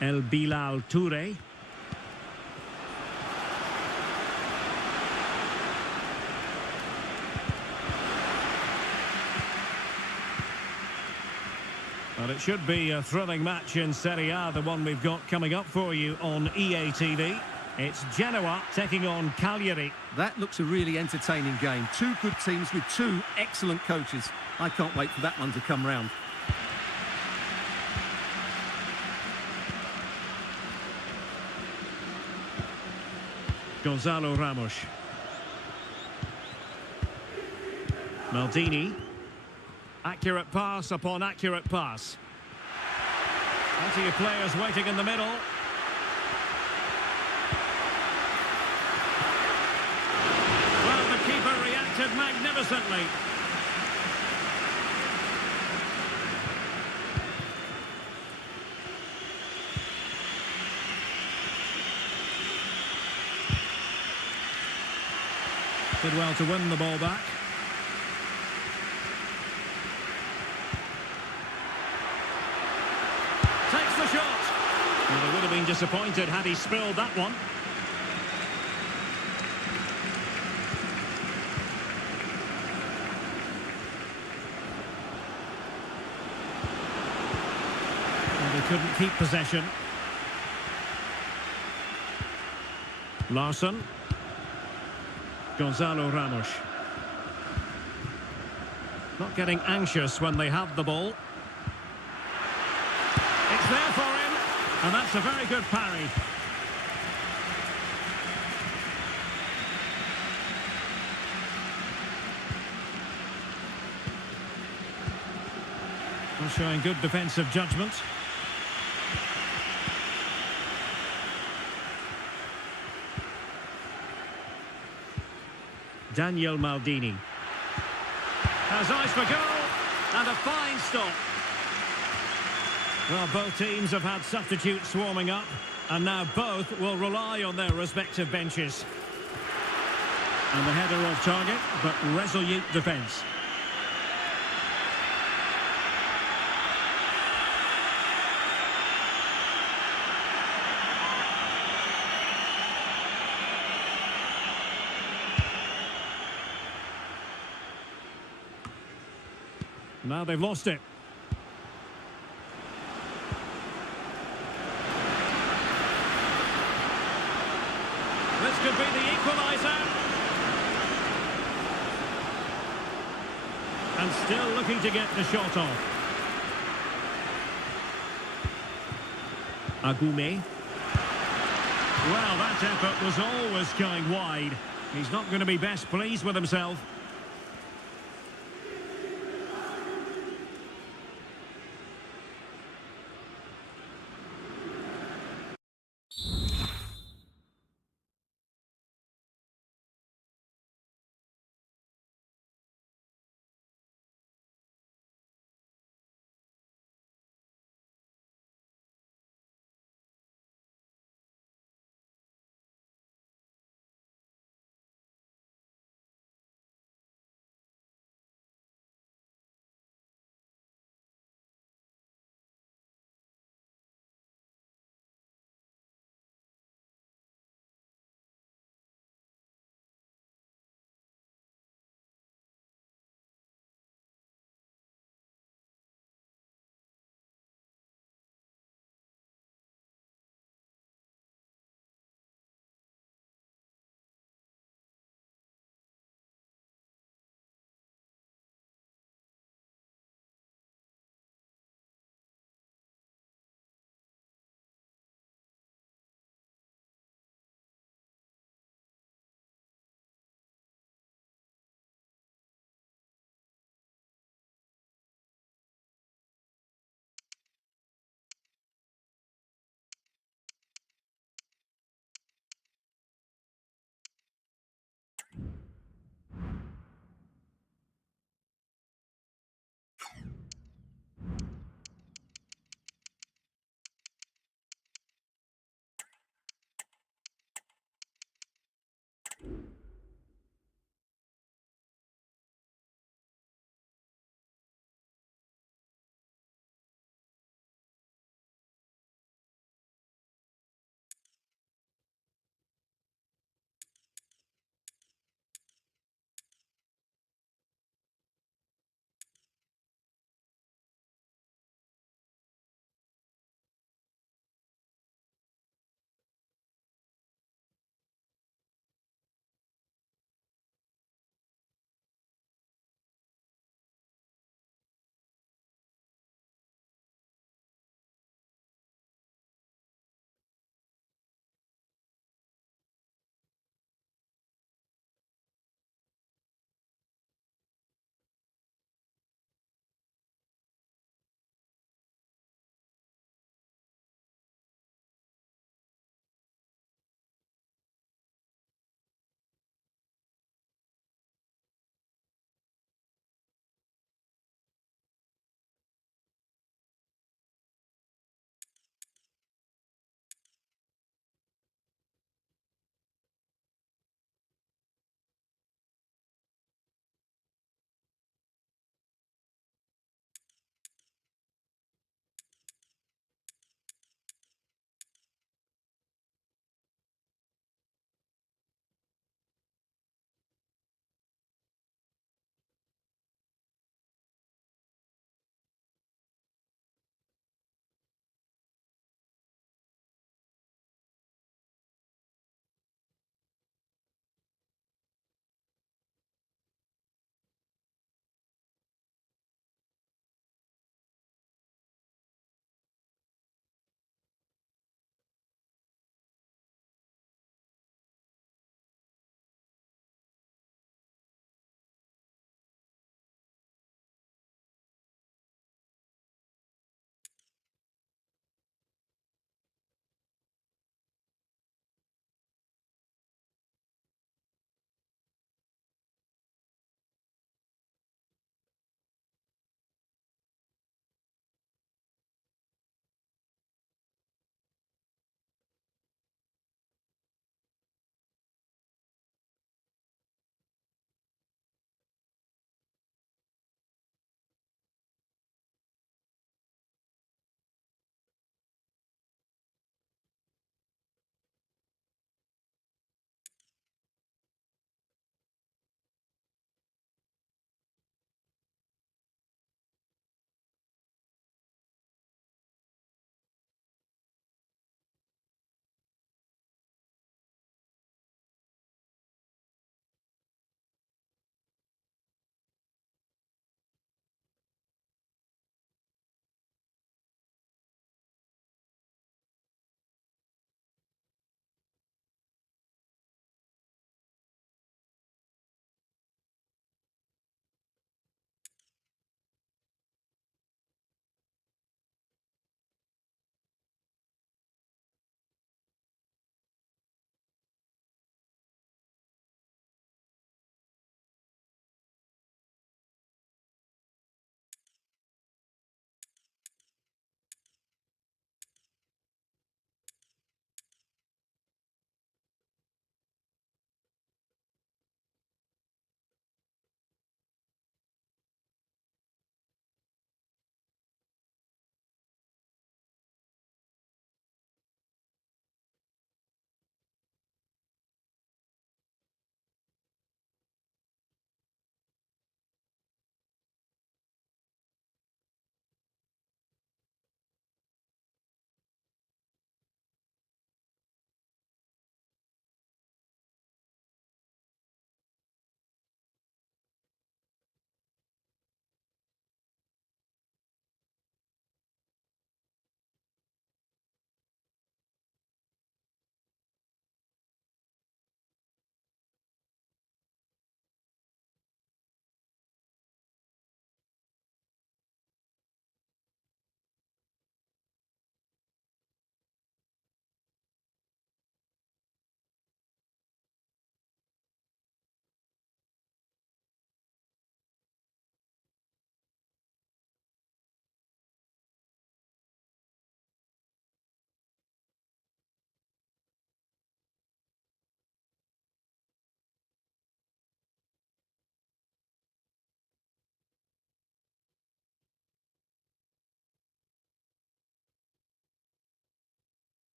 El Bilal Touré. Well, it should be a thrilling match in Serie A, the one we've got coming up for you on ATVI. It's Genoa taking on Cagliari. That looks a really entertaining game. Two good teams with two excellent coaches. I can't wait for that one to come round. Gonzalo Ramos. Maldini. Accurate pass upon accurate pass. Plenty of players waiting in the middle. Well, the keeper reacted magnificently. Did well to win the ball back. Takes the shot. Well, they would have been disappointed had he spilled that one. Well, they couldn't keep possession. Larsson. Gonzalo Ramos. Not getting anxious when they have the ball. It's there for him, and that's a very good parry. Well, showing good defensive judgment. Daniel Maldini. Has eyes for goal, and a fine stop. Well, both teams have had substitutes swarming up, and now both will rely on their respective benches. And the header off target, but resolute defence. Now they've lost it. This could be the equaliser. And still looking to get the shot off. Agume. Well, that effort was always going wide. He's not going to be best pleased with himself.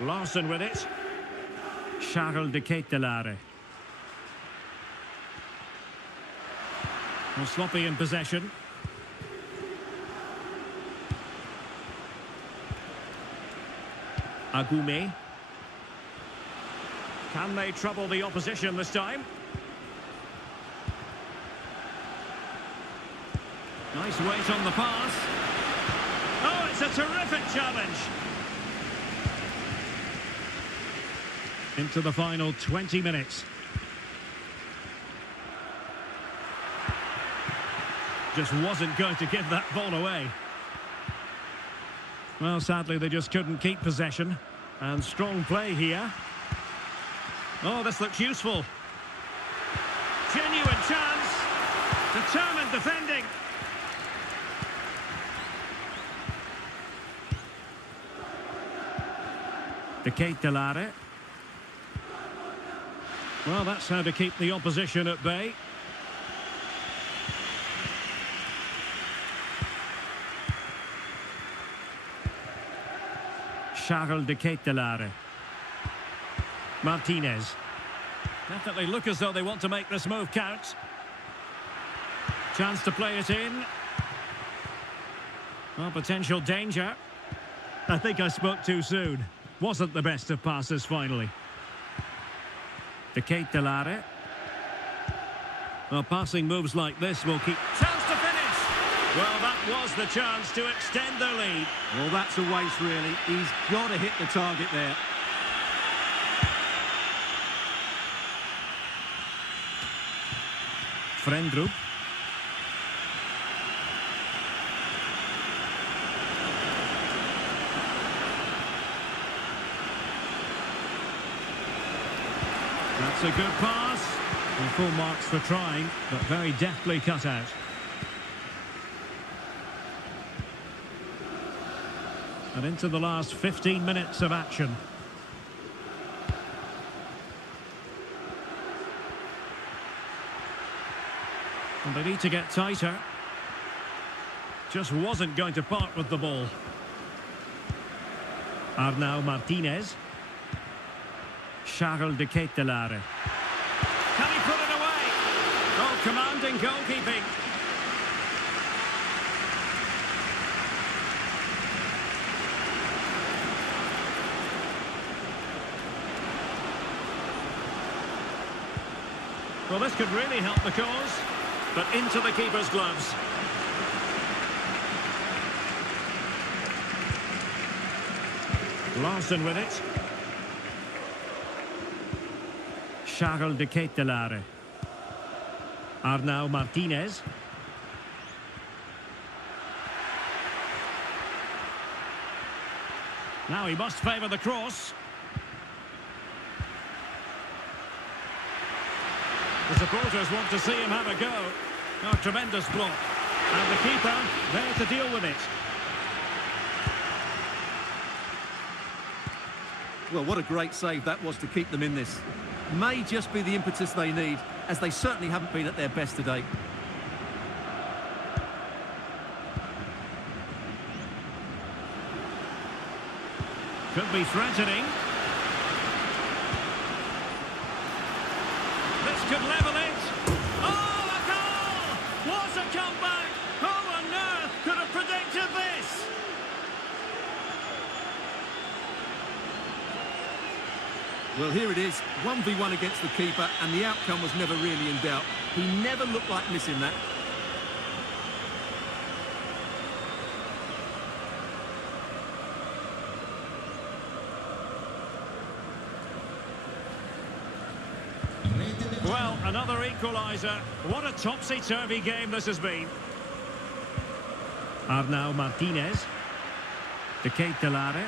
Larson with it. Charles de Ketelare. Well, sloppy in possession. Agoume. Can they trouble the opposition this time? Nice weight on the pass. Oh, it's a terrific challenge. Into the final 20 minutes. Just wasn't going to give that ball away. Well, sadly, they just couldn't keep possession. And strong play here. Oh, this looks useful. Genuine chance. Determined defending. De Ketelare. Well, that's how to keep the opposition at bay. Charles de Ketelare. Martinez. Definitely look as though they want to make this move count. Chance to play it in. Well, potential danger. I think I spoke too soon. Wasn't the best of passes finally. De Ketelare. Well, passing moves like this will keep... Chance to finish! Well, that was the chance to extend their lead. Well, that's a waste, really. He's got to hit the target there. Frendrup. That's a good pass. And full marks for trying, but very deftly cut out. And into the last 15 minutes of action. And they need to get tighter. Just wasn't going to part with the ball. Arnau Martinez. Charles de Ketelare. Can he put it away? Oh, commanding goalkeeping. Well, this could really help the cause, but into the keeper's gloves. Larson with it. Charles de Ketelare. Arnau Martinez. Now he must favour the cross. The supporters want to see him have a go. Oh, tremendous block. And the keeper there to deal with it. Well, what a great save that was to keep them in this. May just be the impetus they need, as they certainly haven't been at their best today. Could be threatening. This could level it. Oh, a goal! What a comeback! Who on earth could have predicted this? Well, here it is, 1v1 against the keeper, and the outcome was never really in doubt. He never looked like missing that. Well, another equaliser. What a topsy-turvy game this has been. Arnau Martinez. De Ketelare.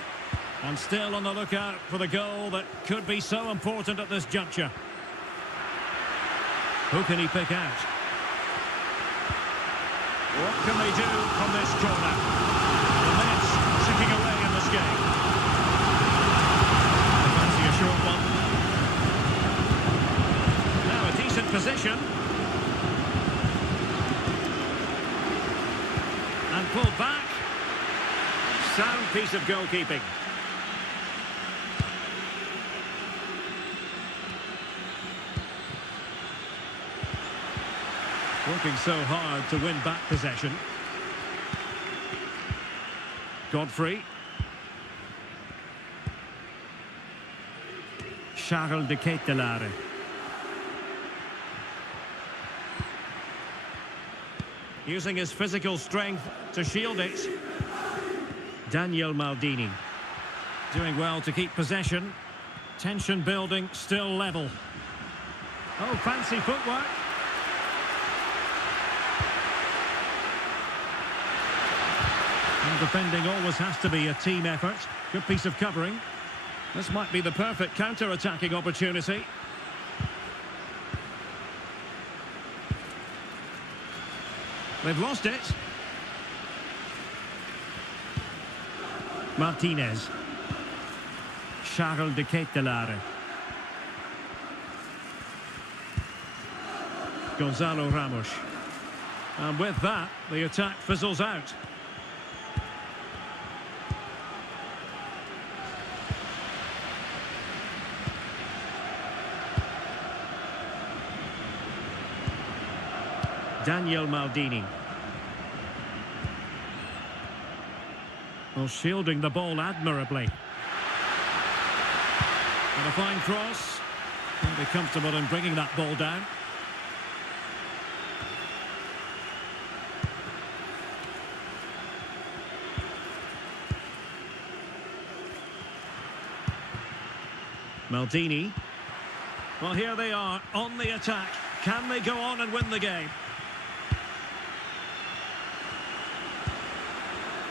And still on the lookout for the goal that could be so important at this juncture. Who can he pick out? What can they do from this corner? The minutes ticking away in this game. I fancy a short one. Now a decent position. And pulled back. Sound piece of goalkeeping. Working so hard to win back possession. Godfrey. Charles de Ketelaere. Using his physical strength to shield it. Daniel Maldini. Doing well to keep possession. Tension building, still level. Oh, fancy footwork. And defending always has to be a team effort. Good piece of covering. This might be the perfect counter-attacking opportunity. They've lost it. Martinez. Charles de Ketelaere. Gonzalo Ramos. And with that, the attack fizzles out. Daniel Maldini. Well, shielding the ball admirably. And a fine cross. Will be comfortable in bringing that ball down. Maldini. Well, here they are on the attack. Can they go on and win the game?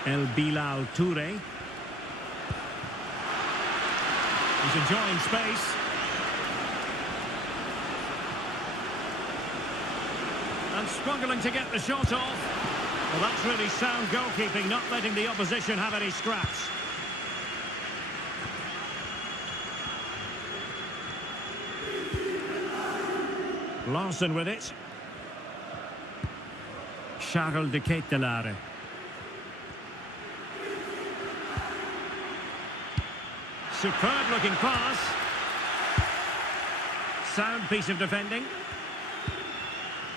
El Bilal Touré. He's enjoying space. And struggling to get the shot off. Well, that's really sound goalkeeping, not letting the opposition have any scraps. Larson with it. Charles de Ketelaere. Superb looking pass. Sound piece of defending.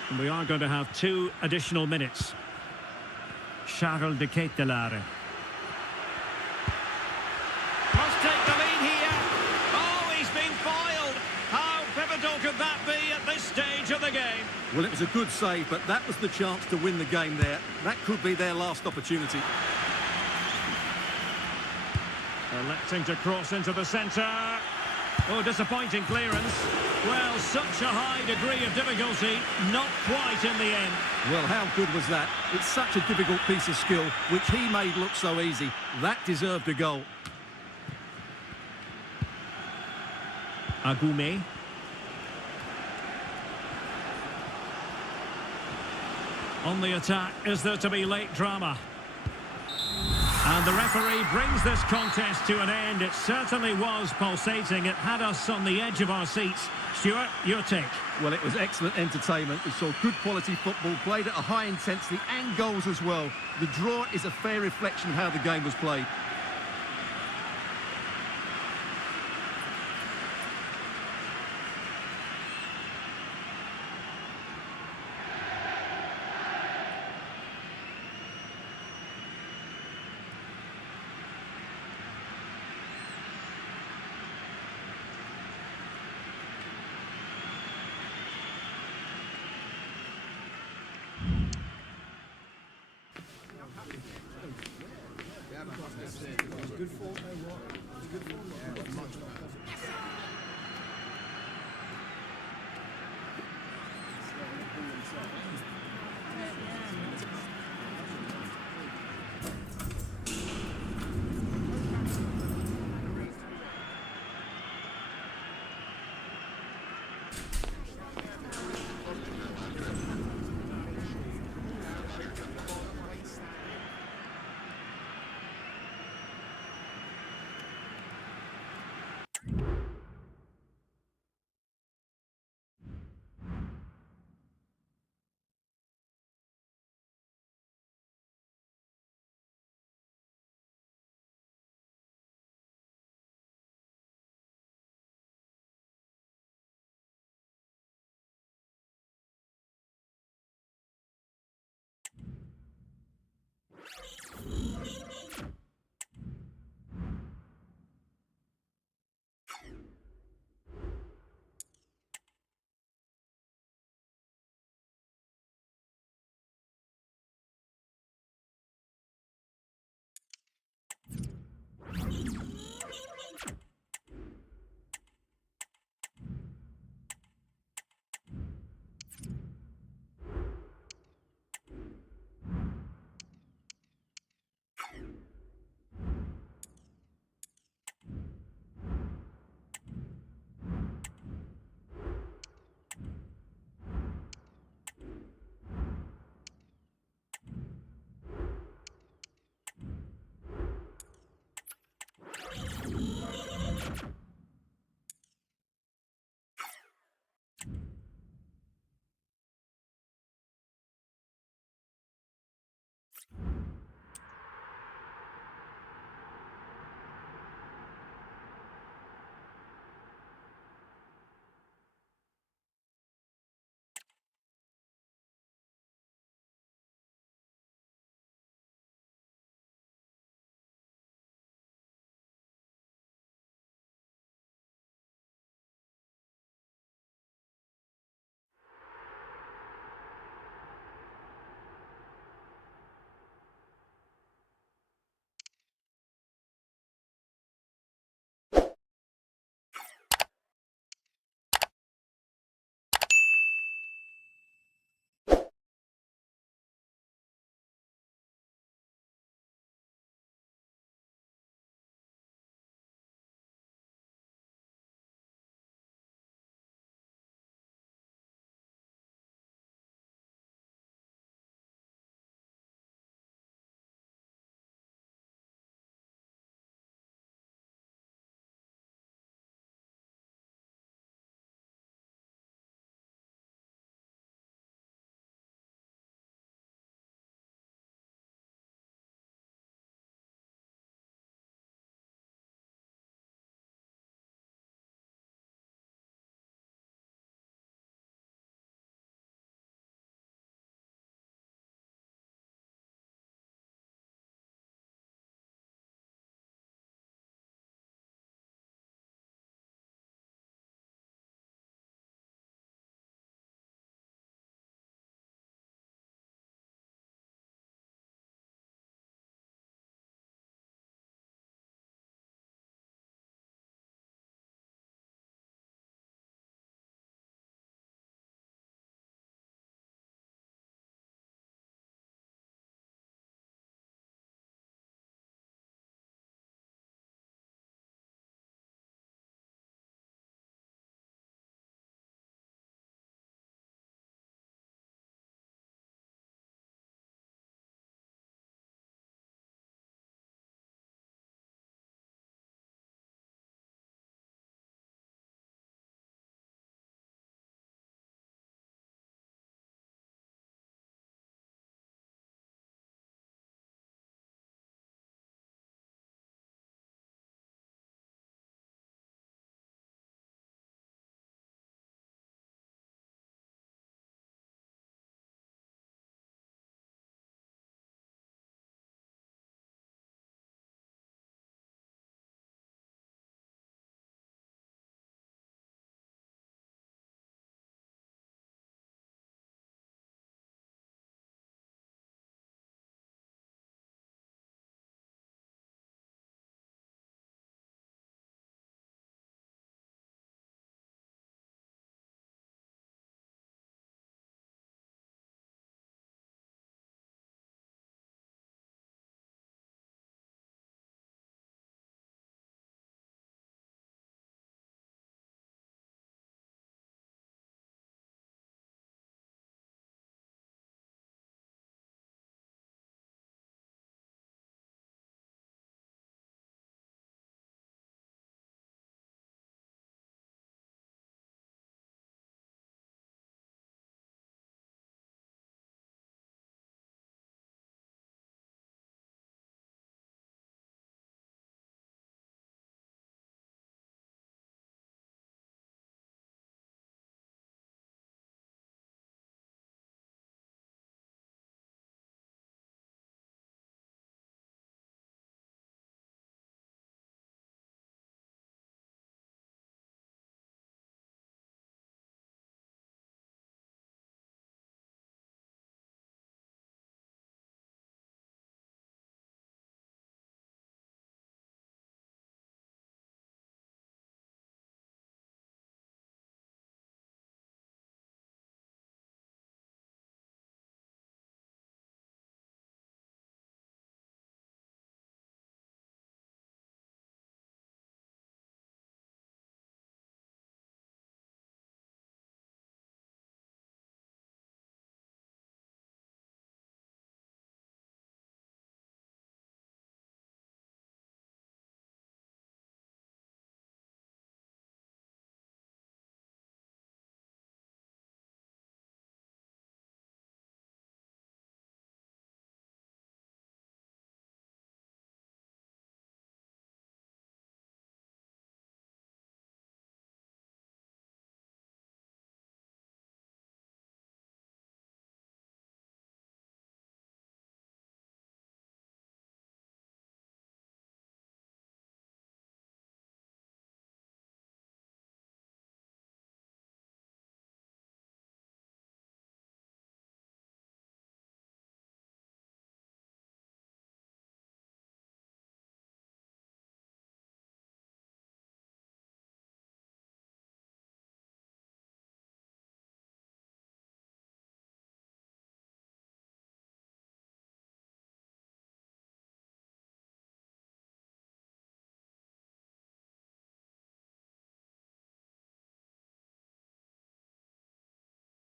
And we are going to have 2 additional minutes. Charles de Ketelaere. Must take the lead here. Oh, he's been foiled. How pivotal could that be at this stage of the game? Well, it was a good save, but that was the chance to win the game there. That could be their last opportunity. Electing to cross into the centre. Oh, disappointing clearance. Well, such a high degree of difficulty, not quite in the end. Well, how good was that? It's such a difficult piece of skill, which he made look so easy. That deserved a goal. Agoume. On the attack, is there to be late drama? And the referee brings this contest to an end. It certainly was pulsating. It had us on the edge of our seats. Stuart, your take? Well, it was excellent entertainment. We saw good quality football, played at a high intensity and goals as well. The draw is a fair reflection of how the game was played.